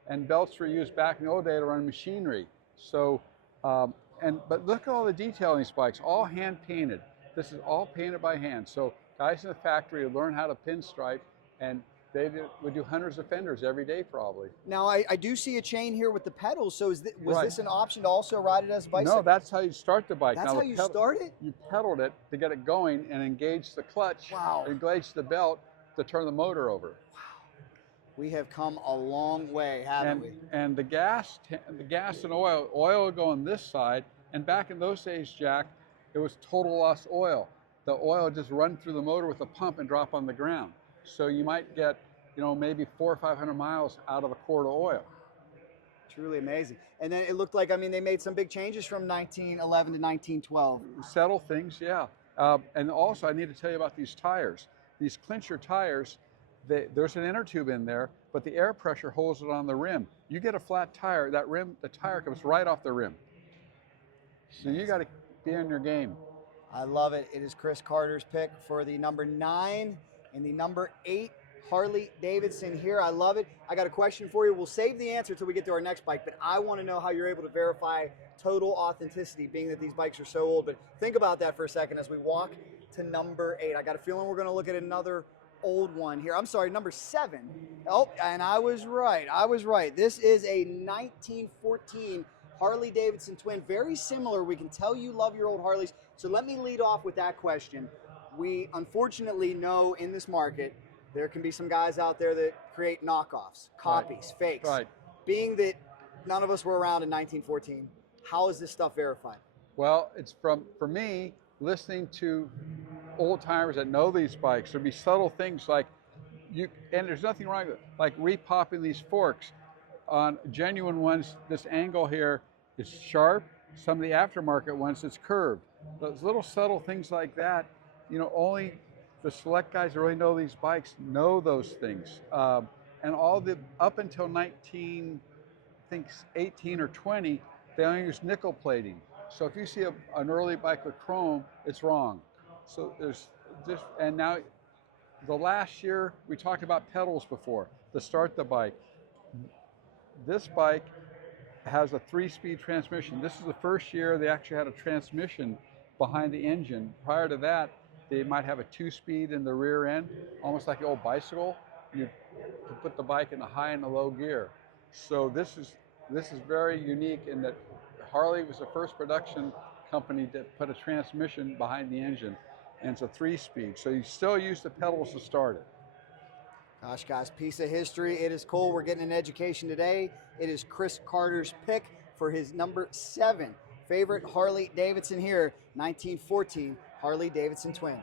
And belts were used back in the old day to run machinery. So, but look at all the detail in these bikes, all hand painted. This is all painted by hand. So guys in the factory learn how to pinstripe, and they would do hundreds of fenders every day probably. Now, I do see a chain here with the pedals, so was this an option to also ride it as a bicycle? No, that's how you start the bike. That's now, how you start it? You pedaled it to get it going and engage the clutch, engage the belt to turn the motor over. Wow. We have come a long way, haven't we? And the gas and oil would go on this side, and back in those days, Jack, it was total lost oil. The oil would just run through the motor with a pump and drop on the ground. So you might get, you know, maybe 400 or 500 miles out of a quart of oil. Truly amazing. And then it looked like, I mean, they made some big changes from 1911 to 1912. Settle things, yeah. And also, I need to tell you about these tires. These clincher tires, there's an inner tube in there, but the air pressure holds it on the rim. You get a flat tire, the tire comes right off the rim. So you got to be on your game. I love it. It is Chris Carter's pick for the number 9 and the number 8 Harley Davidson here. I love it. I got a question for you. We'll save the answer till we get to our next bike, but I want to know how you're able to verify total authenticity, being that these bikes are so old. But think about that for a second as we walk to number 8. I got a feeling we're going to look at another old one here. I'm sorry, number 7. Oh, and I was right. I was right. This is a 1914 Harley Davidson twin. Very similar. We can tell you love your old Harleys. So let me lead off with that question. We unfortunately know in this market there can be some guys out there that create knockoffs, copies, fakes. Right. Being that none of us were around in 1914, how is this stuff verified? Well, it's for me, listening to old timers that know these bikes. There'd be subtle things like and there's nothing wrong with it, like repopping these forks. On genuine ones, this angle here is sharp. Some of the aftermarket ones, it's curved. Those little subtle things like that, you know, only the select guys that really know these bikes know those things. And all the, up until 19, I think 18 or 20, they only use nickel plating. So if you see an early bike with chrome, it's wrong. So there's just, and now the last year, we talked about pedals before, to start the bike. This bike has a 3-speed transmission. This is the first year they actually had a transmission behind the engine. Prior to that, they might have a 2-speed in the rear end, almost like the old bicycle. You put the bike in the high and the low gear. So this is very unique in that Harley was the first production company that put a transmission behind the engine, and it's a 3-speed. So you still use the pedals to start it. Gosh, guys, piece of history. It is cool. We're getting an education today. It is Chris Carter's pick for his number 7 favorite Harley Davidson here, 1914 Harley Davidson twin.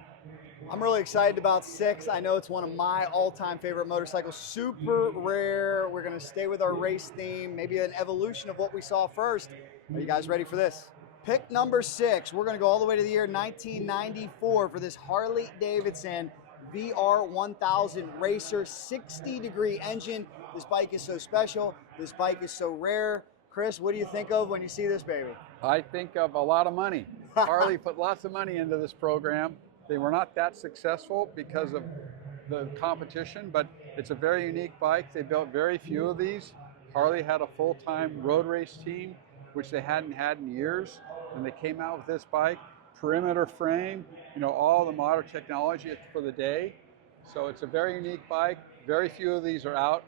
I'm really excited about 6. I know it's one of my all-time favorite motorcycles. Super rare. We're going to stay with our race theme, maybe an evolution of what we saw first. Are you guys ready for this? Pick number 6. We're going to go all the way to the year 1994 for this Harley Davidson VR1000 Racer 60-degree engine. This bike is so special. This bike is so rare. Chris, what do you think of when you see this baby? I think of a lot of money. Harley put lots of money into this program. They were not that successful because of the competition, but it's a very unique bike. They built very few of these. Harley had a full-time road race team, which they hadn't had in years, and they came out with this bike. Perimeter frame, you know, all the modern technology for the day. So it's a very unique bike. Very few of these are out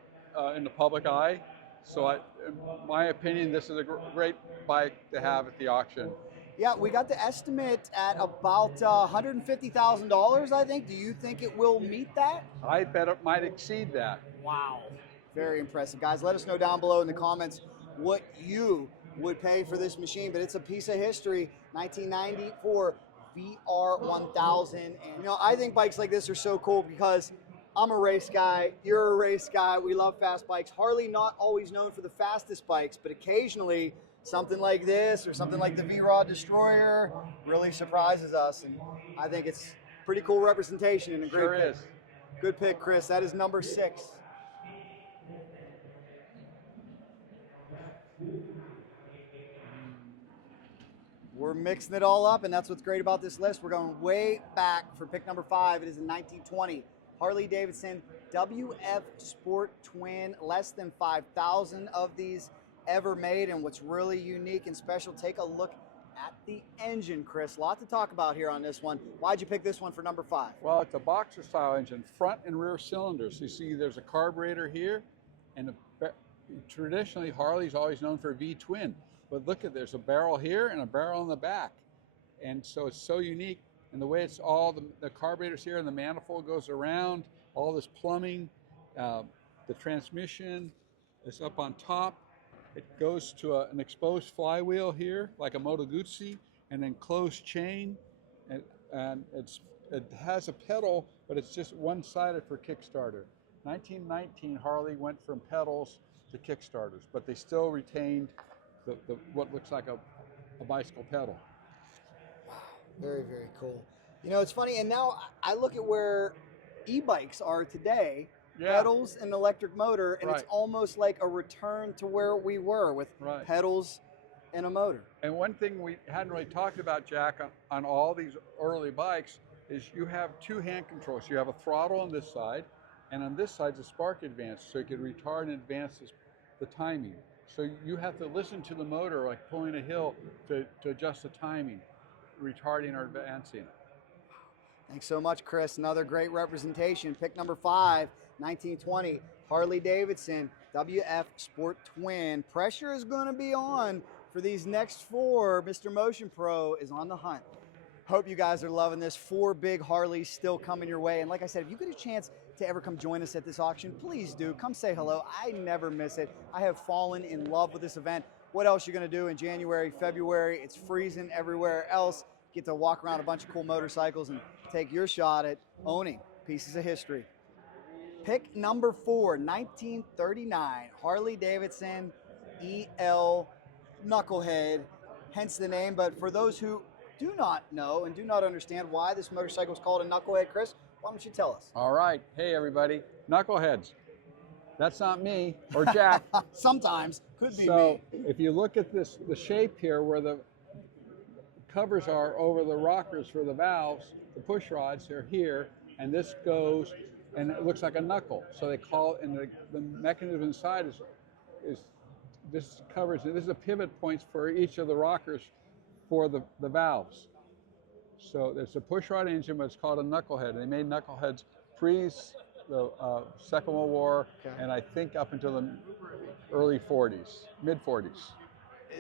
in the public eye. So in my opinion, this is a great bike to have at the auction. Yeah, we got the estimate at about $150,000, I think. Do you think it will meet that? I bet it might exceed that. Wow. Very impressive. Guys, let us know down below in the comments what you would pay for this machine, but it's a piece of history. 1994 VR1000. And you know, I think bikes like this are so cool because I'm a race guy, you're a race guy, we love fast bikes. Harley not always known for the fastest bikes, but occasionally something like this or something like the V-Rod Destroyer really surprises us, and I think it's pretty cool representation and a great pick. Is. Good pick, Chris. That is number 6. We're mixing it all up, and that's what's great about this list. We're going way back for pick number 5. It is in 1920. Harley Davidson WF Sport Twin, less than 5,000 of these ever made. And what's really unique and special, take a look at the engine, Chris. A lot to talk about here on this one. Why'd you pick this one for number 5? Well, it's a boxer style engine, front and rear cylinders. You see there's a carburetor here, and traditionally Harley's always known for a V-twin. But look at, there's a barrel here and a barrel in the back. And so it's so unique. And the way it's all, the carburetor's here and the manifold goes around, all this plumbing, the transmission is up on top. It goes to an exposed flywheel here, like a Moto Guzzi, and then closed chain. And it has a pedal, but it's just one-sided for Kickstarter. 1919, Harley went from pedals to Kickstarters, but they still retained what looks like a bicycle pedal. Wow, very, very cool. You know, it's funny, and now I look at where e-bikes are today, pedals and electric motor, and it's almost like a return to where we were with pedals and a motor. And one thing we hadn't really talked about, Jack, on all these early bikes is you have 2 hand controls. You have a throttle on this side, and on this side is a spark advance, so you can retard and advance the timing. So you have to listen to the motor, like pulling a hill, to adjust the timing, retarding or advancing. Thanks so much, Chris. Another great representation. Pick number 5, 1920, Harley Davidson WF Sport Twin. Pressure is going to be on for these next 4. Mr. Motion Pro is on the hunt. Hope you guys are loving this. 4 big Harleys still coming your way. And like I said, if you get a chance to ever come join us at this auction, please do. Come say hello. I never miss it. I have fallen in love with this event. What else are you going to do in January, February? It's freezing everywhere else. Get to walk around a bunch of cool motorcycles and take your shot at owning pieces of history. Pick number 4, 1939, Harley Davidson EL Knucklehead, hence the name. But for those who do not know and do not understand why this motorcycle is called a knucklehead, Chris, why don't you tell us? All right. Hey, everybody. Knuckleheads. That's not me or Jack. Sometimes. Could be me. So if you look at this, the shape here where the covers are over the rockers for the valves, the push rods are here, and this goes, and it looks like a knuckle. So they call it, and the mechanism inside is this covers, and this is a pivot points for each of the rockers for the valves. So there's a push rod engine, but it's called a knucklehead. They made knuckleheads pre the Second World War, and I think up until the early 40s, mid 40s.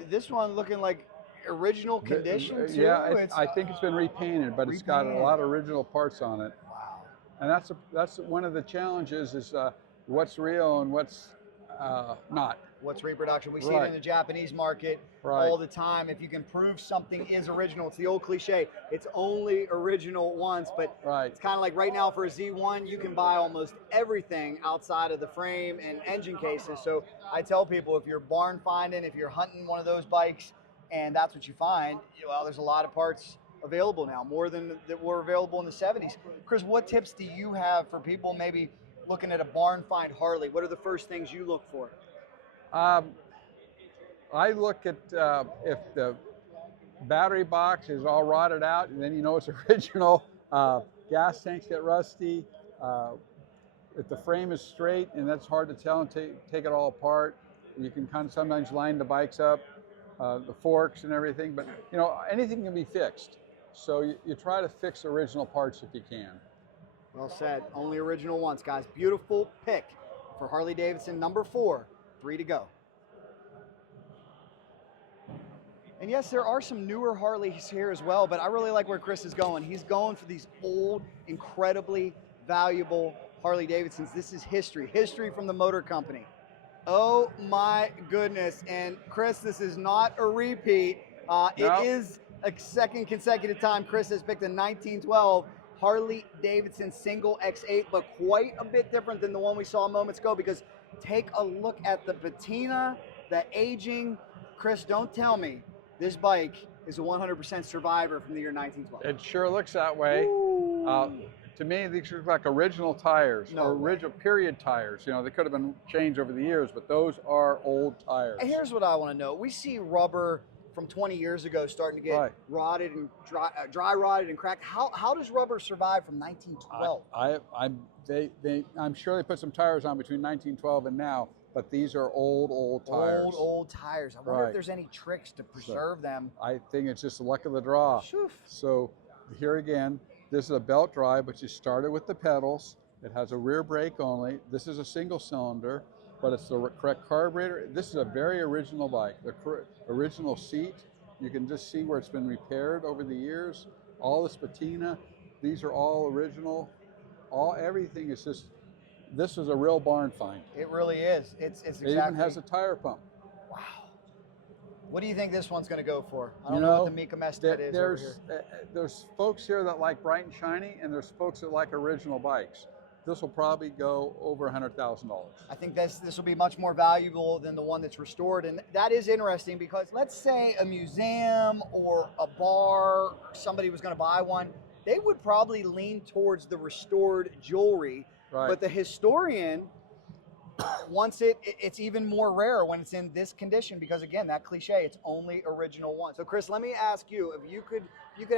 This one looking like original condition too? Yeah, I think it's been repainted, but it's got a lot of original parts on it. Wow. And that's one of the challenges is what's real and what's not. What's reproduction? We see it in the Japanese market all the time. If you can prove something is original, it's the old cliche, it's only original once, but it's kind of like right now for a Z1, you can buy almost everything outside of the frame and engine cases. So I tell people, if you're barn finding, if you're hunting one of those bikes and that's what you find, well, there's a lot of parts available now, more than that were available in the 70s. Chris, what tips do you have for people maybe looking at a barn find Harley? What are the first things you look for? I look at if the battery box is all rotted out, and then you know it's original. Gas tanks get rusty. If the frame is straight, and that's hard to tell and take it all apart, you can kind of sometimes line the bikes up, the forks and everything. But you know, anything can be fixed. So you try to fix original parts if you can. Well said. Only original ones, guys. Beautiful pick for Harley Davidson, number 4. 3 to go. And yes, there are some newer Harleys here as well, but I really like where Chris is going. He's going for these old, incredibly valuable Harley Davidsons. This is history from the motor company. Oh my goodness. And Chris, this is not a repeat. It is a second consecutive time Chris has picked a 1912 Harley Davidson single X8, but quite a bit different than the one we saw moments ago, because take a look at the patina, the aging. Chris, don't tell me this bike is a 100% survivor from the year 1912. It sure looks that way. To me, these look like original tires, or original period tires. You know, they could have been changed over the years, but those are old tires. And here's what I want to know. We see rubber from 20 years ago starting to get rotted and dry rotted and cracked. How does rubber survive from 1912? I'm sure they put some tires on between 1912 and now, but these are old tires. Old tires. I wonder if there's any tricks to preserve them. I think it's just the luck of the draw. Shoof. So here again, this is a belt drive, but you started with the pedals. It has a rear brake only. This is a single cylinder, but it's the correct carburetor. This is a very original bike. The original seat, you can just see where it's been repaired over the years. All this patina, these are all original. Everything is just, this is a real barn find. It really is. It's exactly. It even has a tire pump. Wow. What do you think this one's going to go for? I don't know what the Mecum estimate is over here. There's folks here that like bright and shiny, and there's folks that like original bikes. This will probably go over $100,000. I think this will be much more valuable than the one that's restored, and that is interesting because let's say a museum or a bar, somebody was going to buy one, they would probably lean towards the restored jewelry. Right. But the historian wants it's even more rare when it's in this condition because, again, that cliche, it's only original one. So Chris, let me ask you, if you could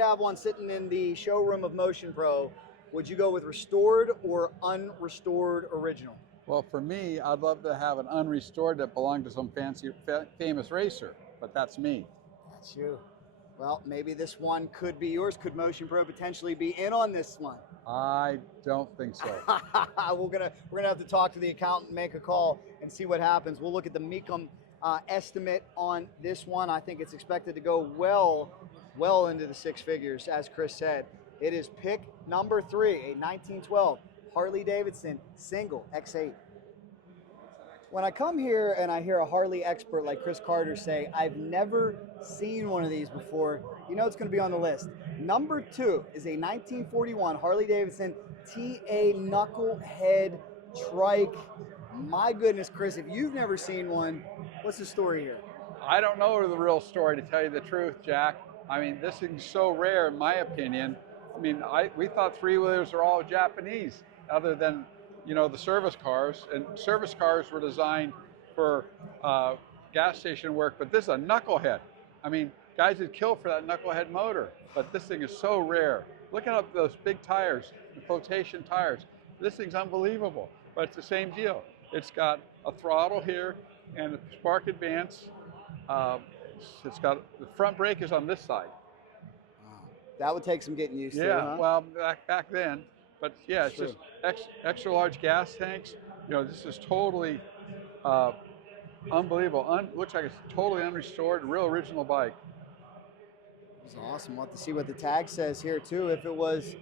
have one sitting in the showroom of Motion Pro, would you go with restored or unrestored original? Well, for me, I'd love to have an unrestored that belonged to some famous racer, but that's me. That's you. Well, maybe this one could be yours. Could Motion Pro potentially be in on this one? I don't think so. We're gonna have to talk to the accountant, make a call, and see what happens. We'll look at the Mecum estimate on this one. I think it's expected to go well into the 6 figures, as Chris said. It is pick number 3, a 1912 Harley Davidson single X8. When I come here and I hear a Harley expert like Chris Carter say, I've never seen one of these before, you know it's going to be on the list. Number 2 is a 1941 Harley Davidson TA Knucklehead Trike. My goodness, Chris, if you've never seen one, what's the story here? I don't know the real story, to tell you the truth, Jack. I mean, this thing's so rare, in my opinion. I mean, we thought three-wheelers are all Japanese, other than, you know, the service cars. And service cars were designed for gas station work, but this is a knucklehead. I mean, guys would kill for that knucklehead motor, but this thing is so rare. Look at those big tires, the flotation tires. This thing's unbelievable, but it's the same deal. It's got a throttle here and a spark advance. It's got, the front brake is on this side. That would take some getting used to, Yeah, huh? well, back then. But yeah, it's just extra large gas tanks. You know, this is totally unbelievable. Looks like it's totally unrestored, real original bike. It's awesome. We'll have to see what the tag says here too. If it was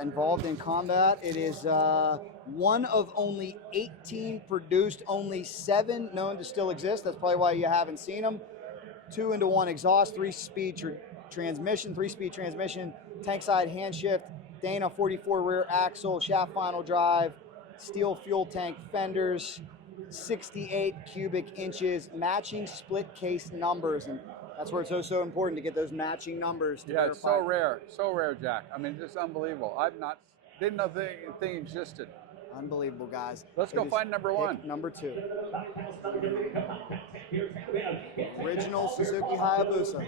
involved in combat, it is one of only 18 produced, only 7 known to still exist. That's probably why you haven't seen them. 2-in-1 exhaust, 3-speed transmission, tank side hand shift, Dana 44 rear axle, shaft final drive, steel fuel tank fenders, 68 cubic inches, matching split case numbers, and that's where it's so important to get those matching numbers. To it's so rare, Jack. I mean, it's unbelievable. Didn't know the thing existed. Unbelievable, guys. Let's go find number one. Number 2. Original Suzuki Hayabusa.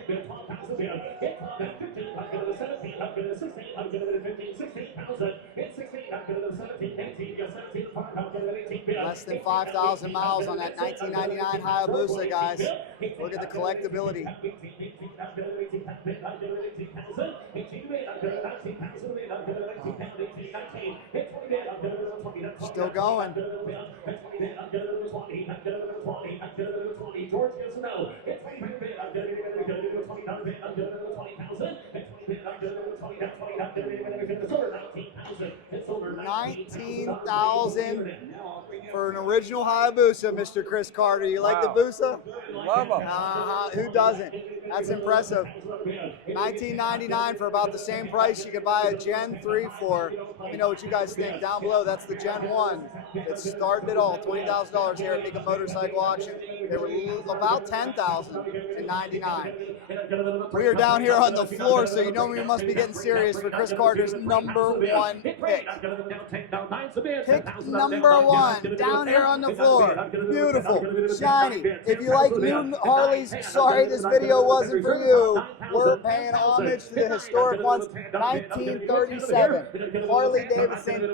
Less than 5,000 miles on that 1999 Hayabusa, guys. Look at the collectability. Still going. $19,000 for an original Hayabusa, Mr. Chris Carter. You like the Busa? Love them. Who doesn't? That's impressive. $19.99 for about the same price you could buy a Gen 3 for. Let me know what you guys think down below. That's the Gen 1. It started it all. $20,000 here at Mecum Motorcycle Auction. They were about $10,000 to $99. We are down here on the floor, so you know we must be getting serious for Chris Carter's number 1 pick. Pick number 1 down here on the floor. Beautiful, shiny. If you like new Harleys, sorry this video wasn't for you. We're paying homage to the historic ones. 1937 Harley Davidson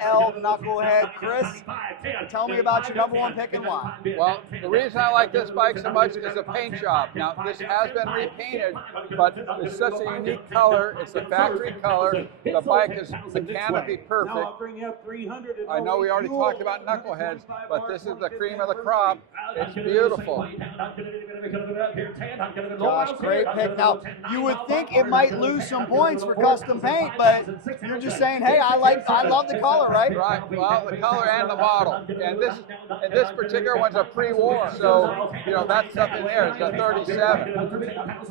EL Knucklehead. Chris, tell me about your number 1 pick and why. Well, the reason I like this bike so much is the paint job. Now, this has been repainted, but it's such a unique color. It's a factory color. The bike is mechanically perfect. I know we already talked about knuckleheads, but this is the cream of the crop. It's beautiful. Gosh, great pick. Now, you would think it might lose some points for custom paint, but you're just saying, hey, I love the color, right? Right. Well, the color and the model. And this particular one's a pre-war, so you know that's something there. It's got 37.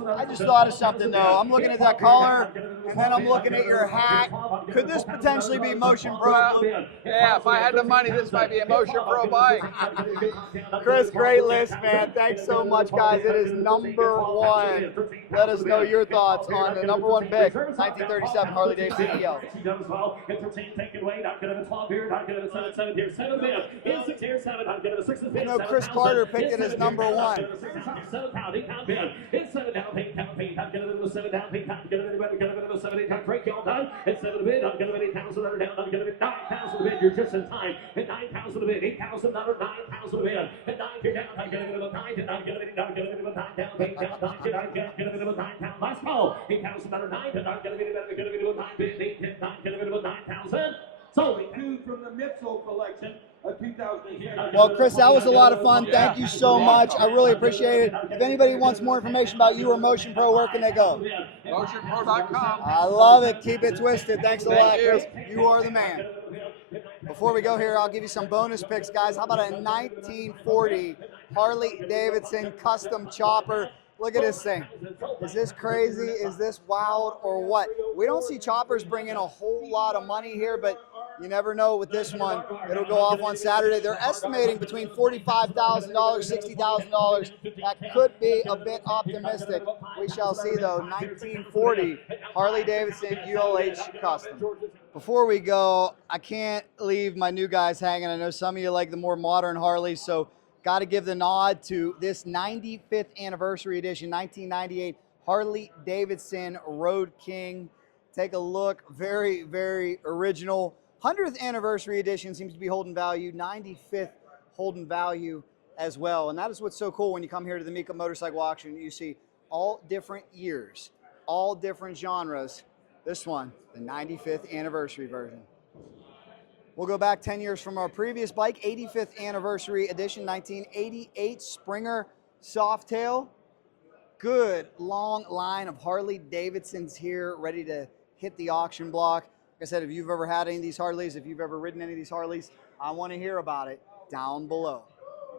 I just thought of something though. I'm looking at that color, and then I'm looking at your hat. Could this potentially be Motion Pro? Yeah, if I had the money, this might be a Motion Pro bike. Chris, great list, man. Thanks so much, guys. It is number 1. Let us know your thoughts on the number 1 pick, 1937 Harley Davidson EL. You know, Chris Carter picked it as number 1. You're just in time. At 9,000 a bit, 8,000, another 9,000 a bit. At 9, you're down. I'm going to go 9, and I'm going to be down, 9 down, 8 down, 9, and I'm going to go 9 down. Last call. 8,000, another 9, and I'm going to be down, 9, 8, 10, 9, going to go 9,000. So, 2 from the Mitchell collection. Well, Chris, that was a lot of fun. Thank you so much. I really appreciate it. If anybody wants more information about you or Motion Pro, where can they go? MotionPro.com. I love it. Keep it twisted. Thanks a lot, Chris. You are the man. Before we go here, I'll give you some bonus picks, guys. How about a 1940 Harley Davidson custom chopper? Look at this thing. Is this crazy? Is this wild or what? We don't see choppers bring in a whole lot of money here, but you never know with this one. It'll go off on Saturday. They're estimating between $45,000, $60,000. That could be a bit optimistic. We shall see, though. 1940 Harley Davidson ULH Custom. Before we go, I can't leave my new guys hanging. I know some of you like the more modern Harleys, so got to give the nod to this 95th anniversary edition, 1998 Harley Davidson Road King. Take a look. Very, very original. 100th anniversary edition seems to be holding value. 95th holding value as well. And that is what's so cool when you come here to the Mecum Motorcycle Auction. You see all different years, all different genres. This one, the 95th anniversary version. We'll go back 10 years from our previous bike, 85th anniversary edition, 1988 Springer Softail. Good long line of Harley Davidsons here, ready to hit the auction block. Like I said, if you've ever had any of these Harleys, if you've ever ridden any of these Harleys, I want to hear about it down below.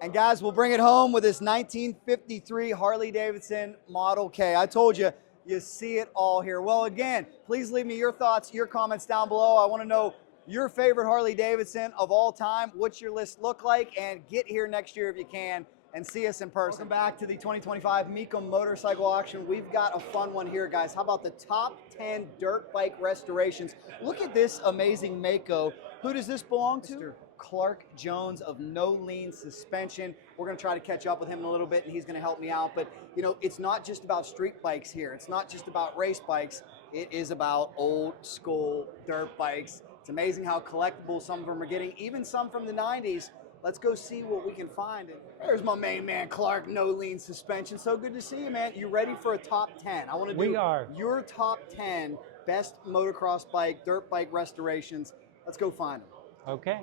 And guys, we'll bring it home with this 1953 Harley Davidson Model K. I told you, you see it all here. Well, again, please leave me your thoughts, your comments down below. I want to know your favorite Harley Davidson of all time. What's your list look like? And get here next year if you can and see us in person. Welcome back to the 2025 Mecum Motorcycle Auction. We've got a fun one here, guys. How about the top 10 dirt bike restorations? Look at this amazing Mako. Who does this belong to? Mr. Clark Jones of No Lean Suspension. We're going to try to catch up with him in a little bit, and he's going to help me out. But, you know, it's not just about street bikes here. It's not just about race bikes. It is about old school dirt bikes. It's amazing how collectible some of them are getting, even some from the 90s. Let's go see what we can find. And there's my main man, Clark, No Lean Suspension. So good to see you, man. You ready for a top 10? I want to do your top 10 best motocross bike, dirt bike restorations. Let's go find them. Okay.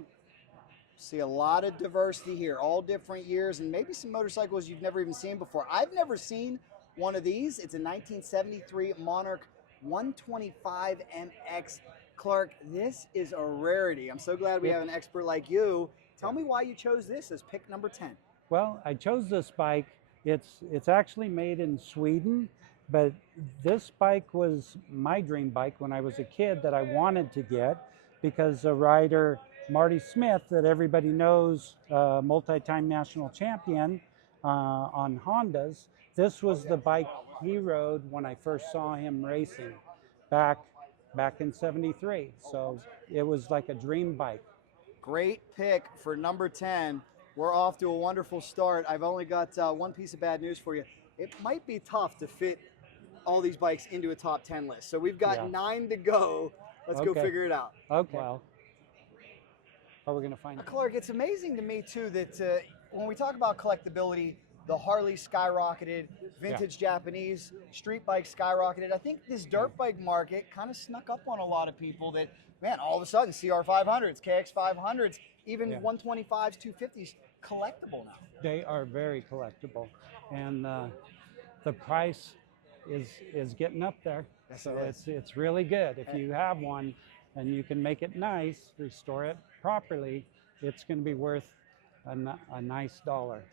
See a lot of diversity here, all different years, and maybe some motorcycles you've never even seen before. I've never seen one of these. It's a 1973 Monarch 125 MX. Clark, this is a rarity. I'm so glad we have an expert like you. Tell me why you chose this as pick number 10. Well, I chose this bike. It's actually made in Sweden, but this bike was my dream bike when I was a kid that I wanted to get because a rider, Marty Smith, that everybody knows, multi-time national champion on Hondas, this was the bike he rode when I first saw him racing back in '73. So it was like a dream bike. Great pick for number 10. We're off to a wonderful start. I've only got one piece of bad news for you. It might be tough to fit all these bikes into a top 10 list. So we've got 9 to go. Let's go figure it out. Okay. Well, how are we going to find it? Clark, it's amazing to me, too, that when we talk about collectability, the Harleys skyrocketed, vintage Japanese street bikes skyrocketed. I think this dirt bike market kind of snuck up on a lot of people that, man, all of a sudden CR500s, KX500s, even 125s, 250s, collectible now. They are very collectible, and the price is getting up there. Yes, so it's really good. If you have one and you can make it nice, restore it properly, it's going to be worth a nice dollar.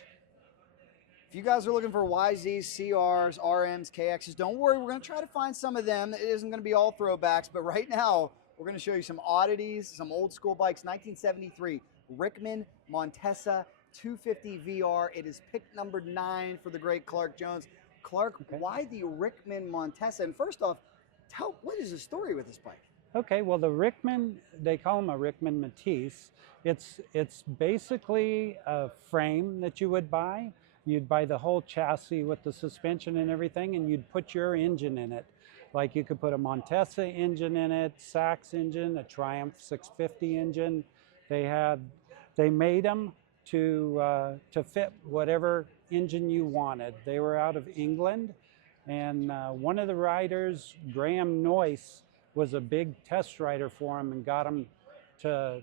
If you guys are looking for YZs, CRs, RMs, KXs, don't worry, we're going to try to find some of them. It isn't going to be all throwbacks, but right now, we're going to show you some oddities, some old school bikes. 1973 Rickman Montesa 250 VR. It is pick number 9 for the great Clark Jones. Clark, why the Rickman Montesa? And first off, what is the story with this bike? Okay, well, the Rickman, they call them a Rickman Matisse. It's basically a frame that you would buy. You'd buy the whole chassis with the suspension and everything, and you'd put your engine in it. Like you could put a Montesa engine in it, Sachs engine, a Triumph 650 engine. They made them to fit whatever engine you wanted. They were out of England, and one of the riders, Graham Noyce, was a big test rider for them and got them to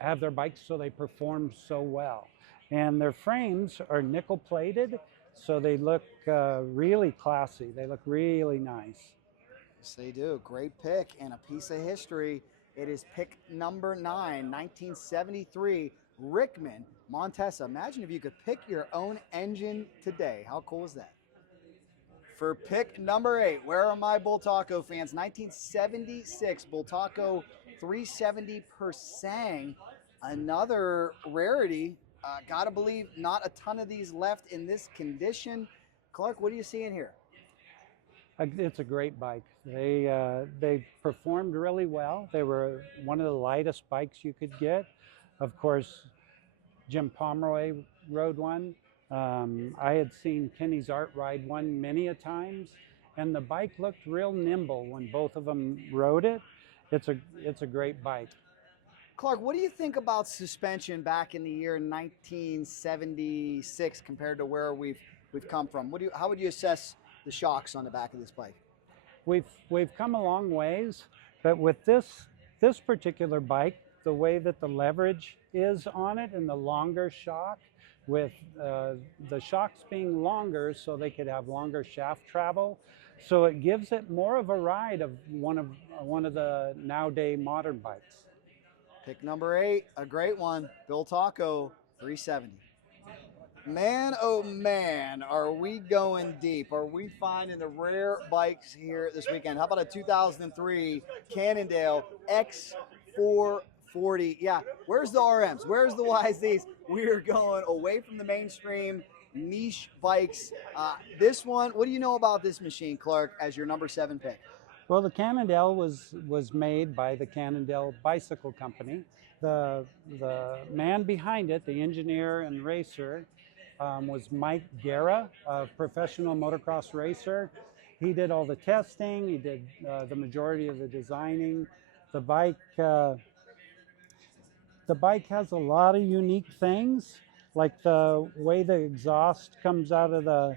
have their bikes so they performed so well. And their frames are nickel plated, so they look really classy. They look really nice. Yes, they do. Great pick and a piece of history. It is pick number 9, 1973 Rickman Montesa. Imagine if you could pick your own engine today. How cool is that? For pick number 8, where are my Bultaco fans? 1976 Bultaco 370 Persang. Another rarity. Gotta believe not a ton of these left in this condition. Clark, what are you seeing here? It's a great bike. They performed really well. They were one of the lightest bikes you could get. Of course, Jim Pomeroy rode one. I had seen Kenny Zart ride one many a times, and the bike looked real nimble when both of them rode it. It's a great bike. Clark, what do you think about suspension back in the year 1976 compared to where we've come from? How would you assess the shocks on the back of this bike? We've come a long ways, but with this particular bike, the way that the leverage is on it and the longer shock, with the shocks being longer so they could have longer shaft travel, so it gives it more of a ride of one of the nowadays modern bikes. Pick number 8, a great one, Bultaco 370. Man, oh man, are we going deep? Are we finding the rare bikes here this weekend? How about a 2003 Cannondale X440? Yeah, where's the RMs? Where's the YZs? We are going away from the mainstream niche bikes. This one, what do you know about this machine, Clark, as your number 7 pick? Well, the Cannondale was made by the Cannondale Bicycle Company. The man behind it, the engineer and racer, was Mike Guerra, a professional motocross racer. He did all the testing. He did the majority of the designing. The bike has a lot of unique things, like the way the exhaust comes out of the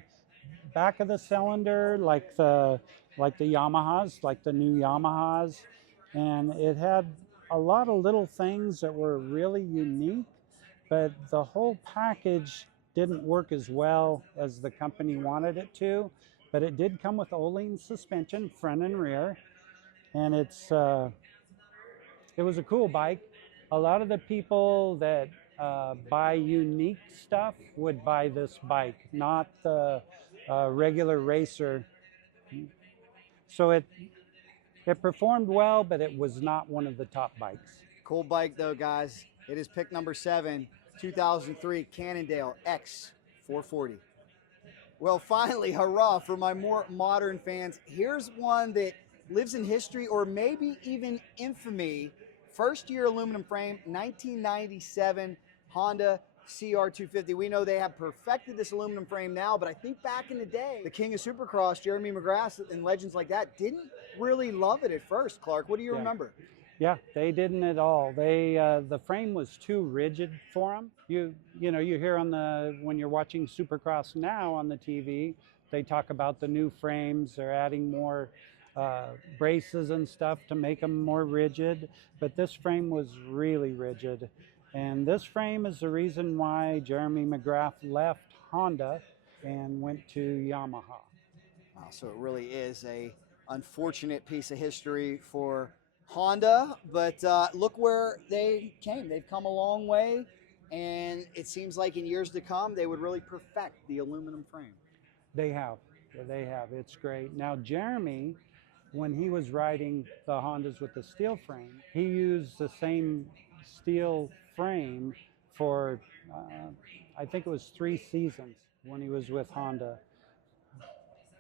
back of the cylinder, like the Yamahas, like the new Yamahas. And it had a lot of little things that were really unique, but the whole package didn't work as well as the company wanted it to. But it did come with Öhlins suspension, front and rear, and it was a cool bike. A lot of the people that buy unique stuff would buy this bike, not the regular racer. So it performed well, but it was not one of the top bikes. Cool bike though, guys. It is pick number 7, 2003 Cannondale X440. Well, finally, hurrah for my more modern fans. Here's one that lives in history or maybe even infamy. First year aluminum frame, 1997 Honda CR250. We know they have perfected this aluminum frame now, but I think back in the day, the king of Supercross, Jeremy McGrath, and legends like that didn't really love it at first. Clark, what do you remember? Yeah, they didn't at all. They the frame was too rigid for them. You know, you hear when you're watching Supercross now on the TV, they talk about the new frames. They're adding more braces and stuff to make them more rigid, but this frame was really rigid. And this frame is the reason why Jeremy McGrath left Honda and went to Yamaha. Wow, so it really is a unfortunate piece of history for Honda, but look where they came. They've come a long way, and it seems like in years to come, they would really perfect the aluminum frame. They have. It's great. Now, Jeremy, when he was riding the Hondas with the steel frame, he used the same steel frame for, I think it was 3 seasons when he was with Honda.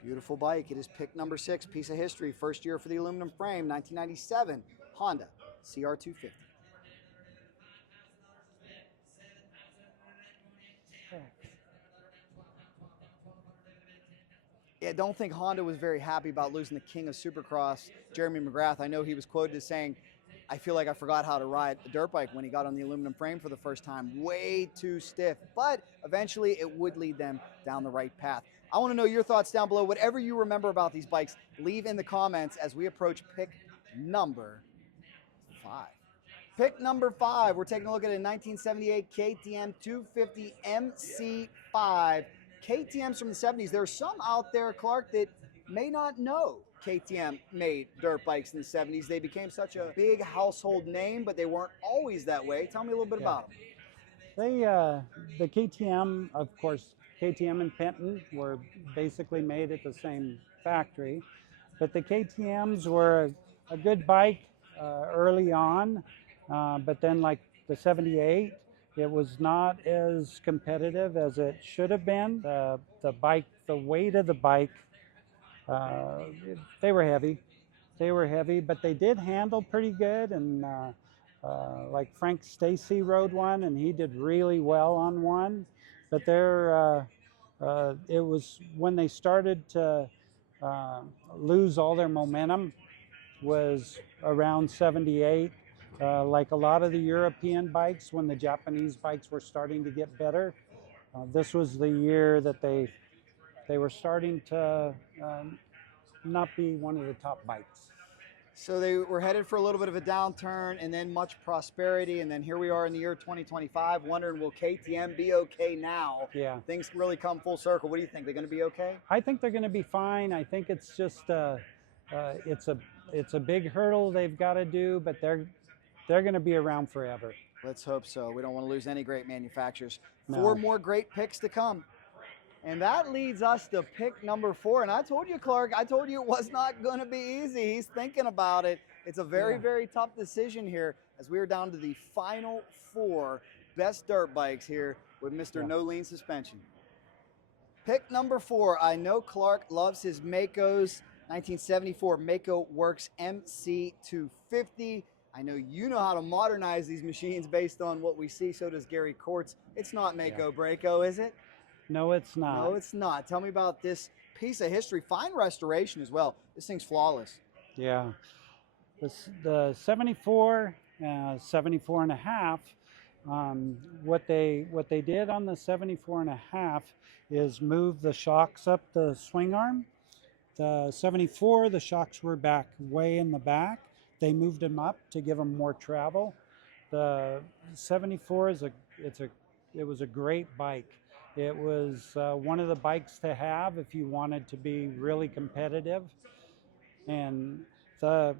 Beautiful bike. It is pick number 6, piece of history. First year for the aluminum frame, 1997 Honda CR250. Yeah, I don't think Honda was very happy about losing the king of Supercross, Jeremy McGrath. I know he was quoted as saying, "I feel like I forgot how to ride a dirt bike" when he got on the aluminum frame for the first time. Way too stiff, but eventually it would lead them down the right path. I want to know your thoughts down below. Whatever you remember about these bikes, leave in the comments as we approach pick number 5. Pick number 5, we're taking a look at a 1978 KTM 250 MC5. KTMs from the 70s. There are some out there, Clark, that may not know KTM made dirt bikes in the 70s. They became such a big household name, but they weren't always that way. Tell me a little bit about them. The KTM, of course, KTM and Penton were basically made at the same factory, but the KTMs were a good bike early on, but then like the 78, it was not as competitive as it should have been. The bike, the weight of the bike, they were heavy. They were heavy, but they did handle pretty good. And like Frank Stacy rode one, and he did really well on one. But it was when they started to lose all their momentum was around 78. Like a lot of the European bikes, when the Japanese bikes were starting to get better, this was the year that they were starting to not be one of the top bikes. So they were headed for a little bit of a downturn and then much prosperity, and then here we are in the year 2025 wondering, will KTM be okay now? Yeah. Things really come full circle. What do you think? They're going to be okay? I think they're going to be fine. I think it's just it's a big hurdle they've got to do, but they're going to be around forever. Let's hope so. We don't want to lose any great manufacturers. No. 4 more great picks to come. And that leads us to pick number 4. And I told you, Clark, I told you it was not going to be easy. He's thinking about it. It's a very, very tough decision here as we are down to the final 4 best dirt bikes here with Mr. No Lean Suspension. Pick number 4. I know Clark loves his Mecos. 1974 Mecum Works MC250. I know you know how to modernize these machines based on what we see. So does Gary Quartz. It's not Mako Braco, is it? No, it's not. No, it's not. Tell me about this piece of history. Fine restoration as well. This thing's flawless. Yeah. The 74, 74 and a half, what they did on the 74 and a half is move the shocks up the swing arm. The 74, the shocks were back way in the back. They moved them up to give them more travel. The 74 it was a great bike. It was one of the bikes to have if you wanted to be really competitive. And the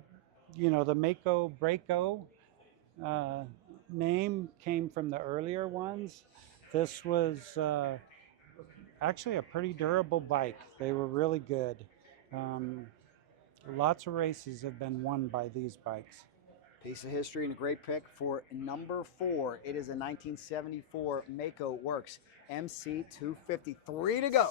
Mako Braco name came from the earlier ones. This was actually a pretty durable bike. They were really good. Lots of races have been won by these bikes. Piece of history and a great pick for number 4. It is a 1974 Mako Works MC250. 3 to go.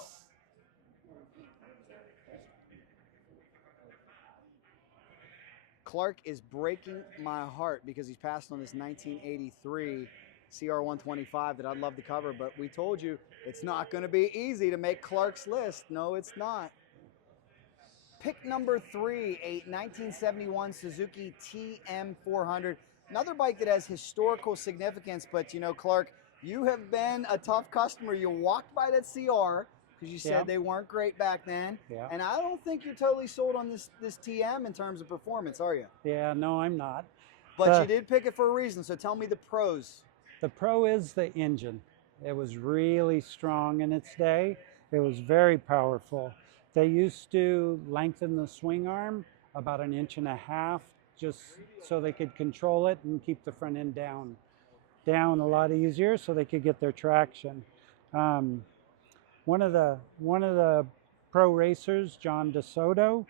Clark is breaking my heart because he's passed on this 1983 CR125 that I'd love to cover, but we told you it's not going to be easy to make Clark's list. No, it's not. Pick number 3, a 1971 Suzuki TM400. Another bike that has historical significance, but you know, Clark, you have been a tough customer. You walked by that CR because you said they weren't great back then. Yeah. And I don't think you're totally sold on this TM in terms of performance, are you? Yeah, no, I'm not. But you did pick it for a reason, so tell me the pros. The pro is the engine. It was really strong in its day. It was very powerful. They used to lengthen the swing arm about 1.5 inches just so they could control it and keep the front end down a lot easier so they could get their traction. One of the pro racers, John DeSoto,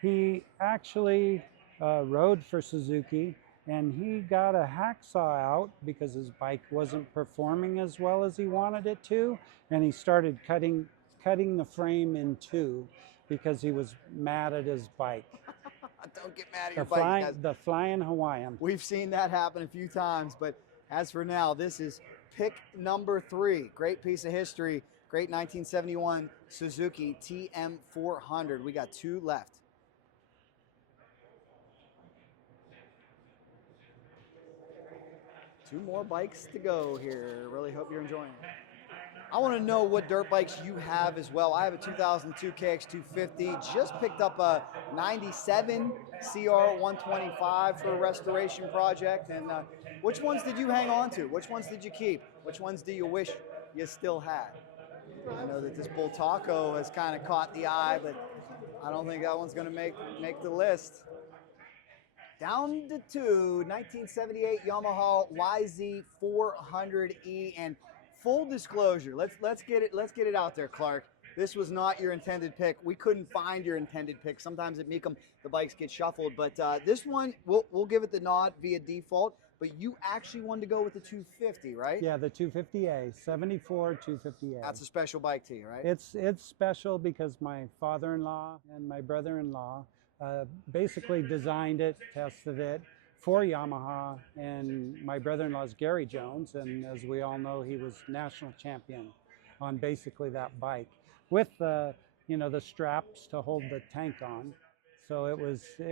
he actually rode for Suzuki, and he got a hacksaw out because his bike wasn't performing as well as he wanted it to, and he started cutting the frame in two because he was mad at his bike. Don't get mad at your bike. The Flying Hawaiian. We've seen that happen a few times, but as for now, this is pick number 3. Great piece of history. Great 1971 Suzuki TM400. We got 2 left. Two more bikes to go here. Really hope you're enjoying it. I want to know what dirt bikes you have as well. I have a 2002 KX250. Just picked up a 97 CR125 for a restoration project. And which ones did you hang on to? Which ones did you keep? Which ones do you wish you still had? I know that this Bull Taco has kind of caught the eye, but I don't think that one's going to make the list. Down to 2, 1978 Yamaha YZ400E, and full disclosure, let's get it out there, Clark. This was not your intended pick. We couldn't find your intended pick. Sometimes at Mecum the bikes get shuffled, but this one we'll give it the nod via default. But you actually wanted to go with the 250, right? Yeah, the 250A, 74 250A. That's a special bike to you, right? It's special because my father-in-law and my brother-in-law basically designed it, tested it for Yamaha, and my brother-in-law is Gary Jones, and as we all know, he was national champion on basically that bike with the straps to hold the tank on. So it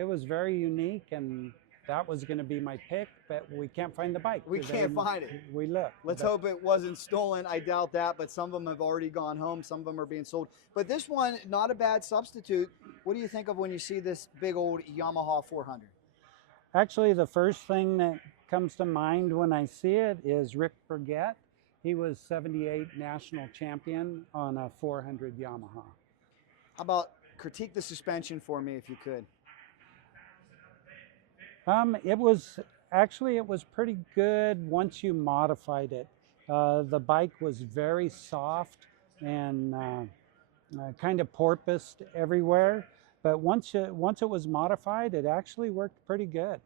was very unique, and that was going to be my pick, but we can't find the bike. We can't find it. We looked. Let's hope it wasn't stolen. I doubt that, but some of them have already gone home. Some of them are being sold. But this one, not a bad substitute. What do you think of when you see this big old Yamaha 400? Actually, the first thing that comes to mind when I see it is Rick Burgett. He was 78 national champion on a 400 Yamaha. How about critique the suspension for me if you could? It was pretty good once you modified it. The bike was very soft and kind of porpoised everywhere, but once it was modified, it actually worked pretty good.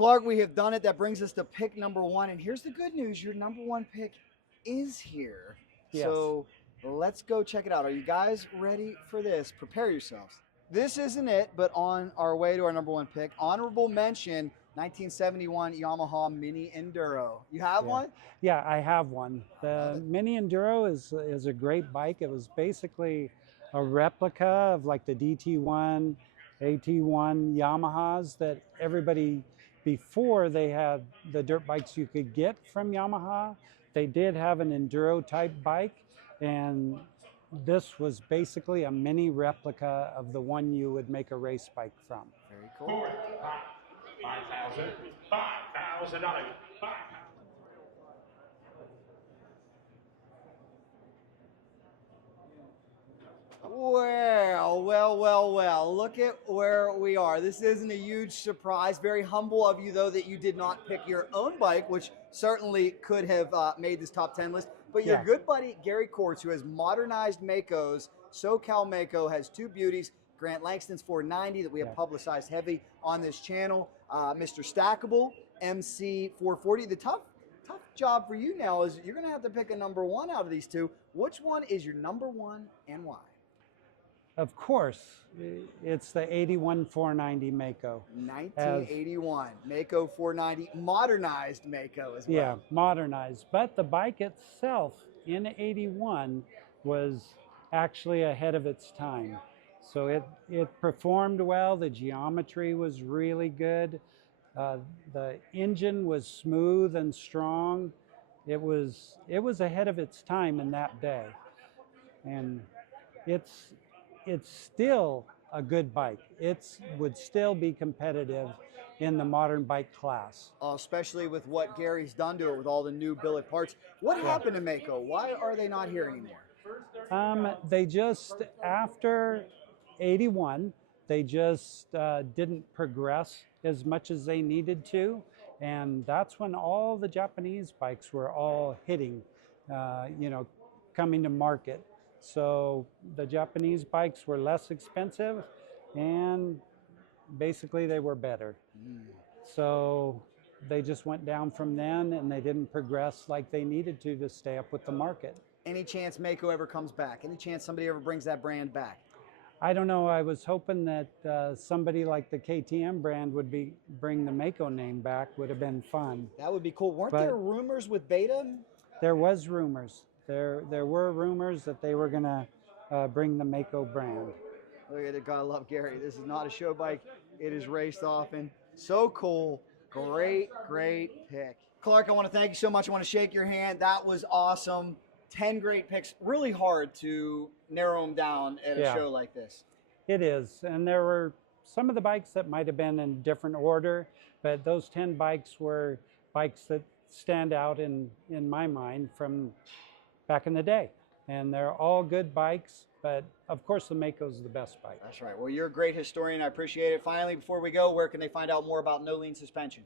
Clark, we have done it. That brings us to pick number 1. And here's the good news. Your number 1 pick is here. Yes. So let's go check it out. Are you guys ready for this? Prepare yourselves. This isn't it, but on our way to our number 1 pick, honorable mention, 1971 Yamaha Mini Enduro. You have one? Yeah, I have one. The Mini Enduro is a great bike. It was basically a replica of like the DT1, AT1 Yamahas that everybody, before they had the dirt bikes you could get from Yamaha, they did have an enduro type bike, and this was basically a mini replica of the one you would make a race bike from. Very cool. $5,000. Well, look at where we are. This isn't a huge surprise. Very humble of you, though, that you did not pick your own bike, which certainly could have made this top 10 list. But your good buddy, Gary Kortz, who has modernized Mecos, SoCal Mecum, has 2 beauties. Grant Langston's 490 that we have publicized heavy on this channel. Mr. Stackable, MC 440. The tough job for you now is you're going to have to pick a number 1 out of these 2. Which one is your number 1 and why? Of course, it's the 81 490 Mecum. 1981 Mecum 490, modernized Mecum as well. Yeah, modernized. But the bike itself in 81 was actually ahead of its time. So it performed well. The geometry was really good. The engine was smooth and strong. It was ahead of its time in that day, and it's still a good bike. It would still be competitive in the modern bike class. Especially with what Gary's done to it with all the new billet parts. What happened to Mecum? Why are they not here anymore? They just, after 81, they just didn't progress as much as they needed to. And that's when all the Japanese bikes were all hitting, coming to market. So the Japanese bikes were less expensive and basically they were better. So they just went down from then and they didn't progress like they needed to stay up with the market. Any chance Mecum ever comes back? Any chance somebody ever brings that brand back? I don't know. I was hoping that somebody like the KTM brand would bring the Mecum name back. Would have been fun. That would be cool. Weren't there rumors with Beta? There was rumors. There were rumors that they were going to bring the Mecum brand. Look at it. Gotta love Gary. This is not a show bike. It is raced often. So cool. Great pick. Clark, I want to thank you so much. I want to shake your hand. That was awesome. 10 great picks. Really hard to narrow them down at a show like this. It is. And there were some of the bikes that might have been in different order, but those 10 bikes were bikes that stand out in my mind from back in the day. And they're all good bikes, but of course the Mecum is the best bike. That's right. Well, you're a great historian. I appreciate it. Finally, before we go, where can they find out more about No Lean suspension?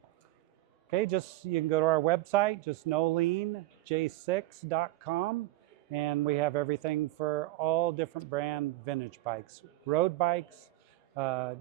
Okay, you can go to our website, just noleanj6.com, and we have everything for all different brand vintage bikes, road bikes,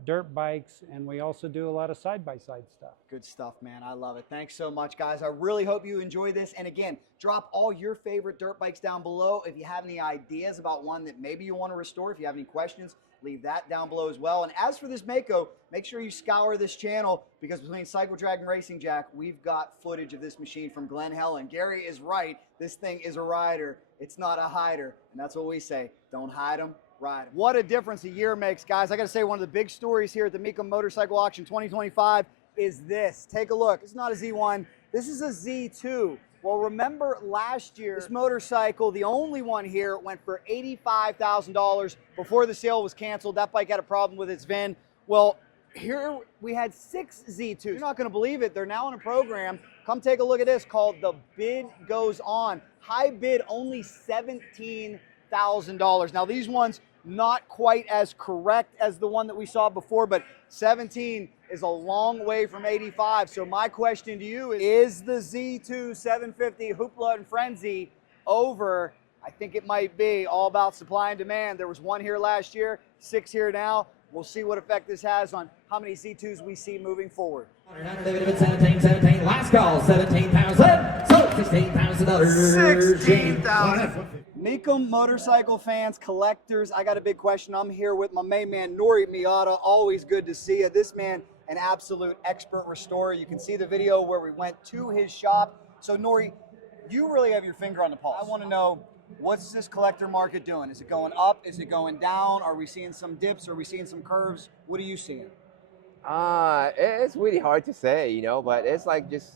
dirt bikes, and we also do a lot of side-by-side stuff. Good stuff, man. I love it. Thanks so much, guys. I really hope you enjoy this. And again, drop all your favorite dirt bikes down below. If you have any ideas about one that maybe you want to restore, if you have any questions, leave that down below as well. And as for this Mecum, make sure you scour this channel, because between Cycle Dragon Racing Jack, we've got footage of this machine from Glen Helen. Gary is right. This thing is a rider. It's not a hider. And that's what we say. Don't hide them. Ride 'em. What a difference a year makes, guys. I got to say, one of the big stories here at the Mecum Motorcycle Auction 2025 is this. Take a look. It's not a Z1. This is a Z2. Well, remember last year, this motorcycle, the only one here, went for $85,000 before the sale was canceled. That bike had a problem with its VIN. Well, here we had 6 Z2s. You're not going to believe it. They're now in a program. Come take a look at this called The Bid Goes On. High bid, only $17,000. Now, these ones, not quite as correct as the one that we saw before, but 17 is a long way from 85. So my question to you is the Z2 750 Hoopla and Frenzy over? I think it might be. All about supply and demand. There was one here last year, 6 here now. We'll see what effect this has on how many Z2s we see moving forward. 17, last call, 17,000, so $16,000. 16,000. Mecum motorcycle fans, collectors, I got a big question. I'm here with my main man, Nori Miata. Always good to see you. This man, an absolute expert restorer. You can see the video where we went to his shop. So Nori, you really have your finger on the pulse. I want to know, what's this collector market doing? Is it going up? Is it going down? Are we seeing some dips? Are we seeing some curves? What are you seeing? It's really hard to say, you know, but it's like just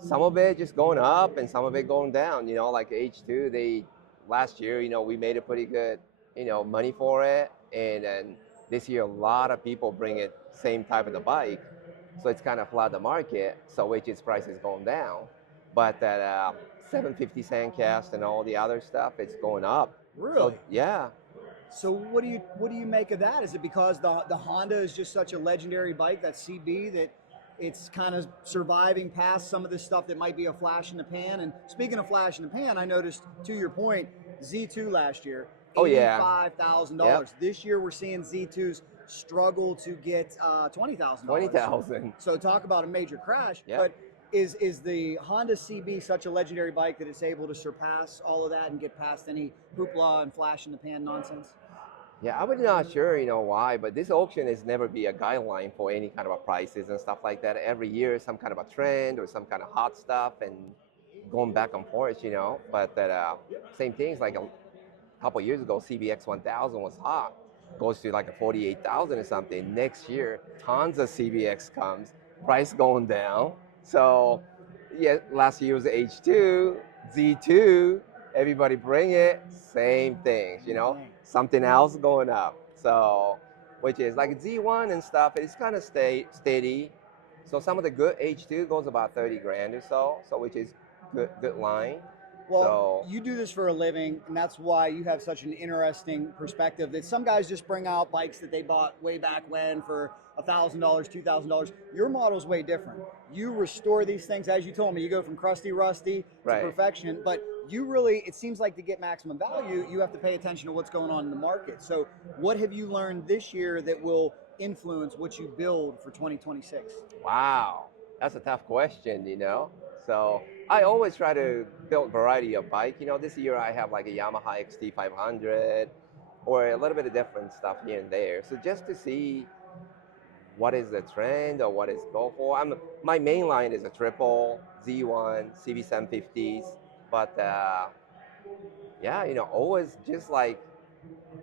some of it just going up and some of it going down, you know, like H2, last year, you know, we made a pretty good, you know, money for it. And then this year, a lot of people bring it same type of the bike. So it's kind of flood the market. So which its price is going down. But that 750 Sandcast and all the other stuff, it's going up. Really? So, yeah. So what do you make of that? Is it because the Honda is just such a legendary bike, that CB, that it's kind of surviving past some of this stuff that might be a flash in the pan? And speaking of flash in the pan, I noticed, to your point, Z2 last year, $85,000. Yep. This year we're seeing Z2s struggle to get $20,000. $20,000. So talk about a major crash. Yep. But is the Honda CB such a legendary bike that it's able to surpass all of that and get past any hoopla and flash in the pan nonsense? Yeah, I was not sure, you know, why, but this auction is never be a guideline for any kind of a prices and stuff like that. Every year, some kind of a trend or some kind of hot stuff and going back and forth, you know. But that same things, like a couple years ago, CBX1000 was hot, goes to like a 48,000 or something. Next year, tons of CBX comes, price going down. So, yeah, last year was the H2, Z2, everybody bring it, same things, you know. Something else going up. So, which is like Z1 and stuff, it's kind of steady. So some of the good H2 goes about 30 grand or so, which is good line. Well, you do this for a living, and that's why you have such an interesting perspective. That some guys just bring out bikes that they bought way back when for $1,000, $2,000. Your model's way different. You restore these things, as you told me. You go from crusty, rusty to perfection, but you really, it seems like to get maximum value, you have to pay attention to what's going on in the market. So what have you learned this year that will influence what you build for 2026? Wow, that's a tough question, you know. So I always try to build variety of bike. You know, this year I have like a Yamaha XT500 or a little bit of different stuff here and there. So just to see what is the trend or what is go for. My main line is a triple Z1 CB750s, but yeah, you know, always just like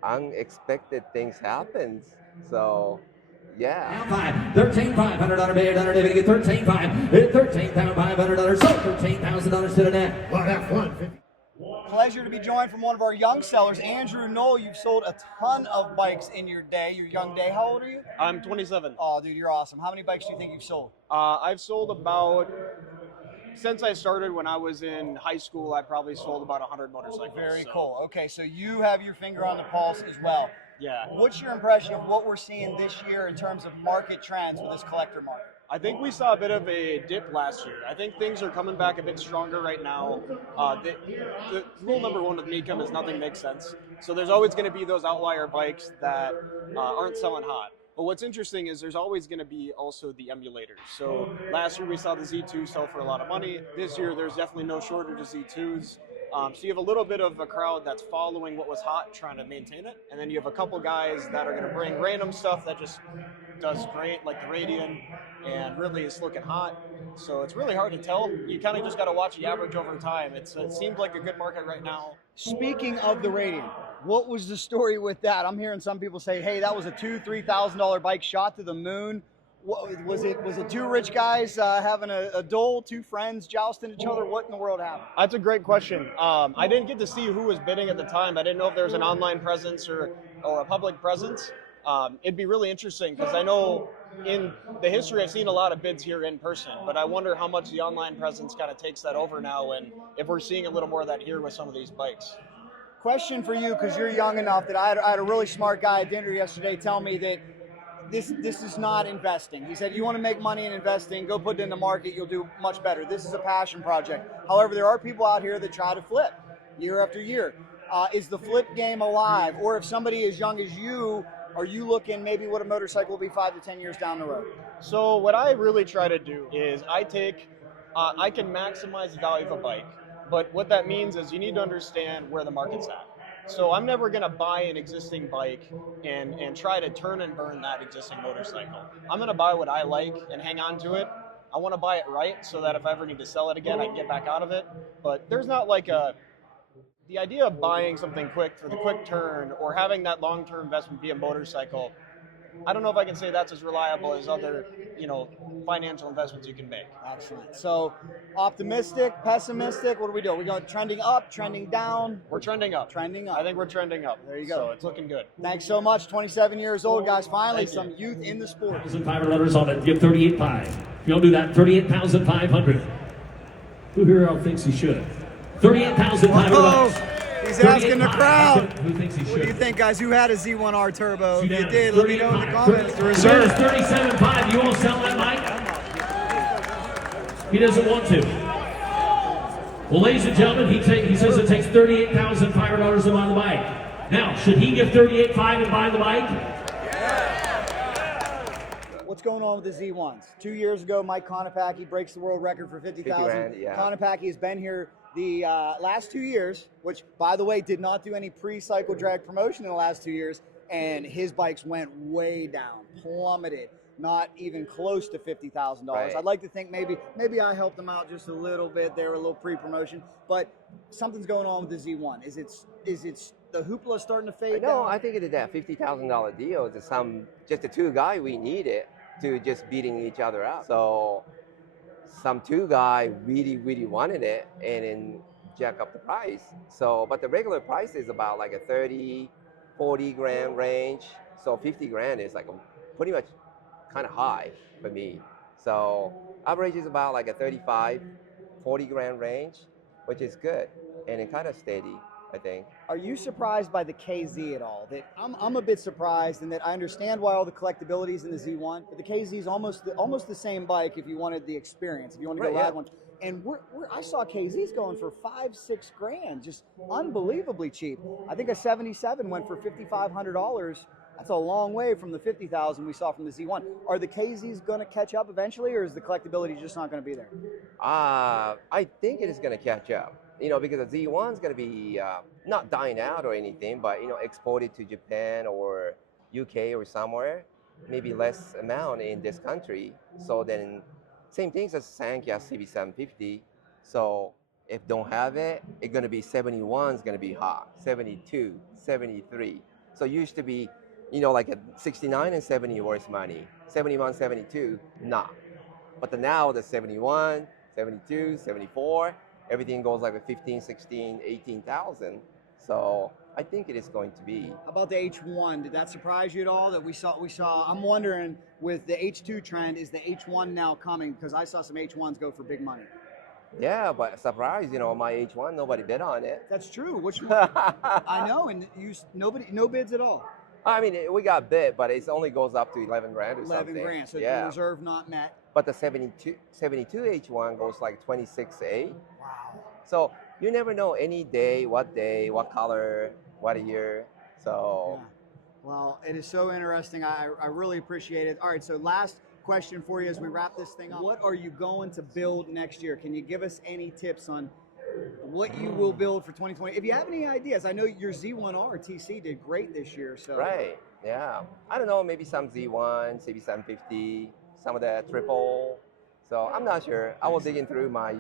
unexpected things happens. So yeah. $13,500 bid, under David, get $13,500, $13,500, so $13,000 to the net. Well, have fun. Pleasure to be joined from one of our young sellers, Andrew Knoll. You've sold a ton of bikes in your day, your young day. How old are you? I'm 27. Oh, dude, you're awesome. How many bikes do you think you've sold? I've sold about, since I started when I was in high school, I probably sold about 100 motorcycles. Very cool. Okay, so you have your finger on the pulse as well. Yeah. What's your impression of what we're seeing this year in terms of market trends with this collector market? I think we saw a bit of a dip last year. I think things are coming back a bit stronger right now. The rule number one with Mecum is nothing makes sense. So there's always going to be those outlier bikes that aren't selling hot. But what's interesting is there's always going to be also the emulators. So last year we saw the Z2 sell for a lot of money. This year there's definitely no shortage of Z2s. So you have a little bit of a crowd that's following what was hot, trying to maintain it. And then you have a couple guys that are going to bring random stuff that just does great, like the Radian, and really is looking hot. So it's really hard to tell. You kind of just got to watch the average over time. It seems like a good market right now. Speaking of the Radian, what was the story with that? I'm hearing some people say, hey, that was a $2,000-$3,000 bike shot to the moon. What, was it two rich guys having a duel, two friends jousting each other? What in the world happened? That's a great question. I didn't get to see who was bidding at the time. I didn't know if there was an online presence or a public presence. It'd be really interesting because I know in the history I've seen a lot of bids here in person, but I wonder how much the online presence kind of takes that over now and if we're seeing a little more of that here with some of these bikes. Question for you, because you're young enough, that I had a really smart guy at dinner yesterday tell me that this is not investing. He said, you want to make money in investing, go put it in the market, you'll do much better. This is a passion project. However, there are people out here that try to flip year after year. Is the flip game alive? Or if somebody as young as you are you looking maybe what a motorcycle will be 5 to 10 years down the road? So what I really try to do is I can maximize the value of a bike, but what that means is you need to understand where the market's at. So I'm never going to buy an existing bike and try to turn and burn that existing motorcycle. I'm going to buy what I like and hang on to it. I want to buy it right so that if I ever need to sell it again, I can get back out of it. But there's not like the idea of buying something quick for the quick turn or having that long-term investment be a motorcycle. I don't know if I can say that's as reliable as other, financial investments you can make. Excellent. So optimistic, pessimistic, what are we doing? We going trending up, trending down? We're trending up. Trending up. I think we're trending up. There you go. So it's looking good. Thanks so much. 27 years old, guys. Finally, some youth in the sport. 500 letters on it. Give 38.5. If you don't do that, 38,500. Who here thinks he should? 38,500 bucks. He's asking the crowd. Who thinks he should? What do you think, guys? Who had a Z1R Turbo? If you Sudan, did, let me know in the comments. The reserve. 37.5. You won't sell that bike? He doesn't want to. Well, ladies and gentlemen, he says it takes $38,500 to buy the bike. Now, should he give $38.5 and buy the bike? What's going on with the Z1s? 2 years ago, Mike Konopacki breaks the world record for 50,000. Yeah. Konopacki has been here the last 2 years, which, by the way, did not do any pre-cycle drag promotion in the last 2 years, and his bikes went way down, plummeted, not even close to $50,000. Right. I'd like to think maybe I helped them out just a little bit there, a little pre-promotion, but something's going on with the Z1. Is it the hoopla starting to fade No, down? I think it is that $50,000 deal is just the two guys we needed to just beating each other up. So some two guy really wanted it and then jack up the price. So, but the regular price is about like a 30, 40 grand range. So 50 grand is like pretty much kind of high for me. So average is about like a 35, 40 grand range, which is good. And it kind of steady, I think. Are you surprised by the KZ at all? That I'm a bit surprised in that I understand why all the collectability is in the Z1, but the KZ is almost the same bike if you wanted the experience, if you want to go ride one. And I saw KZs going for $5-6 grand, just unbelievably cheap. I think a 77 went for $5,500. That's a long way from the 50,000 we saw from the Z1. Are the KZs going to catch up eventually, or is the collectability just not going to be there? I think it is going to catch up. Because the Z1 is going to be not dying out or anything, but exported to Japan or UK or somewhere, maybe less amount in this country. So then, same things as Sankia CB750. So if don't have it, it's going to be 71 is going to be hot, 72, 73. So used to be, like a 69 and 70 worth money, 71, 72, not. But now the 71, 72, 74. Everything goes like a 15, 16, 18,000. So I think it is going to be. How about the H1? Did that surprise you at all that we saw? I'm wondering with the H2 trend, is the H1 now coming? Because I saw some H1s go for big money. Yeah, but surprise, my H1, nobody bid on it. That's true. Which one? I know, and no bids at all. I mean, we got bid, but it only goes up to 11 grand or 11 something. grand, so yeah. the reserve not met. But the 72 H1 goes like 26.8. Wow. So you never know any day, what color, what year. So. Yeah. Well, it is so interesting. I really appreciate it. All right, so last question for you as we wrap this thing up. What are you going to build next year? Can you give us any tips on what you will build for 2020? If you have any ideas, I know your Z1R TC did great this year. So. Right, yeah. I don't know, maybe some Z1, CB750, some of the triple. So I'm not sure. I will dig in through my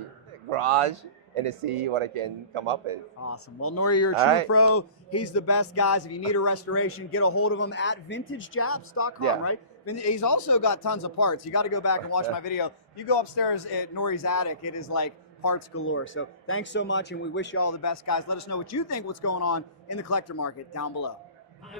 garage and to see what I can come up with. Awesome. Well, Nori, you're a true pro. He's the best, guys. If you need a restoration, get a hold of him at vintagejaps.com, right? He's also got tons of parts. You got to go back and watch my video. You go upstairs at Nori's attic, it is like parts galore. So thanks so much, and we wish you all the best, guys. Let us know what you think, what's going on in the collector market down below.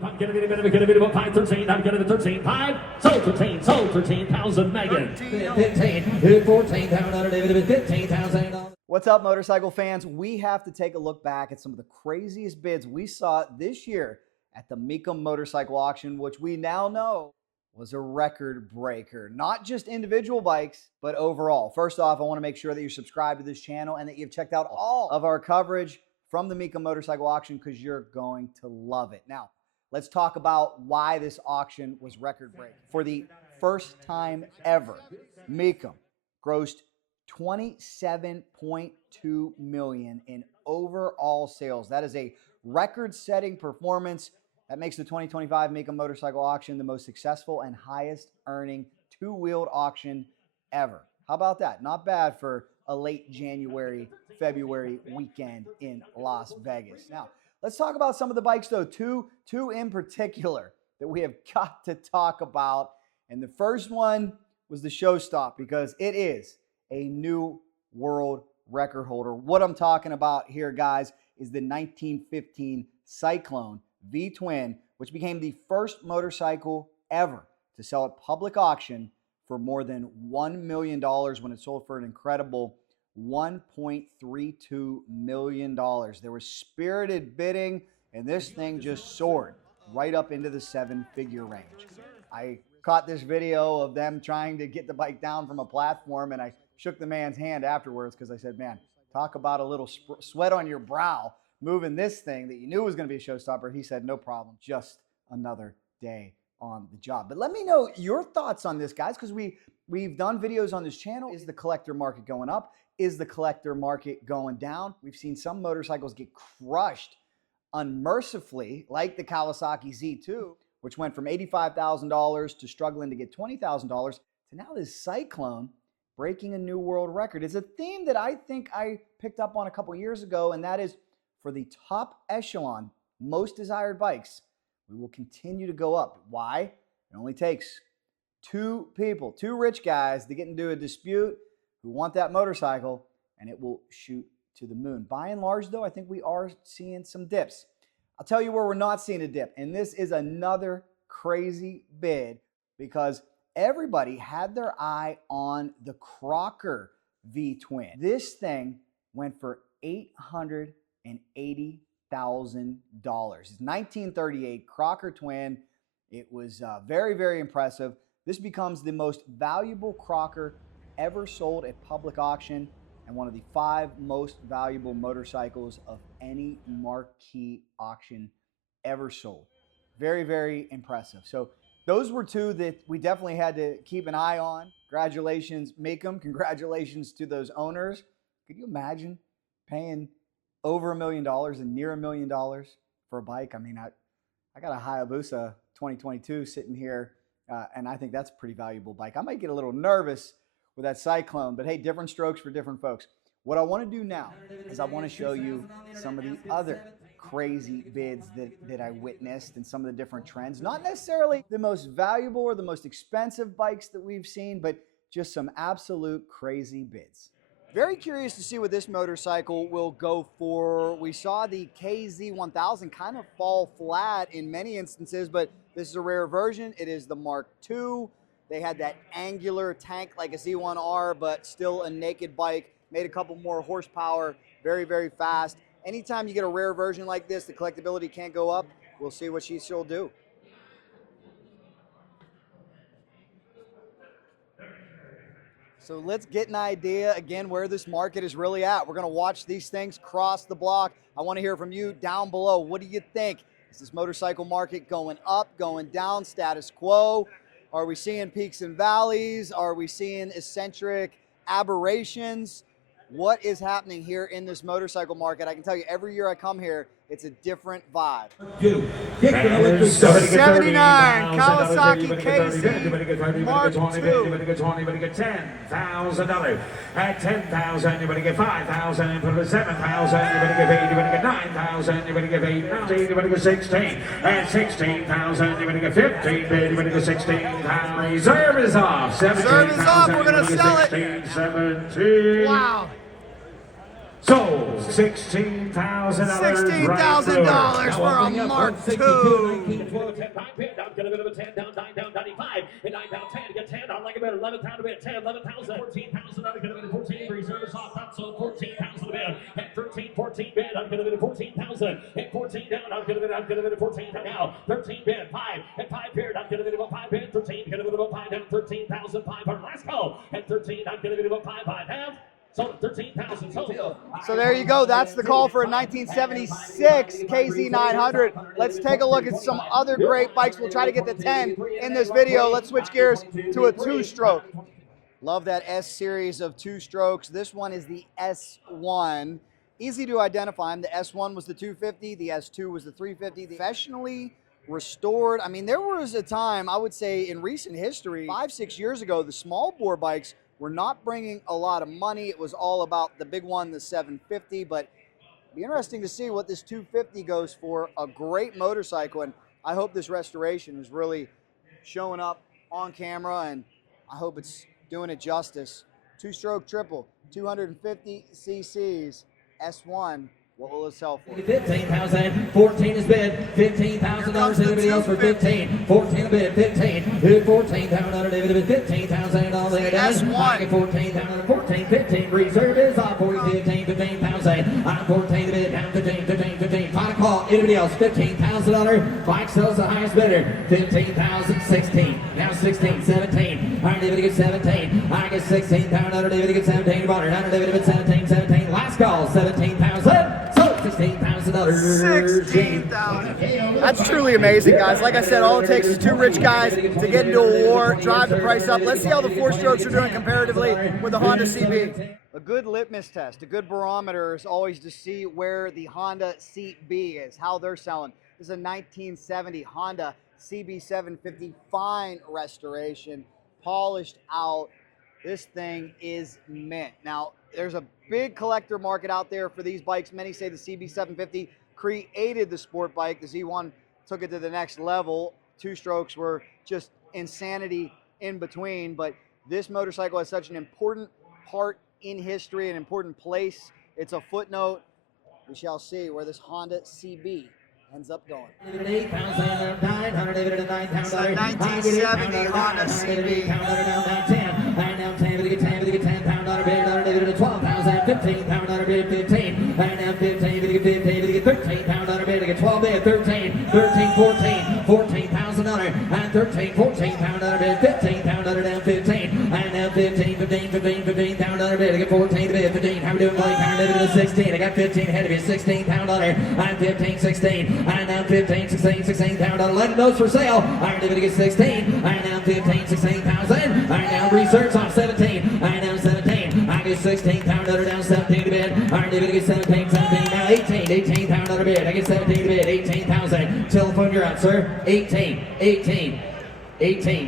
I'm going to be about 513. I'm going to be 13. 5 sold 13. Sold 13,000. Megan. 15. 14,000. 15,000. What's up, motorcycle fans? We have to take a look back at some of the craziest bids we saw this year at the Mecum Motorcycle Auction, which we now know was a record breaker. Not just individual bikes, but overall. First off, I want to make sure that you're subscribed to this channel and that you've checked out all of our coverage from the Mecum Motorcycle Auction because you're going to love it. Now, let's talk about why this auction was record-breaking. For the first time ever, Mecum grossed $27.2 million in overall sales. That is a record-setting performance. That makes the 2025 Mecum Motorcycle Auction the most successful and highest-earning two-wheeled auction ever. How about that? Not bad for a late January, February weekend in Las Vegas. Now, let's talk about some of the bikes, though. Two in particular that we have got to talk about. And the first one was the showstop because it is a new world record holder. What I'm talking about here, guys, is the 1915 Cyclone V-Twin, which became the first motorcycle ever to sell at public auction for more than $1 million when it sold for an incredible $1.32 million. There was spirited bidding, and this thing just soared right up into the seven-figure range. I caught this video of them trying to get the bike down from a platform, and I shook the man's hand afterwards because I said, man, talk about a little sweat on your brow moving this thing that you knew was going to be a showstopper. He said, no problem, just another day on the job. But let me know your thoughts on this, guys, because we've done videos on this channel. Is the collector market going up? Is the collector market going down? We've seen some motorcycles get crushed unmercifully, like the Kawasaki Z2, which went from $85,000 to struggling to get $20,000 to now this Cyclone breaking a new world record. It's a theme that I think I picked up on a couple years ago, and that is for the top echelon, most desired bikes, we will continue to go up. Why? It only takes two people, two rich guys, to get into a dispute who want that motorcycle, and it will shoot to the moon. By and large, though, I think we are seeing some dips. I'll tell you where we're not seeing a dip, and this is another crazy bid because everybody had their eye on the Crocker V-Twin. This thing went for $880,000. It's 1938 Crocker Twin. It was very, very impressive. This becomes the most valuable Crocker ever sold at public auction and one of the 5 most valuable motorcycles of any marquee auction ever sold. Very, very impressive. So those were two that we definitely had to keep an eye on. Congratulations, Mecum. Congratulations to those owners. Could you imagine paying over $1 million and near $1 million for a bike? I mean, I got a Hayabusa 2022 sitting here, and I think that's a pretty valuable bike. I might get a little nervous with that Cyclone, but hey, different strokes for different folks. What I want to do now is I want to show you some of the other crazy bids that I witnessed and some of the different trends. Not necessarily the most valuable or the most expensive bikes that we've seen, but just some absolute crazy bids. Very curious to see what this motorcycle will go for. We saw the KZ1000 kind of fall flat in many instances, but this is a rare version. It is the Mark II. They had that angular tank like a Z1R, but still a naked bike. Made a couple more horsepower, very, very fast. Anytime you get a rare version like this, the collectability can't go up. We'll see what she'll do. So let's get an idea, again, where this market is really at. We're going to watch these things cross the block. I want to hear from you down below. What do you think? Is this motorcycle market going up, going down, status quo? Are we seeing peaks and valleys? Are we seeing eccentric aberrations? What is happening here in this motorcycle market? I can tell you every year I come here, it's a different vibe. 79 Kawasaki KZ Mark II. $10,000. At $10,000, you're going to get $5,000. Put it at $7,000, you're going to get $8,000. You're going to get $9,000. You're going to get $8,000. You're going to get $16,000. At $16,000, you're going to get $15,000. You're going to get $16,000. Reserve is off. Reserve is off. We're going to sell it. 17. Wow. Sold $16,000. $16,000 for a Mark II. I'm going to bit of a 10 down, 9 down, 95, and 9 down, 10, get 10 down like a bit, 11 pound a bit, 10, 11,000, 14,000, I'm going to bit of 14, reserve is off, not sold, 14,000 a bit, at 13, 14 bid, I'm going to bid of 14,000, at 14 down, I'm going to bid of 14 down now, 13 bid, 5, at 5 bid, I'm going to bid of a 5 bid, 13, going to bid of a 5 down, 13,500, last call, at 13, I'm going to bid of a 5, half. Sold 13,000. Sold. So there you go. That's the call for a 1976 KZ900. Let's take a look at some other great bikes. We'll try to get the 10 in this video. Let's switch gears to a two-stroke. Love that S series of two-strokes. This one is the S1. Easy to identify. The S1 was the 250. The S2 was the 350. Professionally restored. I mean, there was a time, I would say in recent history, 5-6 years ago, the small bore bikes were not bringing a lot of money. It was all about the big one, the 750, but it'd be interesting to see what this 250 goes for. A great motorcycle, and I hope this restoration is really showing up on camera, and I hope it's doing it justice. Two-stroke triple, 250 cc's, S1. What will it sell for? 15,000. 14 is bid. $15,000. Anybody else for 15? 14 a bid. 15. 14,000. Bid 15,000. All the S1. 14,000. 14. 15. Reserve is off. 15. 15,000. I'm 14 to bid. Down 15. 15. 15. Final call. Anybody else? $15,000. Bike sells the highest bidder. 15,000. 16. Now 16. 17. All right, David gets 17. I get 16,000. David gets 17. Butter. 17. 17. Last call. 17,000. $16,000. 16,000. That's truly amazing, guys. Like I said, all it takes is two rich guys to get into a war, drive the price up. Let's see how the four strokes are doing comparatively with the Honda CB. A good litmus test, a good barometer is always to see where the Honda CB is, how they're selling. This is a 1970 Honda CB750 fine restoration, polished out. This thing is mint. Now, there's a big collector market out there for these bikes. Many say the CB750 created the sport bike. The Z1 took it to the next level. Two strokes were just insanity in between, but this motorcycle has such an important part in history, an important place. It's a footnote. We shall see where this Honda CB ends up going. It's a 1970 Honda CB. $12,000, $15,000 bid, 15, and now 15, bid, $13,000 bid, 12 bid, 13, 14, $14,000, and 13, $14,000 bid, $15,000 down 15, and now 15, $15,000 bid, 14 bid, 15. How we doing, Blake? I'm living to 16. I got 15 ahead of you, $16,000, and 15, 16, and now 15, $16,000. 11 notes for sale. I'm living to get 16, and now 15, $16,000, and now research off 17, and now 17. I get 16,000 down 17 to bid. I'm living to get 17, now 18,000 bid. I get 17 to bid, 18,000. Telephone, you're out, sir. 18.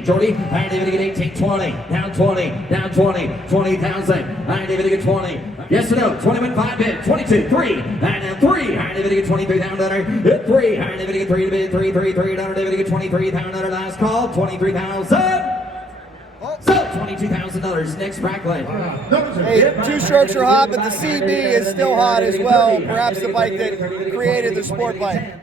Jordy, I'm able to get 18, 20, now 20, now 20,000. I'm able to get 20. Yes or no? 20 went 5 bid, 22, 3, and now 3. I'm able to get $23,000. 3, I'm able to get 3 to bid, 3, I'm able to get $23,000. Last call, 23,000. So $22,000. Next bracket. Hey, two strokes are hot, but the CB is still hot as well. Perhaps the bike that created the sport bike.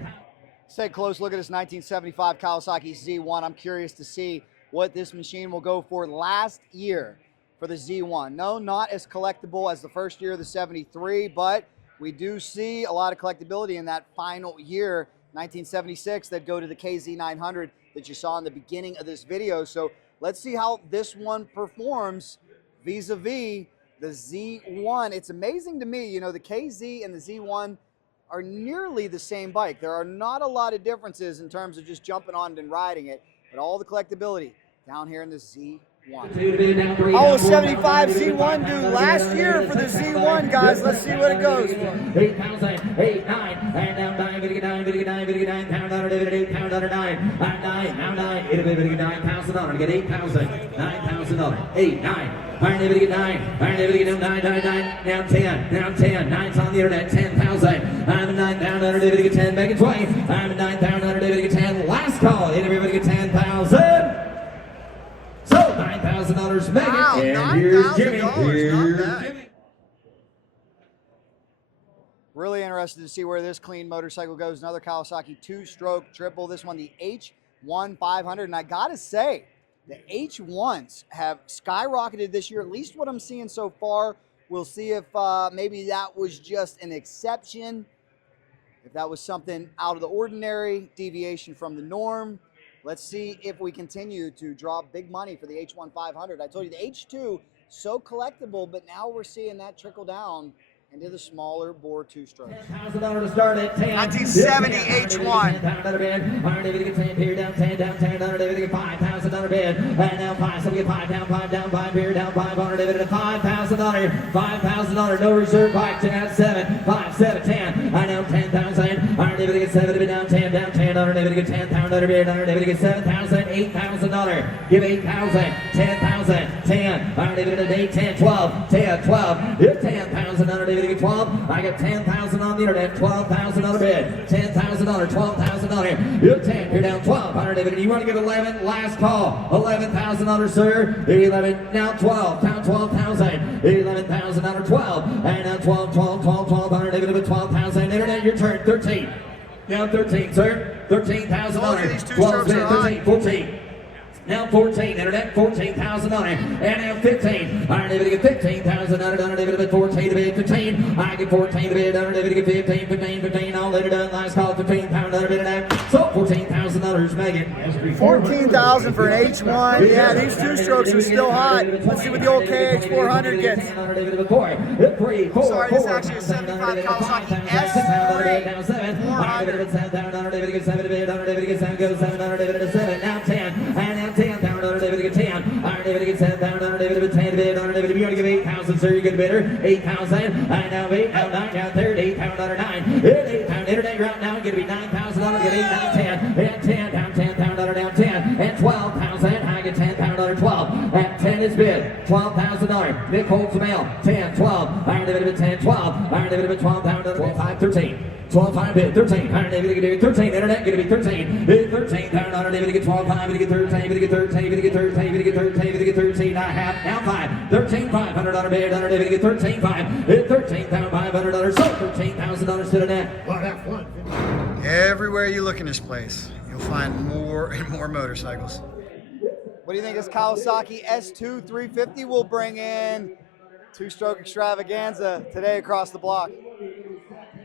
Let's take a close look at this 1975 Kawasaki Z1. I'm curious to see what this machine will go for last year for the Z1. No, not as collectible as the first year of the 73, but we do see a lot of collectability in that final year, 1976, that go to the KZ900 that you saw in the beginning of this video. So let's see how this one performs vis-a-vis the Z1. It's amazing to me, you know, the KZ and the Z1 are nearly the same bike. There are not a lot of differences in terms of just jumping on it and riding it, but all the collectability down here in the Z1. How will 75 Z1 do last year for the Z1, guys? Let's see what it goes for. 8,000, 8, 9, and now 9, pound under 9, 9, now 9, $9,000, get 8,000, $9,000, 8, 9. I'm able to get 9. I'm able to get 9. Now 10. Now 10. 9's on the internet. 10,000. I'm a 9,000. I'm able to get 10. Back at 20. I'm a 9,000. I'm able to get 10. Last call. Everybody get 10,000. So $9,000 Megan. Wow, and here's Jimmy. $9,000. Really interested to see where this clean motorcycle goes. Another Kawasaki two-stroke triple. This one, the H1 500. And I gotta say, the H1s have skyrocketed this year, at least what I'm seeing so far. We'll see if maybe that was just an exception, if that was something out of the ordinary, deviation from the norm. Let's see if we continue to draw big money for the H1 500. I told you the H2 so collectible, but now we're seeing that trickle down into the smaller bore two-strokes. $10,000 to start at 10. 1970 H1. $10,000 bid. $10 here down, 10 down, $10 $5,000 bid. And now 5, so we get 5 down, 5 here down, $500 $5,000. $5,000, no reserve bike, 10 out 7, 5, 7, 10. I know 10,000. $100 get 7 bid down, 10 down, 10. $100 get 10,000 bid. $100 get 7,000, $8,000. Give 8,000, 10,000, 10. $100 get 8, 10, 12, 10, 12. Hit 10,000. $100 get 12. I got 10,000 on the internet. $12,000 bid. $10,000, $12,000. You're 10. You're down 12. $100. You want to get 11? Last call. $11,000, sir. 11. Now 12. Down 12,000. $11,000. 12. And now 12. $100. 12,000. Internet. Your turn. 13. Now 13, sir. $13,000. 12. 13. 14. Now 14, internet, $14,000. And now 15. I don't even get 15,000. I don't even get 14 to bid 15. I get 14 to bid. I don't even get 15, 15, 15. All later done. Last call, 15 pound under bid. So $14,000, Megan. 14,000 for an H1. Yeah, these two-strokes are still hot. Let's see what the old KH400 gets. Sorry, this is actually a 75 Kawasaki S Series 400. Now 10. And now 10 down, $10. 10 bid, you want to give 8,000, sir, you get a bidder. 8,000, and now 8, now 9, now 30, pound under 9. 8 pound internet, you're out now, going to be $9,000, get 8, now 10, and 10, down 10, pound under down 10, and 12,000, I get 10, pound under 12, and 10 is bid, $12,000. Nick holds the mail, 10, 12, iron divided 10, 12, iron divided 12, pound under 5, 13. 12, 5 bid, 13, iron divided 13, internet, going to be 13, 13, pound under divided 12, 5, get 13, get 13, get 13, get 13, get 13, I have, now 5, 13, $500 bid, under divided 13, 5, 13, pound $500, so $13,000 to the net. Well, that's fun. Everywhere you look in this place, you'll find more and more motorcycles. What do you think this Kawasaki S2 350 will bring in? Two-stroke extravaganza today across the block.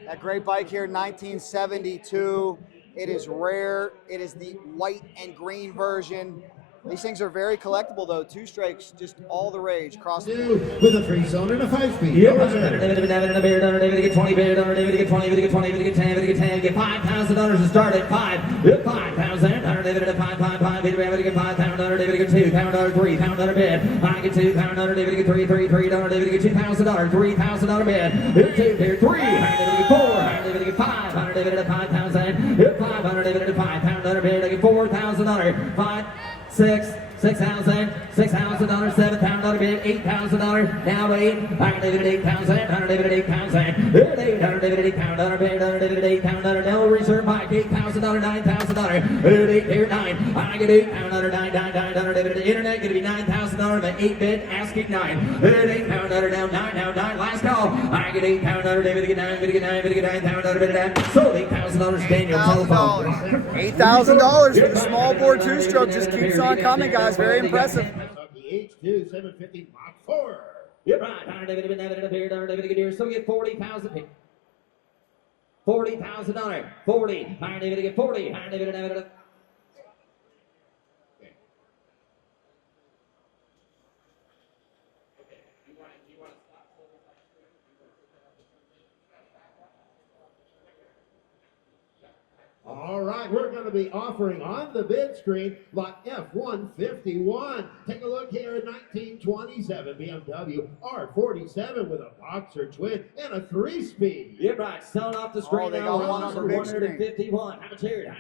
That great bike here, 1972. It is rare. It is the white and green version. These things are very collectible, though. Two strokes, just all the rage. Across the with a 3-cylinder and a 5-speed. Yep. Get 20 bid, get 20, get 20, get 10, get 10, get $5,000 to start at 5. Get 5,000. $5, bid, get 5,000, get 2, $3, bid. I get 2, bid, get 3, bid, get $2,000, $3,000 bid. Get 2, bid, 3, get 4, bid, get 5, bid, get 5,000. Get 500, bid, get 5,000 bid, get $4,000. 5, 6, $6,000, $6,000, $7,000 bid, $8,000, now 8, $8,000, $8,000, $8,000, now reserve bike, $8,000, $9,000, 8 here, 9, I get $8,000, $9, internet, gonna be $9,000, but 8 bid, asking 9, $8,000, now 9, now 9, last call, I get $8,000, get 9, get 9, get $9,000, so $8,000, Daniel, telephone. $8,000 for the small bore two-stroke just keeps on coming, guys. Very impressive. Kawasaki H2 750 Mach 4. You're right. So we get 40,000. $40,000. 40. Iron David get 40. Iron David. All right, we're going to be offering on the bid screen lot F151. Take a look here at 1927 BMW R47 with a boxer twin and a 3-speed. You're right. Selling off the screen they now. got one on the big screen. 151. How much here?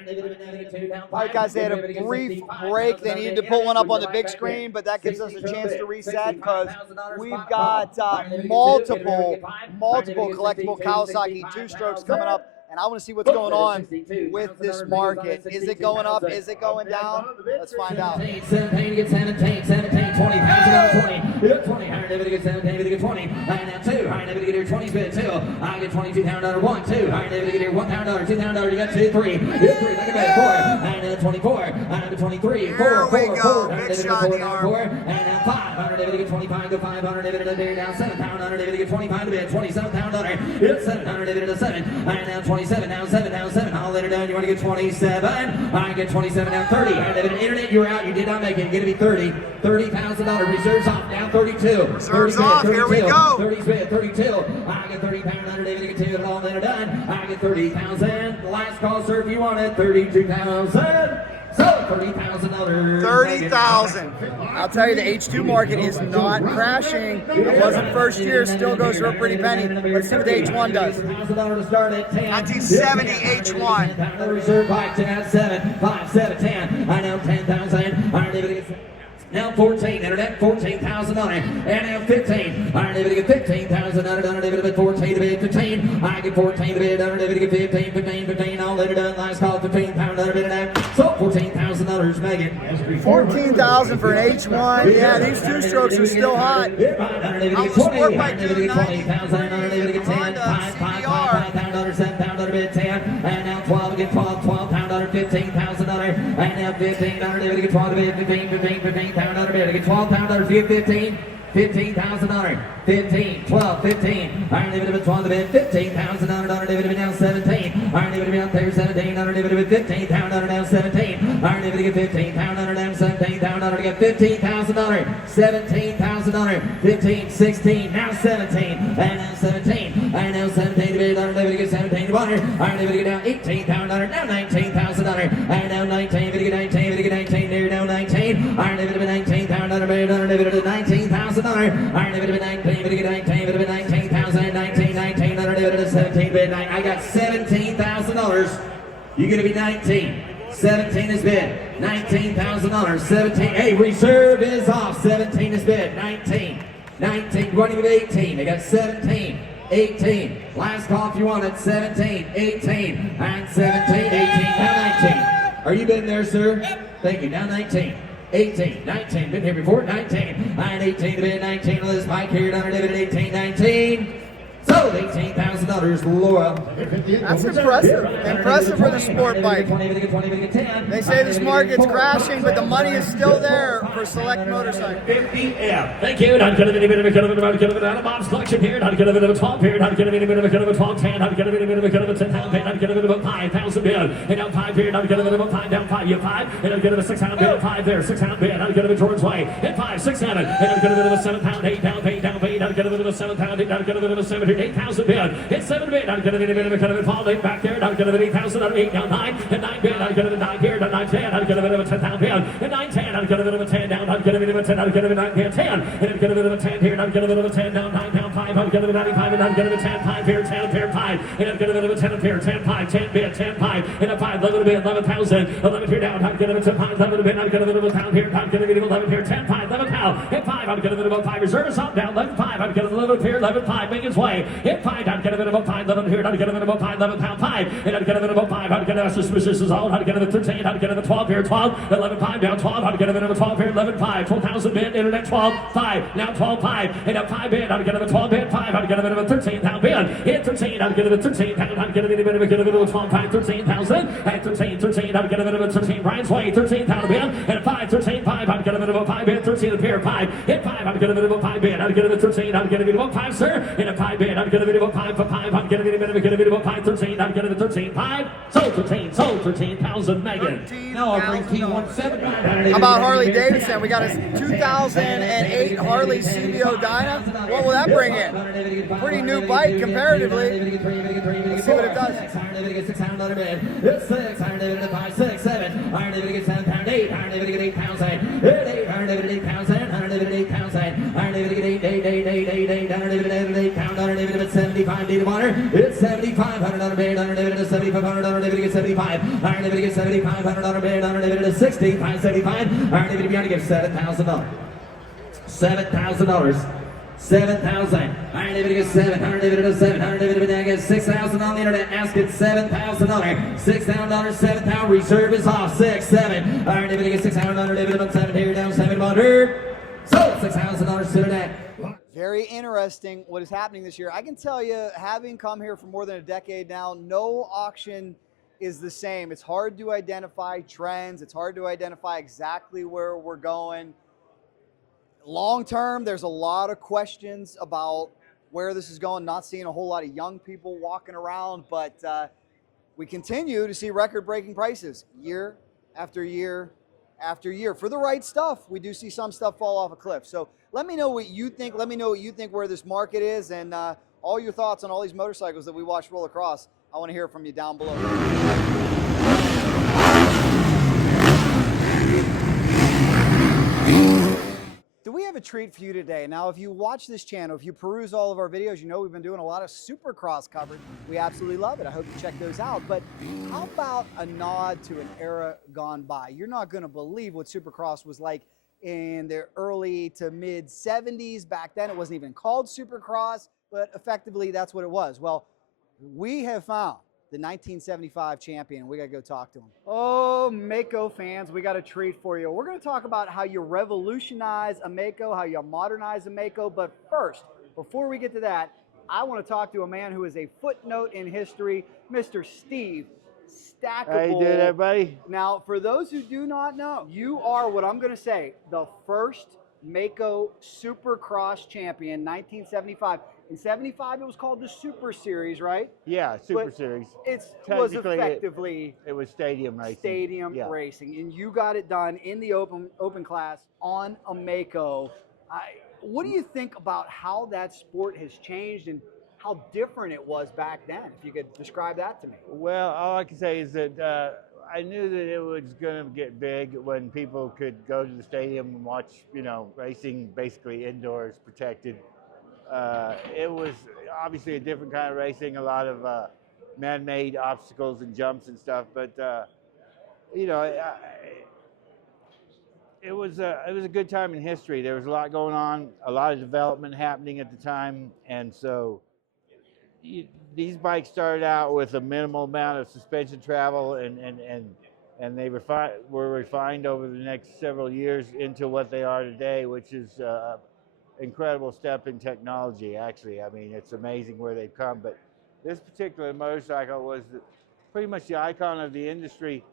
All right, guys, they had a brief break. They needed to put one up on the big screen, but that gives us a chance to reset because we've got multiple collectible Kawasaki two-strokes coming up. And I want to see what's going on with this market. Is it going up? Is it going down? Let's find out. 17, get 17, 17, $20,000, 20. Get 20, higher David get 17, get 20. I now 2, higher David get here 20 bid 2. I get $22,000, 1, 2. Higher David get here $1,000, $2,000. You got 2, 3. Get 3, like a bid 4. I now 24. I now 23, 4, 4, 4. Higher David get 4, 4. And now 5. Higher David get 25. 25 to 500, divided a bid, down 7 pound under, divided get 25 to bid, 27 pound under, it's 700, divided a 7, and now 27, now 7, now 7, I'll let it down, you want to get 27, I get 27, now 30, and divided internet, you're out, you did not make it, you're going to be 30, $30,000, reserves off, now 32, Reserves off, here we go. 30 bid, 32, I get 30 pound under, divided get 2, and all let it done, I get 30,000, last call, sir, if you want it, 32,000. So $30,000. 30,000. I'll tell you, the H2 market is not crashing. It wasn't first year, still goes for a pretty penny. Let's see what the H1 does. 1970 H1. Reserve bike 10, 7, 5, 7, 10. I know 10,000. Now 14, internet, $14,000, and now 15. I don't even get 15,000, I don't even get 14 to bid, 15. I get 14 to bid, I don't even get 15, 15, 15. I'll let it done, last call, 15 pound, under bid, so $14,000, Megan. 14,000 for an H1. Yeah, these two strokes are still hot. I'll sport bike to the 20,000, I don't even get 10, 5, 5, 5 pound, under 7 pound, under bid, 10. And now 12, again 12, 12 pound, under $15,000, and now 15, I don't even get 12 to bid, 15, 15, 15. Pound under bid. I get 12 pound under, get 15. $15,000, 15, 12, 15. Iron dividend 12 to bid, 15,000 under dividend now 17. Iron dividend out there 17 under dividend 15 pound under now 17. Iron dividend 15 pound under now 17 pound under get 15,000 under 17,000 under 15, 16 now 17 and now 17 and now 17 to bid under dividend get 17 to under. Iron dividend now 18 pound under now 19,000 under and now 19 dividend 19 dividend 19 there now 19. Iron dividend 19 pound under bid under dividend 19,000. Iron dividend 19, dividend 19, dividend 19,000, 19, 19, under dividend 17, bid 9. I got $17,000. You're going to be 19. 17 is bid. $19,000. 17. Hey, reserve is off. 17 is bid. 19. 19. Running with 18. I got 17. 18. Last call if you want it. 17. 18. And 17. 18. Now 19. Are you bidding there, sir? Thank you. Now 19. 18, 19, been here before, 19, and 18 to bid, 19, on this bike here, under dividend, 18, 19, so $18,000, Laura. That's impressive. Impressive for the sport bike. They say this market's crashing, but the money is still there for select motorcycles. 50F. Thank you. Not going to be a bit of a out of Bob's collection here. Not going to be a bit of a 12 here. Not going to be a bit of a 12 10. Not going to be a bit of a 10,000 bid. Not going to be a bit of a 5,000 bid. And down 5 here. Not going to be a bit of a 5 down 5. You 5. And I'm going to be a 600 bid. 5 there. 600 bid. Not going to be George Way. And 5, 6, 7. And I'm going to be a 7 pound 8 down 8 down 8. Not going to be a 7 pound 8. Not going to be a 7 8,000 bid. It's 7 bid. Not going to be a bit of a kind of a fall back there. Not going to be 8,000 on 8 down 9. And 9 bid. Not going to be 9 here. Not 9 10. Not going to be a 10 down bid. And 9 10. Not going to be a 10 down. Not going to be a 10. Not going to be 9 here 10. And I'm going to be a 10 here. Not going to be a 10 down 9 down 5. I'm going to be 95. And I'm going to be 10 5 here 10 pair 5. And I'm going to be a 10 pair 10 5 10 bid 10 5. And a 5 11 bid 11,000. 11 here down. I'm going to be 10 5 11 bid. I'm going to be a pound here. I'm going to be 11 here 10 5 11 pound. And 5. I'm going to be about 5 reserve is up down 11 5. I'm going to be 11 here 11 5 make its way. Hit 5. I'm going to be about 5 11 here. I'm going to be about 5 11 pound 5. And I'm going to be about 5. I'm going to suspicious is all. I'm going to be 13. I'm going to be 12 here 12 11 5 down 12. I'm going to be 12 here 11 5. 12,000 bid internet 12 5. Now 12 5. And a 5 bid. I'm going to be 12 bid 5. I'm going to be 13 pound bid. Hit 13. I'm going to be 13 pound. I'm going to be 12 5 13,000. And 13 13. I'm going to be 13 Brian's way 13 pound bid. And a 5 13 5. I'm going to be 5 bid 13 a pair 5. Hit 5. I'm going to be 5 bid. I'm going to be 13. I'm going to be 5 sir. And a 5 bid. I'm going to be 5 for 5. I'm going to be 5 13. I'm going to be 13 5. So 13,000 Megan. No, I'll bring T17. How about Harley Davidson? We got a 2008 Harley CBO Dyna. What will that bring in? Pretty new bike comparatively. Let's see what it does. 6 6 5 6 7 Iron dividend 7 pound 8 Iron dividend 8,000 Iron dividend 8,000 Iron dividend 8,000 Iron dividend 8 Iron dividend 8 pound Iron dividend 75 D to water. It's 7,500 bid Iron dividend 7,500 Iron dividend 75 Iron dividend 7,500 bid Iron dividend 65 75 Iron dividend beyond to give $7,000. $7,000. 7,000. Iron dividend 7. Iron dividend 7. Iron dividend gets 6,000 on the internet. Ask it $7,000. $6,000. 7,000. Reserve is off. 6 7. Iron dividend gets 6,000 on dividend 7 here down 700. So $6,000 to internet. Very interesting what is happening this year. I can tell you, having come here for more than a decade now, no auction is the same. It's hard to identify trends. It's hard to identify exactly where we're going. long term, there's a lot of questions about where this is going. Not seeing a whole lot of young people walking around, but we continue to see record-breaking prices year after year after year. For the right stuff, we do see some stuff fall off a cliff. So let me know what you think. Let me know what you think where this market is, and all your thoughts on all these motorcycles that we watch roll across. I want to hear from you down below. Do we have a treat for you today? Now, if you watch this channel, if you peruse all of our videos, you know we've been doing a lot of Supercross coverage. We absolutely love it. I hope you check those out. But how about a nod to an era gone by? You're not going to believe what Supercross was like in the early to mid 70s. Back then, it wasn't even called Supercross, but effectively that's what it was. Well, we have found the 1975 champion. We got to go talk to him. Oh, Mecum fans, we got a treat for you. We're going to talk about how you revolutionize a Mecum, how you modernize a Mecum. But first, before we get to that, I want to talk to a man who is a footnote in history, Mr. Steve Stackable. How you doing, everybody? Now, for those who do not know, you are what I'm going to say, the first Mecum Supercross champion, 1975. In 75, it was called the Super Series, right? Yeah, Super But Series. It was Technically, effectively it was stadium racing. Stadium Yeah. racing, and you got it done in the open class on a Mecum. What do you think about how that sport has changed and how different it was back then? If you could describe that to me. Well, all I can say is that I knew that it was going to get big when people could go to the stadium and watch, racing basically indoors, protected. It was obviously a different kind of racing, a lot of man-made obstacles and jumps and stuff, but it was a good time in history. There was a lot going on, a lot of development happening at the time, and so these bikes started out with a minimal amount of suspension travel, and they were refined over the next several years into what they are today, which is incredible step in technology, actually. I mean, it's amazing where they've come, but this particular motorcycle was pretty much the icon of the industry.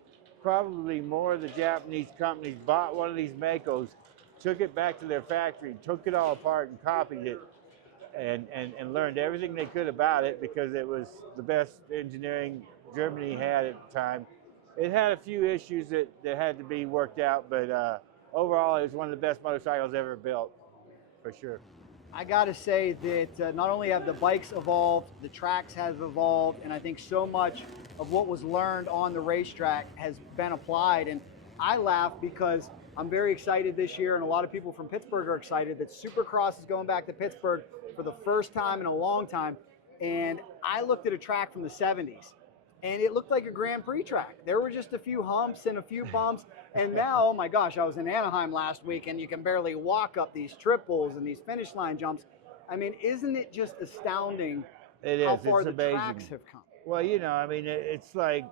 Probably more of the Japanese companies bought one of these Mecums, took it back to their factory, took it all apart and copied it, and learned everything they could about it because it was the best engineering Germany had at the time. It had a few issues that had to be worked out, but overall, it was one of the best motorcycles ever built. For sure. I got to say that not only have the bikes evolved, the tracks have evolved, and I think so much of what was learned on the racetrack has been applied. And I laugh because I'm very excited this year, and a lot of people from Pittsburgh are excited that Supercross is going back to Pittsburgh for the first time in a long time. And I looked at a track from the 70s, and it looked like a Grand Prix track. There were just a few humps and a few bumps. And now, oh my gosh, I was in Anaheim last week, and you can barely walk up these triples and these finish line jumps. I mean, isn't it just astounding how far the tracks have come? Well, I mean, it's like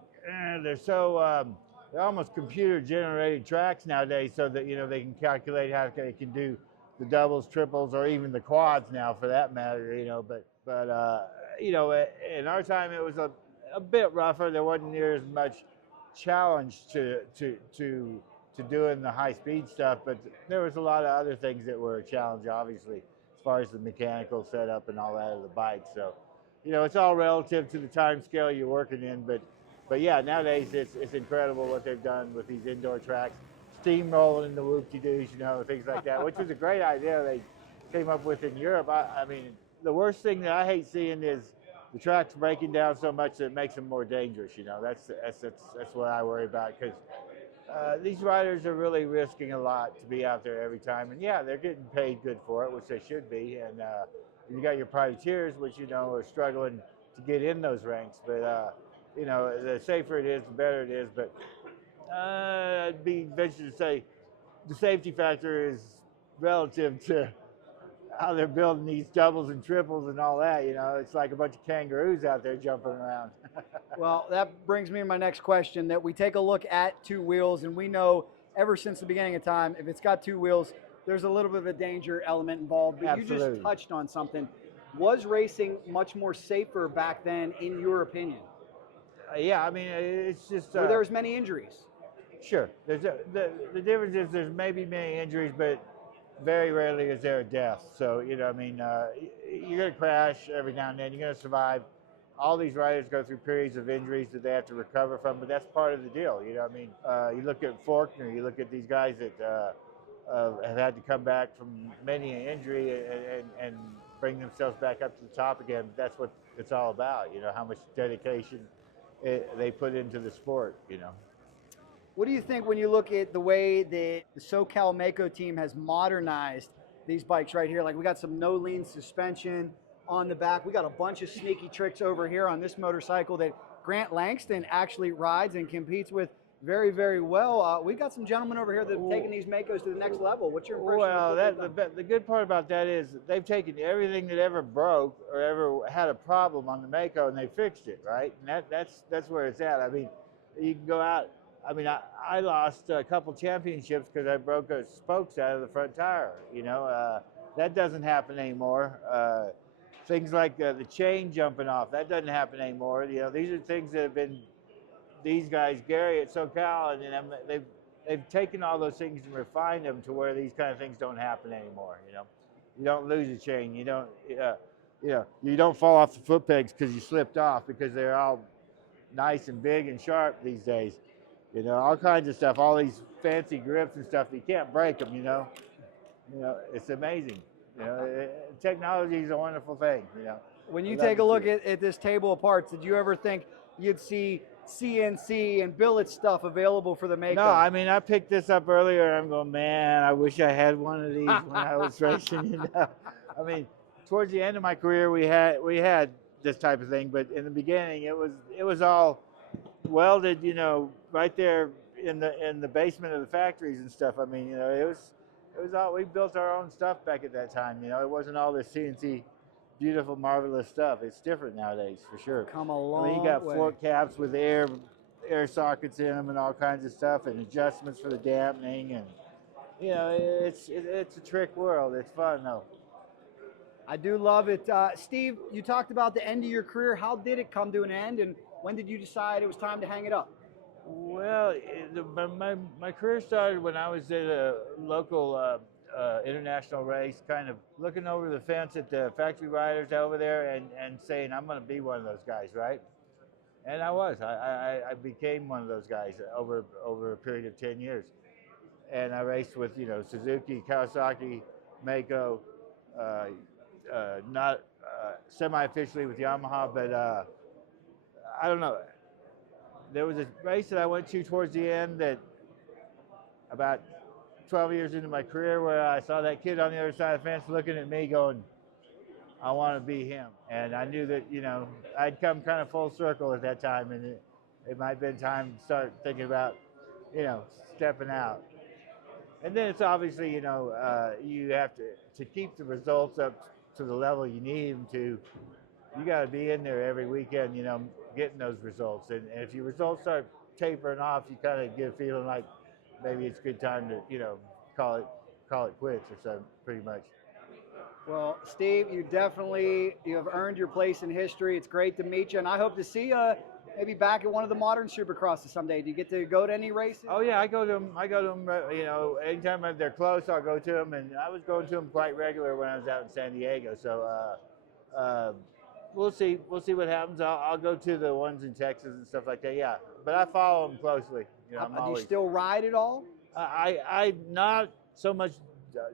they're so they're almost computer-generated tracks nowadays, so that they can calculate how they can do the doubles, triples, or even the quads now, for that matter. But in our time, it was a bit rougher. There wasn't near as much challenge to doing the high speed stuff, but there was a lot of other things that were a challenge, obviously, as far as the mechanical setup and all that of the bike. So it's all relative to the time scale you're working in, but yeah, nowadays it's incredible what they've done with these indoor tracks, steamrolling in the whoop-de-doos, things like that, which was a great idea they came up with in Europe. I mean, the worst thing that I hate seeing is the track's breaking down so much that it makes them more dangerous. That's what I worry about, because these riders are really risking a lot to be out there every time. And yeah, they're getting paid good for it, which they should be. And you got your privateers, which are struggling to get in those ranks. But the safer it is, the better it is. But I'd be ventured to say the safety factor is relative to how they're building these doubles and triples and all that. It's like a bunch of kangaroos out there jumping around. Well, that brings me to my next question, that we take a look at two wheels, and we know ever since the beginning of time, if it's got two wheels, there's a little bit of a danger element involved. But Absolutely. You just touched on something. Was racing much more safer back then, in your opinion? Yeah, I mean, it's just... Were there as many injuries? Sure. The difference is there's maybe many injuries, but very rarely is there a death. So, you know, I mean, you're going to crash every now and then. You're going to survive. All these riders go through periods of injuries that they have to recover from, but that's part of the deal. You know, I mean, you look at Faulkner, you look at these guys that have had to come back from many an injury and bring themselves back up to the top again. That's what it's all about. You know, how much dedication they put into the sport. You know. What do you think when you look at the way that the SoCal Mecum team has modernized these bikes right here? Like, we got some no-lean suspension on the back. We got a bunch of sneaky tricks over here on this motorcycle that Grant Langston actually rides and competes with very, very well. We got some gentlemen over here that have taken these Mecums to the next level. What's your impression? Well, the good part about that is they've taken everything that ever broke or ever had a problem on the Mecum and they fixed it, right? And that's where it's at. I mean, you can go out. I mean, I lost a couple championships because I broke a spokes out of the front tire. You know, that doesn't happen anymore. Things like the chain jumping off, that doesn't happen anymore. You know, these are things that have been, these guys, Gary at SoCal, and they've taken all those things and refined them to where these kind of things don't happen anymore. You know, you don't lose a chain, you don't, you don't fall off the foot pegs because you slipped off, because they're all nice and big and sharp these days. You know, all kinds of stuff, all these fancy grips and stuff, you can't break them. You know, it's amazing. You know, technology is a wonderful thing. You know, when you take a look at this table of parts, did you ever think you'd see CNC and billet stuff available for the Mecum? No, I mean, I picked this up earlier and I'm going, man, I wish I had one of these when I was racing. You know, I mean, towards the end of my career, we had this type of thing, but in the beginning, it was all welded, you know, right there in the basement of the factories and stuff. I mean, you know, it was all, we built our own stuff back at that time. You know, it wasn't all this CNC beautiful, marvelous stuff. It's different nowadays, for sure. Come a long way. I mean, you got fork caps with air sockets in them and all kinds of stuff, and adjustments for the dampening, and you know, it's a trick world. It's fun though. I do love it. Steve, you talked about the end of your career. How did it come to an end, and when did you decide it was time to hang it up? Well, my career started when I was at a local international race, kind of looking over the fence at the factory riders over there and saying, I'm going to be one of those guys, right? And I was. I became one of those guys over a period of 10 years. And I raced with, you know, Suzuki, Kawasaki, Mecum, not semi-officially with Yamaha, but I don't know. There was a race that I went to towards the end that about 12 years into my career where I saw that kid on the other side of the fence looking at me going, I want to be him. And I knew that, you know, I'd come kind of full circle at that time, and it might have been time to start thinking about, you know, stepping out. And then it's obviously, you know, you have to keep the results up to the level you need them to. You got to be in there every weekend, you know, getting those results. And if your results start tapering off, you kind of get a feeling like maybe it's a good time to, you know, call it quits or something, pretty much. Well, Steve, you have earned your place in history. It's great to meet you, and I hope to see you maybe back at one of the modern Supercrosses someday. Do you get to go to any races? Oh yeah, I go to them. You know, anytime they're close, I'll go to them, and I was going to them quite regular when I was out in San Diego. So we'll see what happens. I'll go to the ones in Texas and stuff like that. Yeah, but I follow them closely. You know, do you still ride at all? I not so much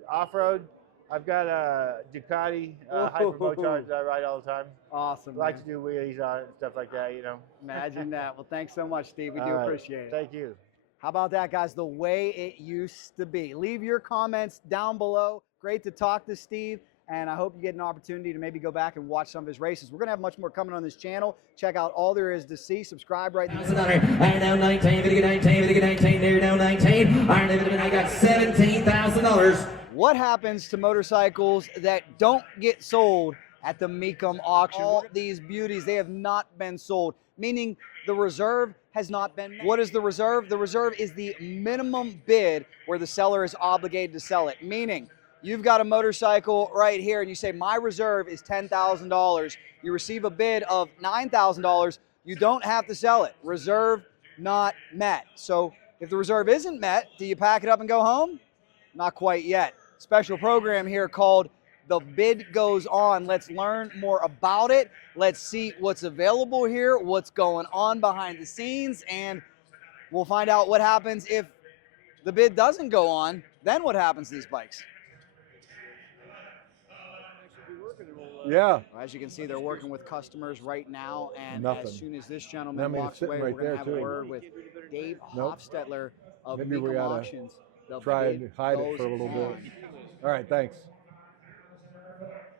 off-road. I've got a Ducati Hypermotard that I ride all the time. Awesome. I like to do wheelies on it and stuff like that, you know. Imagine that. Well, thanks so much, Steve. We do appreciate it. Thank you. How about that, guys? The way it used to be. Leave your comments down below. Great to talk to Steve, and I hope you get an opportunity to maybe go back and watch some of his races. We're going to have much more coming on this channel. Check out all there is to see. Subscribe right now. I now 19, video 19, video 19, there now 19. I got $17,000. What happens to motorcycles that don't get sold at the Mecum auction? All these beauties, they have not been sold, meaning the reserve has not been met. What is the reserve? The reserve is the minimum bid where the seller is obligated to sell it, meaning you've got a motorcycle right here and you say, my reserve is $10,000. You receive a bid of $9,000. You don't have to sell it. Reserve not met. So if the reserve isn't met, do you pack it up and go home? Not quite yet. special program here called The Bid Goes On. Let's learn more about it. Let's see what's available here, what's going on behind the scenes, and we'll find out what happens if the bid doesn't go on. Then what happens to these bikes? Yeah. As you can see, they're working with customers right now, and Nothing. as soon as this I gentleman mean, it's walks sitting away, right we're going to there, have a too. word with Dave Nope. Hofstetler of Maybe we Mecum oughta Auctions. The try bid and hide it for a goes little bit. on. All right, thanks.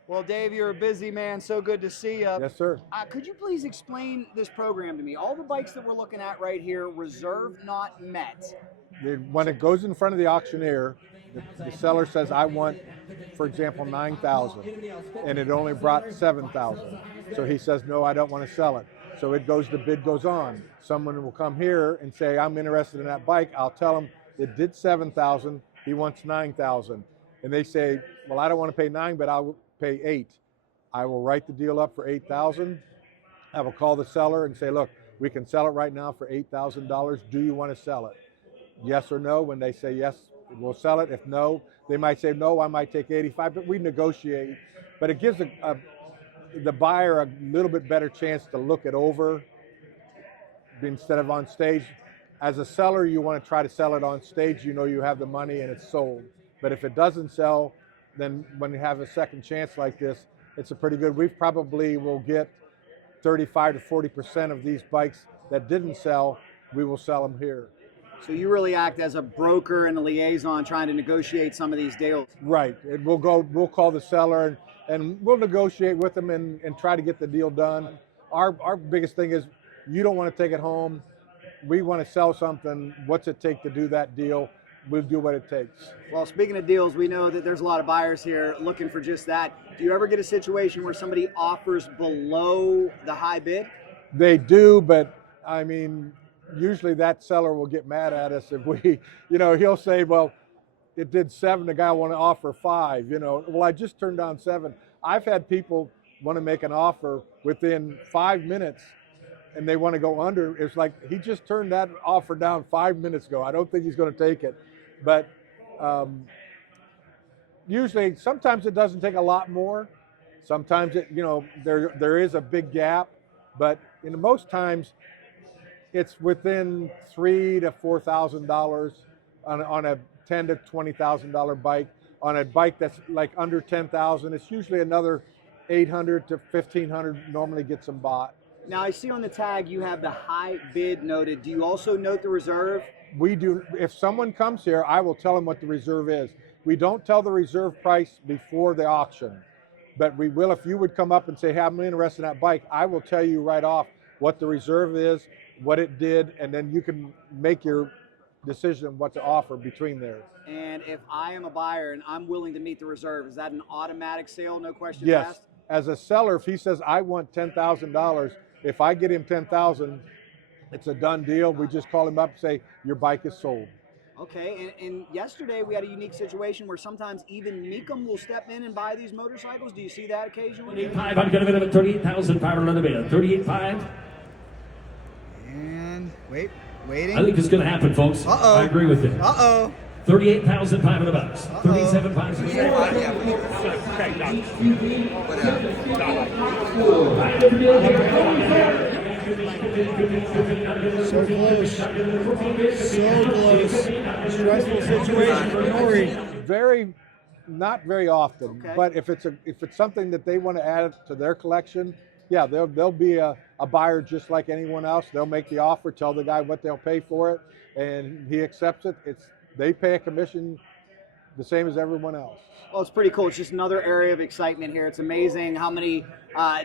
Well, Dave, you're a busy man. So good to see you. Yes, sir. Could you please explain this program to me? All the bikes that we're looking at right here, reserve not met. When it goes in front of the auctioneer, the seller says, I want, for example, 9,000, and it only brought 7,000. So he says, no, I don't want to sell it. So it goes, the bid goes on. Someone will come here and say, I'm interested in that bike. I'll tell him it did 7,000, he wants 9,000. And they say, well, I don't want to pay 9, but I'll pay 8. I will write the deal up for 8,000. I will call the seller and say, look, we can sell it right now for $8,000. Do you want to sell it? Yes or no. When they say yes, we'll sell it. If no, they might say no, I might take 85, but we negotiate. But it gives the buyer a little bit better chance to look it over instead of on stage. As a seller, you want to try to sell it on stage. You know you have the money and it's sold. But if it doesn't sell, then when you have a second chance like this, it's a pretty good. We probably will get 35 to 40% of these bikes that didn't sell, we will sell them here. So you really act as a broker and a liaison trying to negotiate some of these deals. Right. We'll call the seller and we'll negotiate with them and try to get the deal done. Our biggest thing is you don't want to take it home. We want to sell something. What's it take to do that deal? We'll do what it takes. Well, speaking of deals, we know that there's a lot of buyers here looking for just that. Do you ever get a situation where somebody offers below the high bid? They do, but I mean, usually that seller will get mad at us if we, he'll say, well, it did 7, the guy want to offer 5, well, I just turned down 7. I've had people want to make an offer within 5 minutes and they want to go under. It's like, he just turned that offer down 5 minutes ago. I don't think he's going to take it. But usually, sometimes it doesn't take a lot more. Sometimes it, there is a big gap, but most times it's within $3,000 to $4,000 on a $10,000 to $20,000 bike. On a bike that's like under 10,000, it's usually another 800 to 1,500 normally gets them bought. Now I see on the tag you have the high bid noted. Do you also note the reserve? We do. If someone comes here, I will tell them what the reserve is. We don't tell the reserve price before the auction, but we will. If you would come up and say, hey, I'm interested in that bike, I will tell you right off what the reserve is, what it did, and then you can make your decision on what to offer between there. And if I am a buyer and I'm willing to meet the reserve, is that an automatic sale, no questions Yes. asked? As a seller, if he says, I want $10,000, if I get him 10,000, it's a done deal. We just call him up and say, your bike is sold. Okay, and yesterday we had a unique situation where sometimes even Mecum will step in and buy these motorcycles. Do you see that occasionally? 38.5, I'm going to bid at 38,500 on the bid. 38.5. And waiting. I think it's going to happen, folks. Uh-oh. I agree with you. Uh-oh. 38,500 bucks. 37,500. So close. So close. Stressful situation for Nori. Not very often, Okay. but if it's something that they want to add to their collection, yeah, they'll be a buyer just like anyone else. They'll make the offer, tell the guy what they'll pay for it, and he accepts it. They pay a commission the same as everyone else. Well, it's pretty cool. It's just another area of excitement here. It's amazing how many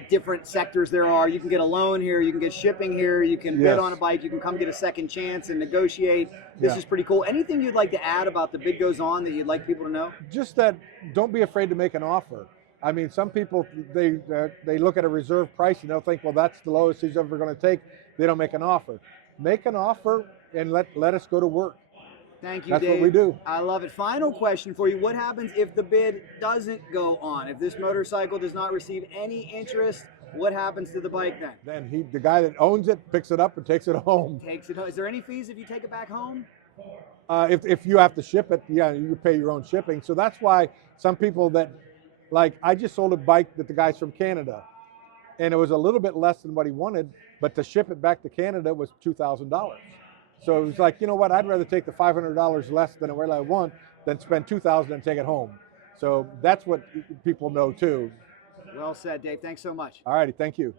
different sectors there are. You can get a loan here, you can get shipping here, you can bid on a bike, you can come get a second chance and negotiate. This is pretty cool. Anything you'd like to add about the bid goes on that you'd like people to know? Just that, don't be afraid to make an offer. I mean, some people, they look at a reserve price and they'll think, well, that's the lowest he's ever going to take. They don't make an offer. Make an offer and let us go to work. Thank you, That's Dave. what we do. I love it. Final question for you. What happens if the bid doesn't go on? If this motorcycle does not receive any interest, what happens to the bike then? Then the guy that owns it picks it up and takes it home. Takes it home. Is there any fees if you take it back home? If you have to ship it, yeah, you pay your own shipping. So that's why some people that, like, I just sold a bike that the guy's from Canada, and it was a little bit less than what he wanted, but to ship it back to Canada was $2,000. So it was like, you know what, I'd rather take the $500 less than what I want than spend $2,000 and take it home. So that's what people know too. Well said, Dave. Thanks so much. All righty, thank you.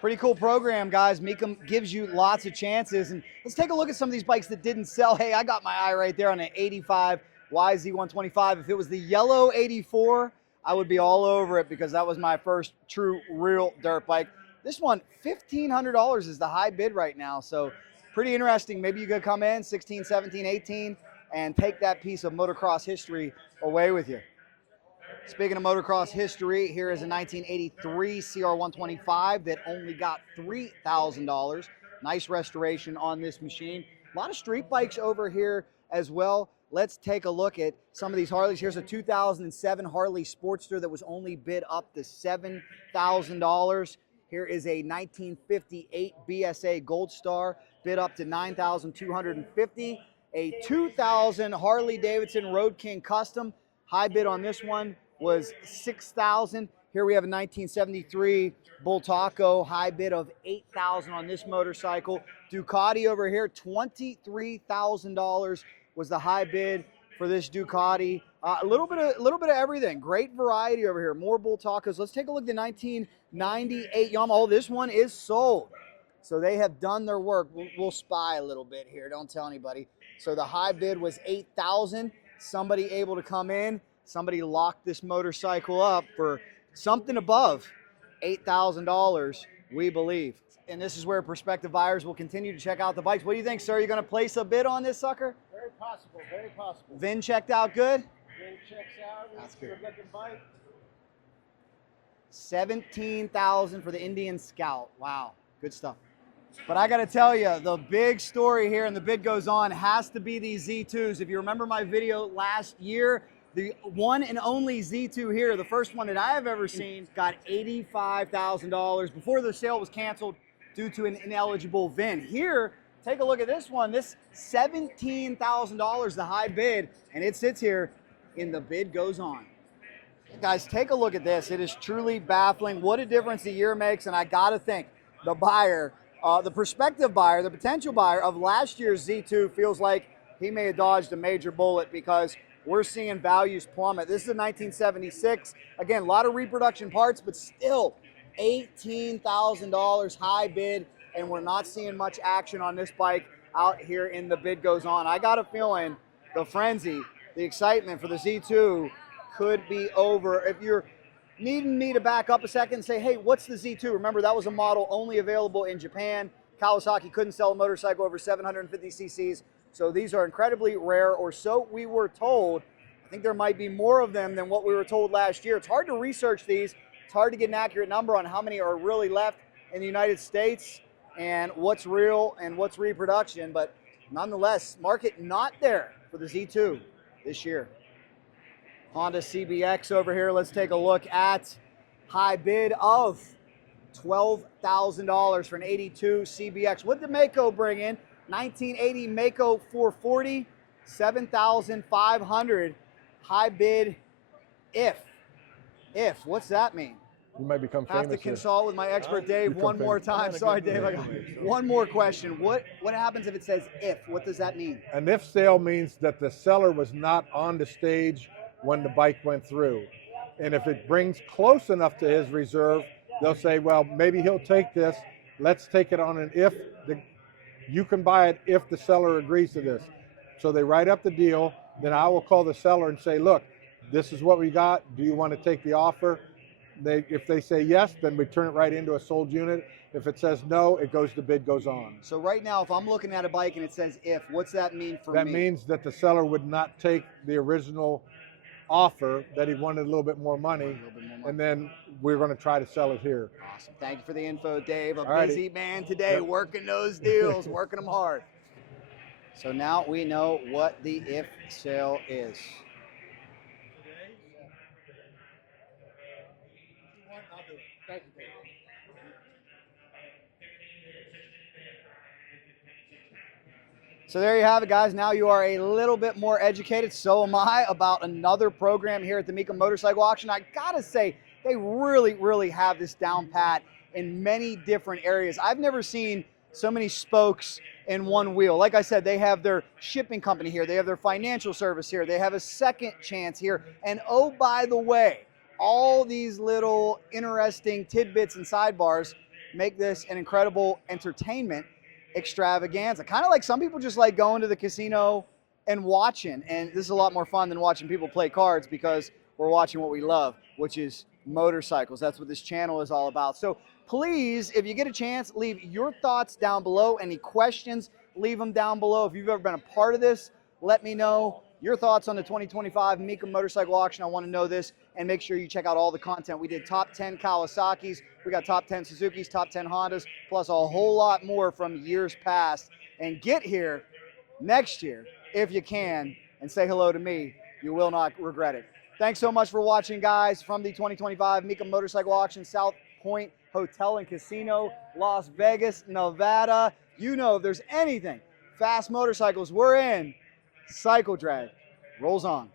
Pretty cool program, guys. Mecum gives you lots of chances. And let's take a look at some of these bikes that didn't sell. Hey, I got my eye right there on an 85 YZ125. If it was the yellow 84, I would be all over it because that was my first true, real dirt bike. This one, $1,500 is the high bid right now. So pretty interesting. Maybe you could come in 16, 17, 18 and take that piece of motocross history away with you. Speaking of motocross history, here is a 1983 CR125 that only got $3,000. Nice restoration on this machine. A lot of street bikes over here as well. Let's take a look at some of these Harleys. Here's a 2007 Harley Sportster that was only bid up to $7,000. Here is a 1958 BSA Gold Star, bid up to $9,250. A 2000 Harley Davidson Road King Custom, high bid on this one was $6,000. Here we have a 1973 Bull Taco, high bid of $8,000 on this motorcycle. Ducati over here, $23,000 was the high bid for this Ducati. A little bit of everything. Great variety over here. More Bull Tacos. Let's take a look at the 1998 Yamaha. Oh, this one is sold. So they have done their work. We'll spy a little bit here. Don't tell anybody. So the high bid was $8,000. Somebody able to come in. Somebody locked this motorcycle up for something above $8,000, we believe. And this is where prospective buyers will continue to check out the bikes. What do you think, sir? Are you going to place a bid on this sucker? Very possible, very possible. VIN checked out good? VIN checks out. That's good. Looking bike. $17,000 for the Indian Scout. Wow, good stuff. But I got to tell you, the big story here, and the bid goes on, has to be these Z2s. If you remember my video last year, the one and only Z2 here, the first one that I have ever seen, got $85,000 before the sale was canceled due to an ineligible VIN. Here, take a look at this one. This $17,000, the high bid, and it sits here in the bid goes on. Guys, take a look at this. It is truly baffling what a difference a year makes, and I got to think the buyer, the prospective buyer, the potential buyer of last year's Z2 feels like he may have dodged a major bullet because we're seeing values plummet. This is a 1976. Again, a lot of reproduction parts, but still $18,000 high bid, and we're not seeing much action on this bike out here in the bid goes on. I got a feeling the frenzy, the excitement for the Z2 could be over. If you're needing me to back up a second and say, hey, what's the Z2? Remember, that was a model only available in Japan. Kawasaki couldn't sell a motorcycle over 750 cc's. So these are incredibly rare, or so we were told. I think there might be more of them than what we were told last year. It's hard to research these. It's hard to get an accurate number on how many are really left in the United States and what's real and what's reproduction. But nonetheless, market not there for the Z2 this year. Honda CBX over here. Let's take a look at high bid of $12,000 for an 82 CBX. What did Mecum bring in? 1980 Mecum 440, $7,500. High bid if. What's that mean? You might become famous. Have to consult with my expert Dave one more time. famous. Sorry, Dave. I got one more question. What happens if it says if? What does that mean? An if sale means that the seller was not on the stage when the bike went through. And if it brings close enough to his reserve, they'll say, well, maybe he'll take this. Let's take it on an if. You can buy it if the seller agrees to this. So they write up the deal, then I will call the seller and say, look, this is what we got. Do you want to take the offer? If they say yes, then we turn it right into a sold unit. If it says no, the bid goes on. So right now, if I'm looking at a bike and it says if, what's that mean for me? That means that the seller would not take the original offer, that he wanted a little bit more money, and then we're going to try to sell it here. Awesome. Thank you for the info, Dave. A Alrighty. busy man today, working those deals, working them hard. So now we know what the if sale is. So there you have it, guys. Now you are a little bit more educated. So am I about another program here at the Mecum Motorcycle Auction. I gotta say, they really have this down pat in many different areas. I've never seen so many spokes in one wheel. Like I said, they have their shipping company here. They have their financial service here. They have a second chance here. And oh, by the way, all these little interesting tidbits and sidebars make this an incredible entertainment extravaganza. Kind of like some people just like going to the casino and watching. And this is a lot more fun than watching people play cards because we're watching what we love, which is motorcycles. That's what this channel is all about. So please, if you get a chance, leave your thoughts down below. Any questions, leave them down below. If you've ever been a part of this, let me know your thoughts on the 2025 Mecum Motorcycle Auction. I want to know this, and make sure you check out all the content. We did top 10 Kawasaki's, we got top 10 Suzuki's, top 10 Hondas, plus a whole lot more from years past. And get here next year, if you can, and say hello to me. You will not regret it. Thanks so much for watching, guys, from the 2025 Mecum Motorcycle Auction, South Point Hotel and Casino, Las Vegas, Nevada. You know, if there's anything fast motorcycles, we're in. Cycle Drag rolls on.